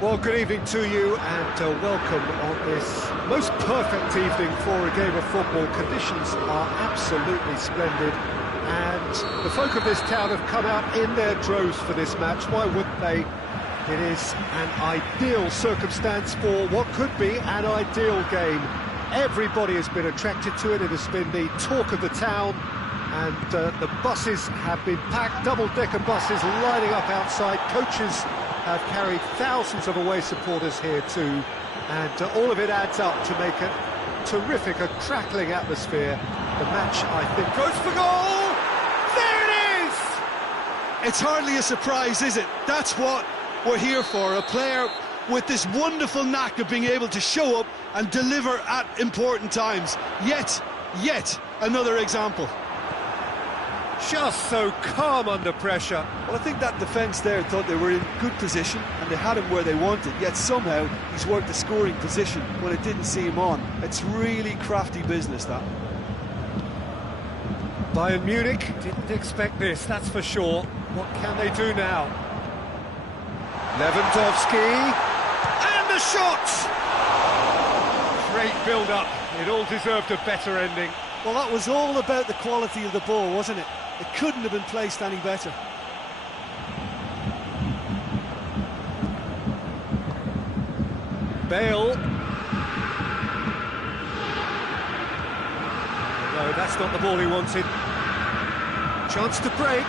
Well, good evening to you and welcome on this most perfect evening for a game of football. Conditions are absolutely splendid and the folk of this town have come out in their droves for this match. Why wouldn't they? It is an ideal circumstance for what could be an ideal game. Everybody has been attracted to it. It has been the talk of the town, and the buses have been packed, double-decker buses lining up outside. Coaches have carried thousands of away supporters here too, and all of it adds up to make a terrific, a crackling atmosphere. The match, I think, goes for goal! There it is! It's hardly a surprise, is it? That's what we're here for, a player with this wonderful knack of being able to show up and deliver at important times. Yet another example. Just so calm under pressure. Well, I think that defence there thought they were in good position and they had him where they wanted, yet somehow he's worked the scoring position when it didn't see him on. It's really crafty business, that. Bayern Munich didn't expect this, that's for sure. What can they do now? Lewandowski, and the shot! Great build-up, it all deserved a better ending. Well, that was all about the quality of the ball, wasn't it? It couldn't have been placed any better. Bale. No, that's not the ball he wanted. Chance to break.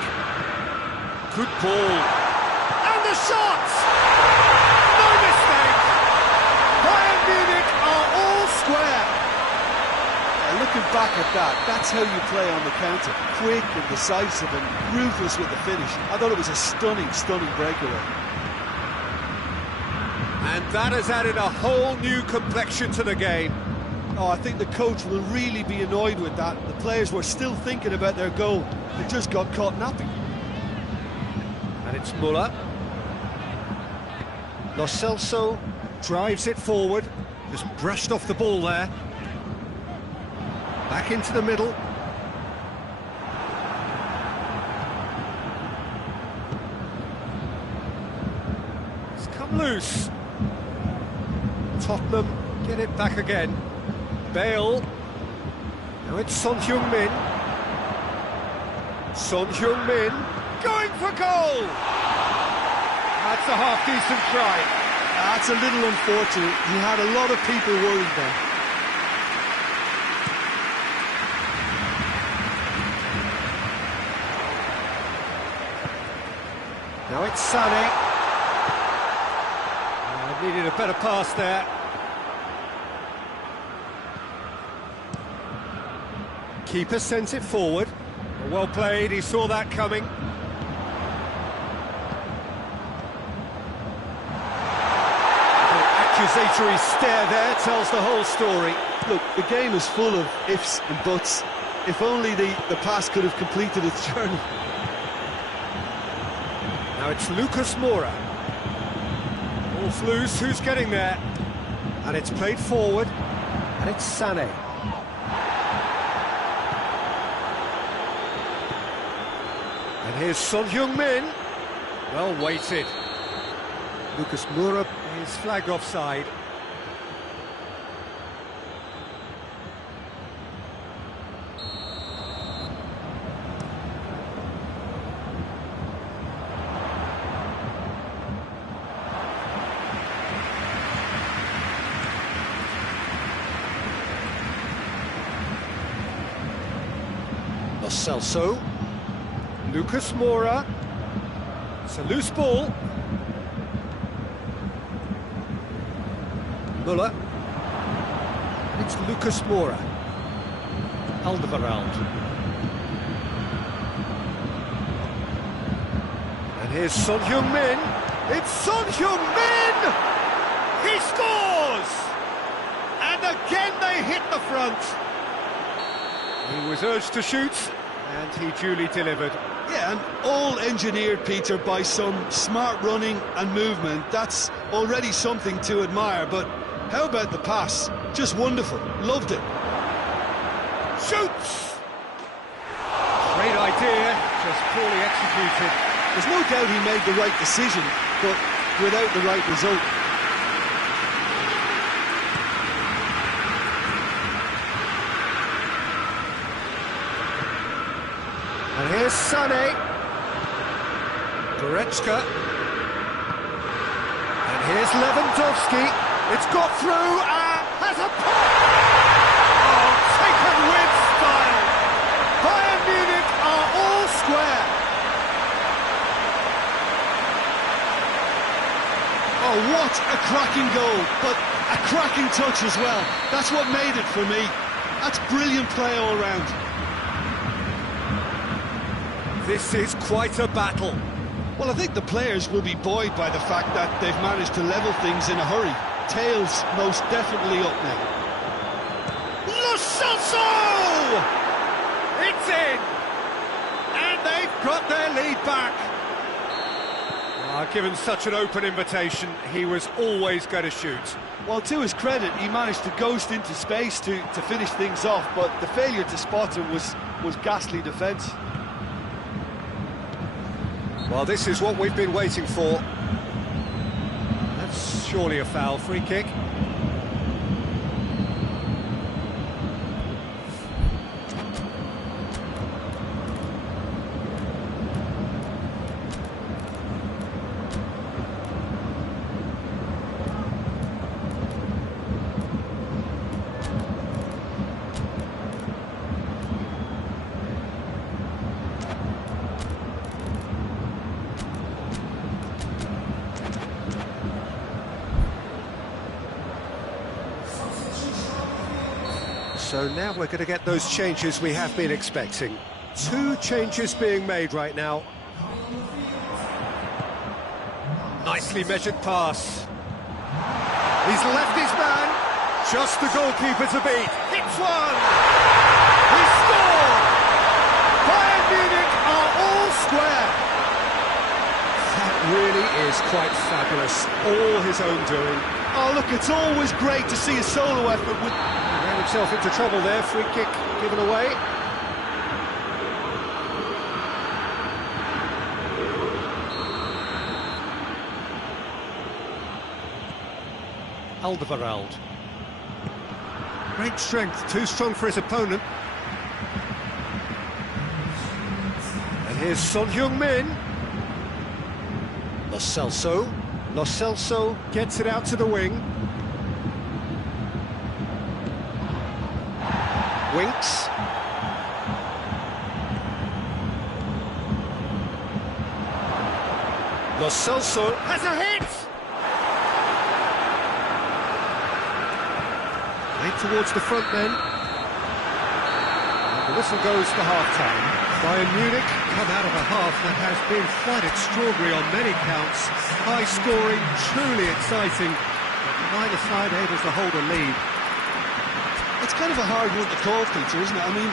Good ball. And the shot! No mistake! Bayern Munich are all square. Looking back at that, that's how you play on the counter. Quick and decisive and ruthless with the finish. I thought it was a stunning breakaway. And that has added a whole new complexion to the game. Oh, I think the coach will really be annoyed with that. The players were still thinking about their goal. They just got caught napping. And it's Muller. Lo Celso drives it forward. Just brushed off the ball there. Back into the middle. It's come loose. Tottenham get it back again. Bale. Now it's Son Heung-min. Son Heung-min going for goal! That's a half-decent try. That's a little unfortunate. He had a lot of people worried there. Now it's Sané. Needed a better pass there. Keeper sends it forward. Well played, he saw that coming. An accusatory stare there tells the whole story. Look, the game is full of ifs and buts. If only the pass could have completed its journey. Now it's Lucas Moura. Ball's loose, who's getting there? And it's played forward, and it's Sané. And here's Son Heung-min. Well weighted. Lucas Moura is flagged offside. Lo Celso. Lucas Moura. It's a loose ball. Muller. It's Lucas Moura. Alderweireld. And here's Son Heung-min. It's Son Heung-min! He scores! And again they hit the front. He was urged to shoot, and he duly delivered. Yeah, and all engineered, Peter, by some smart running and movement. That's already something to admire, but how about the pass? Just wonderful. Loved it. Shoots! Great idea, just poorly executed. There's no doubt he made the right decision, but without the right result. Here's Sané. Goretzka. And here's Lewandowski. It's got through and has a pop! Oh, taken with style. Bayern Munich are all square. Oh, what a cracking goal, but a cracking touch as well. That's what made it for me. That's brilliant play all round. This is quite a battle. Well, I think the players will be buoyed by the fact that they've managed to level things in a hurry. Tails most definitely up now. Lo Celso! It's in! And they've got their lead back. Given such an open invitation, he was always going to shoot. Well, to his credit, he managed to ghost into space to finish things off, but the failure to spot him was ghastly defence. Well, this is what we've been waiting for. That's surely a foul. Free kick. So now we're going to get those changes we have been expecting. 2 changes being made right now. Nicely measured pass. He's left his man. Just the goalkeeper to beat. Hits one! He scored! Bayern Munich are all square. That really is quite fabulous. All his own doing. Oh, look, it's always great to see a solo effort with... Ran himself into trouble there, free kick given away. Alderweireld. Great strength, too strong for his opponent. And here's Son Heung-min. Lo Celso. Lo Celso gets it out to the wing. Winks. Lo Celso has a hit! Right towards the front then. And the whistle goes for half-time. Bayern Munich come out of a half that has been quite extraordinary on many counts. High scoring, truly exciting. But neither side able to hold a lead. It's kind of a hard one to call, Peter, isn't it? I mean,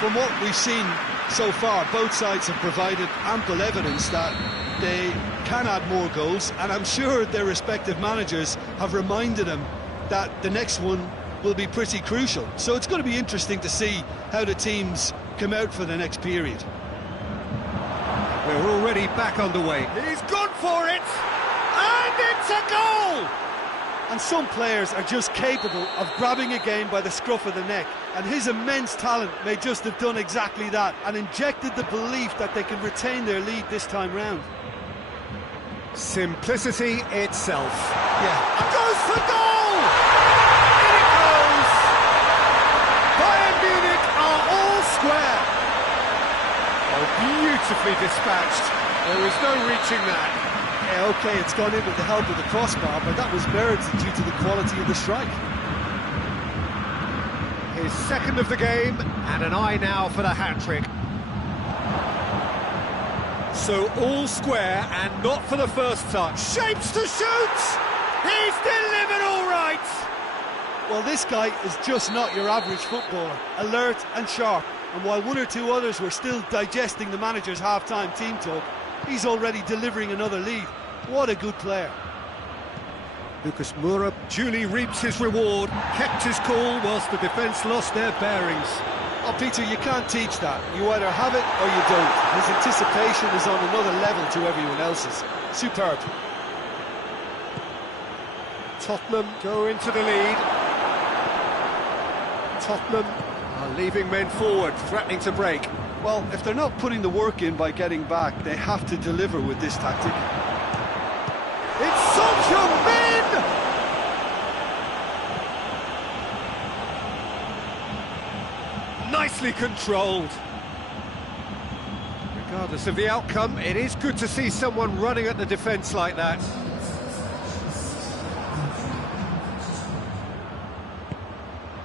from what we've seen so far, both sides have provided ample evidence that they can add more goals, and I'm sure their respective managers have reminded them that the next one will be pretty crucial. So it's going to be interesting to see how the teams come out for the next period. We're already back underway. He's gone for it! And it's a goal! And some players are just capable of grabbing a game by the scruff of the neck, and his immense talent may just have done exactly that and injected the belief that they can retain their lead this time round. Simplicity itself. Yeah. And goes for goal! In it goes! Bayern Munich are all square. Oh, beautifully dispatched. There was no reaching that. Yeah, OK, it's gone in with the help of the crossbar, but that was merited due to the quality of the strike. His second of the game, and an eye now for the hat-trick. So all square, and not for the first touch. Shapes to shoot! He's delivered all right! Well, this guy is just not your average footballer. Alert and sharp. And while one or two others were still digesting the manager's half-time team talk, he's already delivering another lead. What a good player. Lucas Moura duly reaps his reward, kept his cool whilst the defence lost their bearings. Oh, Peter, you can't teach that. You either have it or you don't. His anticipation is on another level to everyone else's. Superb. Tottenham go into the lead. Tottenham are leaving men forward, threatening to break. Well, if they're not putting the work in by getting back, they have to deliver with this tactic. It's Trungvk247! Nicely controlled. Regardless of the outcome, it is good to see someone running at the defence like that.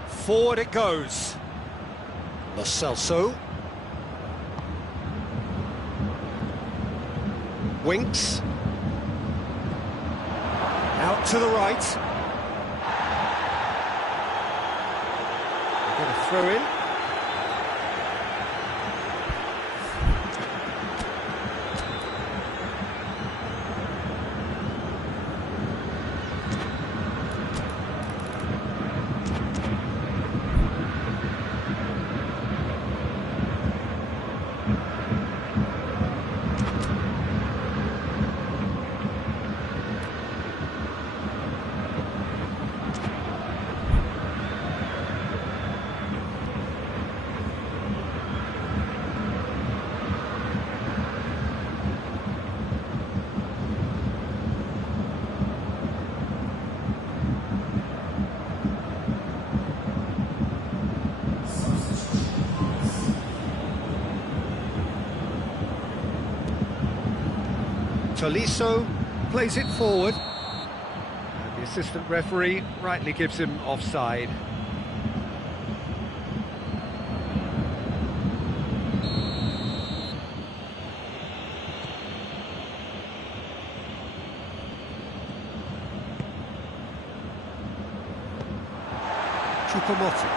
Forward it goes. Lo Celso. Winks. Out to the right. Get a throw in. Tolisso plays it forward, and the assistant referee rightly gives him offside. Choupo-Moting.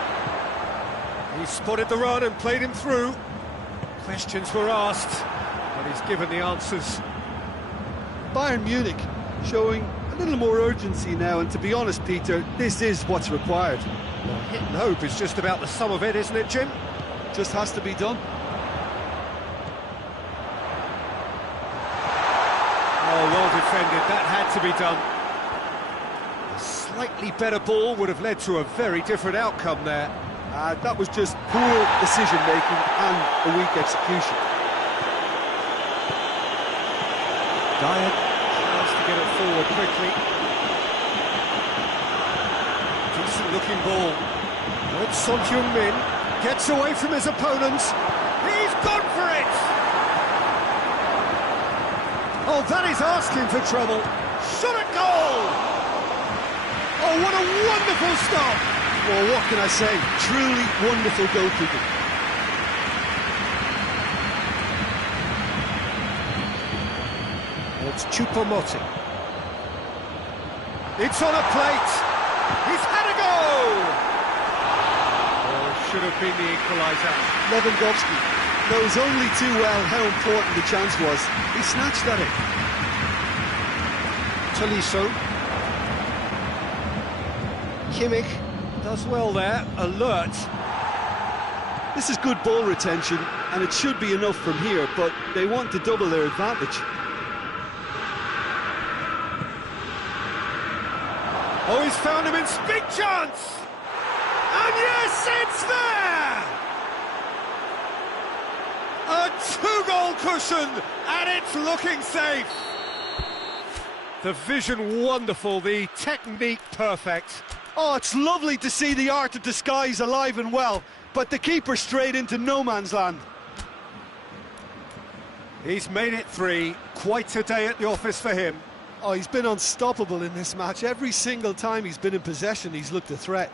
He spotted the run and played him through. Questions were asked, but he's given the answers. Bayern Munich showing a little more urgency now, and to be honest, Peter, this is what's required. Well, hit and hope is just about the sum of it, isn't it, Jim? Just has to be done. Oh, well defended, that had to be done. A slightly better ball would have led to a very different outcome there. That was just poor decision-making and a weak execution. Dyer tries to get it forward quickly. Decent looking ball. When Son Heung-min gets away from his opponents, he's gone for it! Oh, that is asking for trouble. Shot at goal! Oh, what a wonderful stop! Well, what can I say? Truly wonderful goalkeeping. It's Choupo-Moting. It's on a plate. He's had a go! Oh, should have been the equaliser. Lewandowski knows only too well how important the chance was. He snatched at it. Tolisso. Kimmich does well there, alert. This is good ball retention, and it should be enough from here, but they want to double their advantage. Oh, he's found him in big chance! And yes, it's there! A two-goal cushion, and it's looking safe! The vision wonderful, the technique perfect. Oh, it's lovely to see the art of disguise alive and well, but the keeper straight into no man's land. He's made it 3, quite a day at the office for him. Oh, he's been unstoppable in this match. Every single time he's been in possession, he's looked a threat.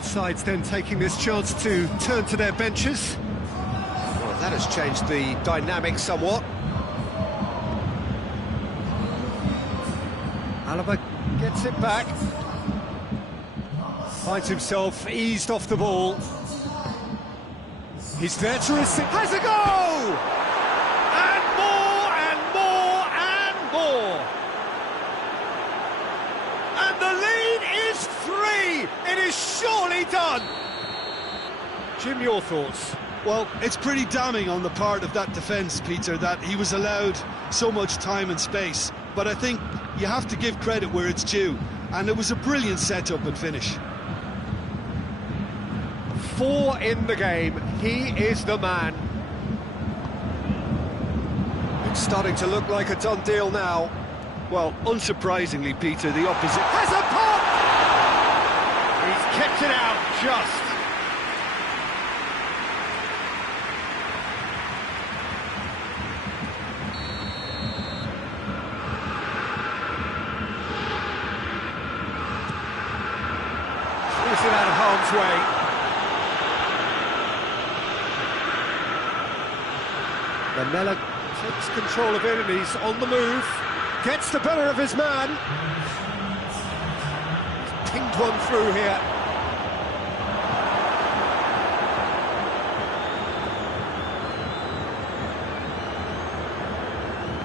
Sides then taking this chance to turn to their benches. Well, that has changed the dynamic somewhat. Alaba gets it back. Finds himself eased off the ball. He's there to receive. Has a goal! And And the lead is 3! It is surely done! Jim, your thoughts? Well, it's pretty damning on the part of that defence, Peter, that he was allowed so much time and space. But I think you have to give credit where it's due. And it was a brilliant setup and finish. 4 in the game. He is the man. It's starting to look like a done deal now. Well, unsurprisingly, Peter, the opposite Has a pop! He's kept it out just. Moves it out of harm's way. Lamella takes control of it and he's on the move. Gets the better of his man. He's pinged one through here.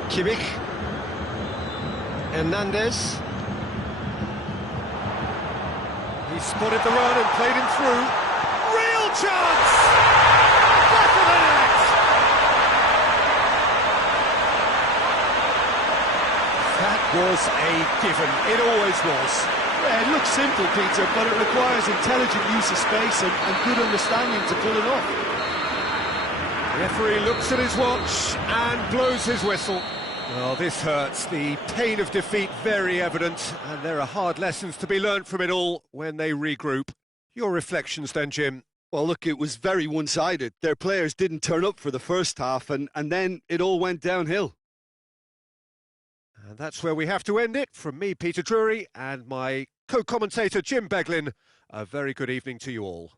Trungvk247. Hernandez. He spotted the run and played him through. Real chance! Back of the net! That was a given. It always was. Yeah, it looks simple, Peter, but it requires intelligent use of space and good understanding to pull it off. The referee looks at his watch and blows his whistle. Well, this hurts. The pain of defeat very evident, and there are hard lessons to be learnt from it all when they regroup. Your reflections then, Jim? Well, look, it was very one-sided. Their players didn't turn up for the first half, and then it all went downhill. And that's where we have to end it. From me, Peter Drury, and my co-commentator, Jim Beglin, a very good evening to you all.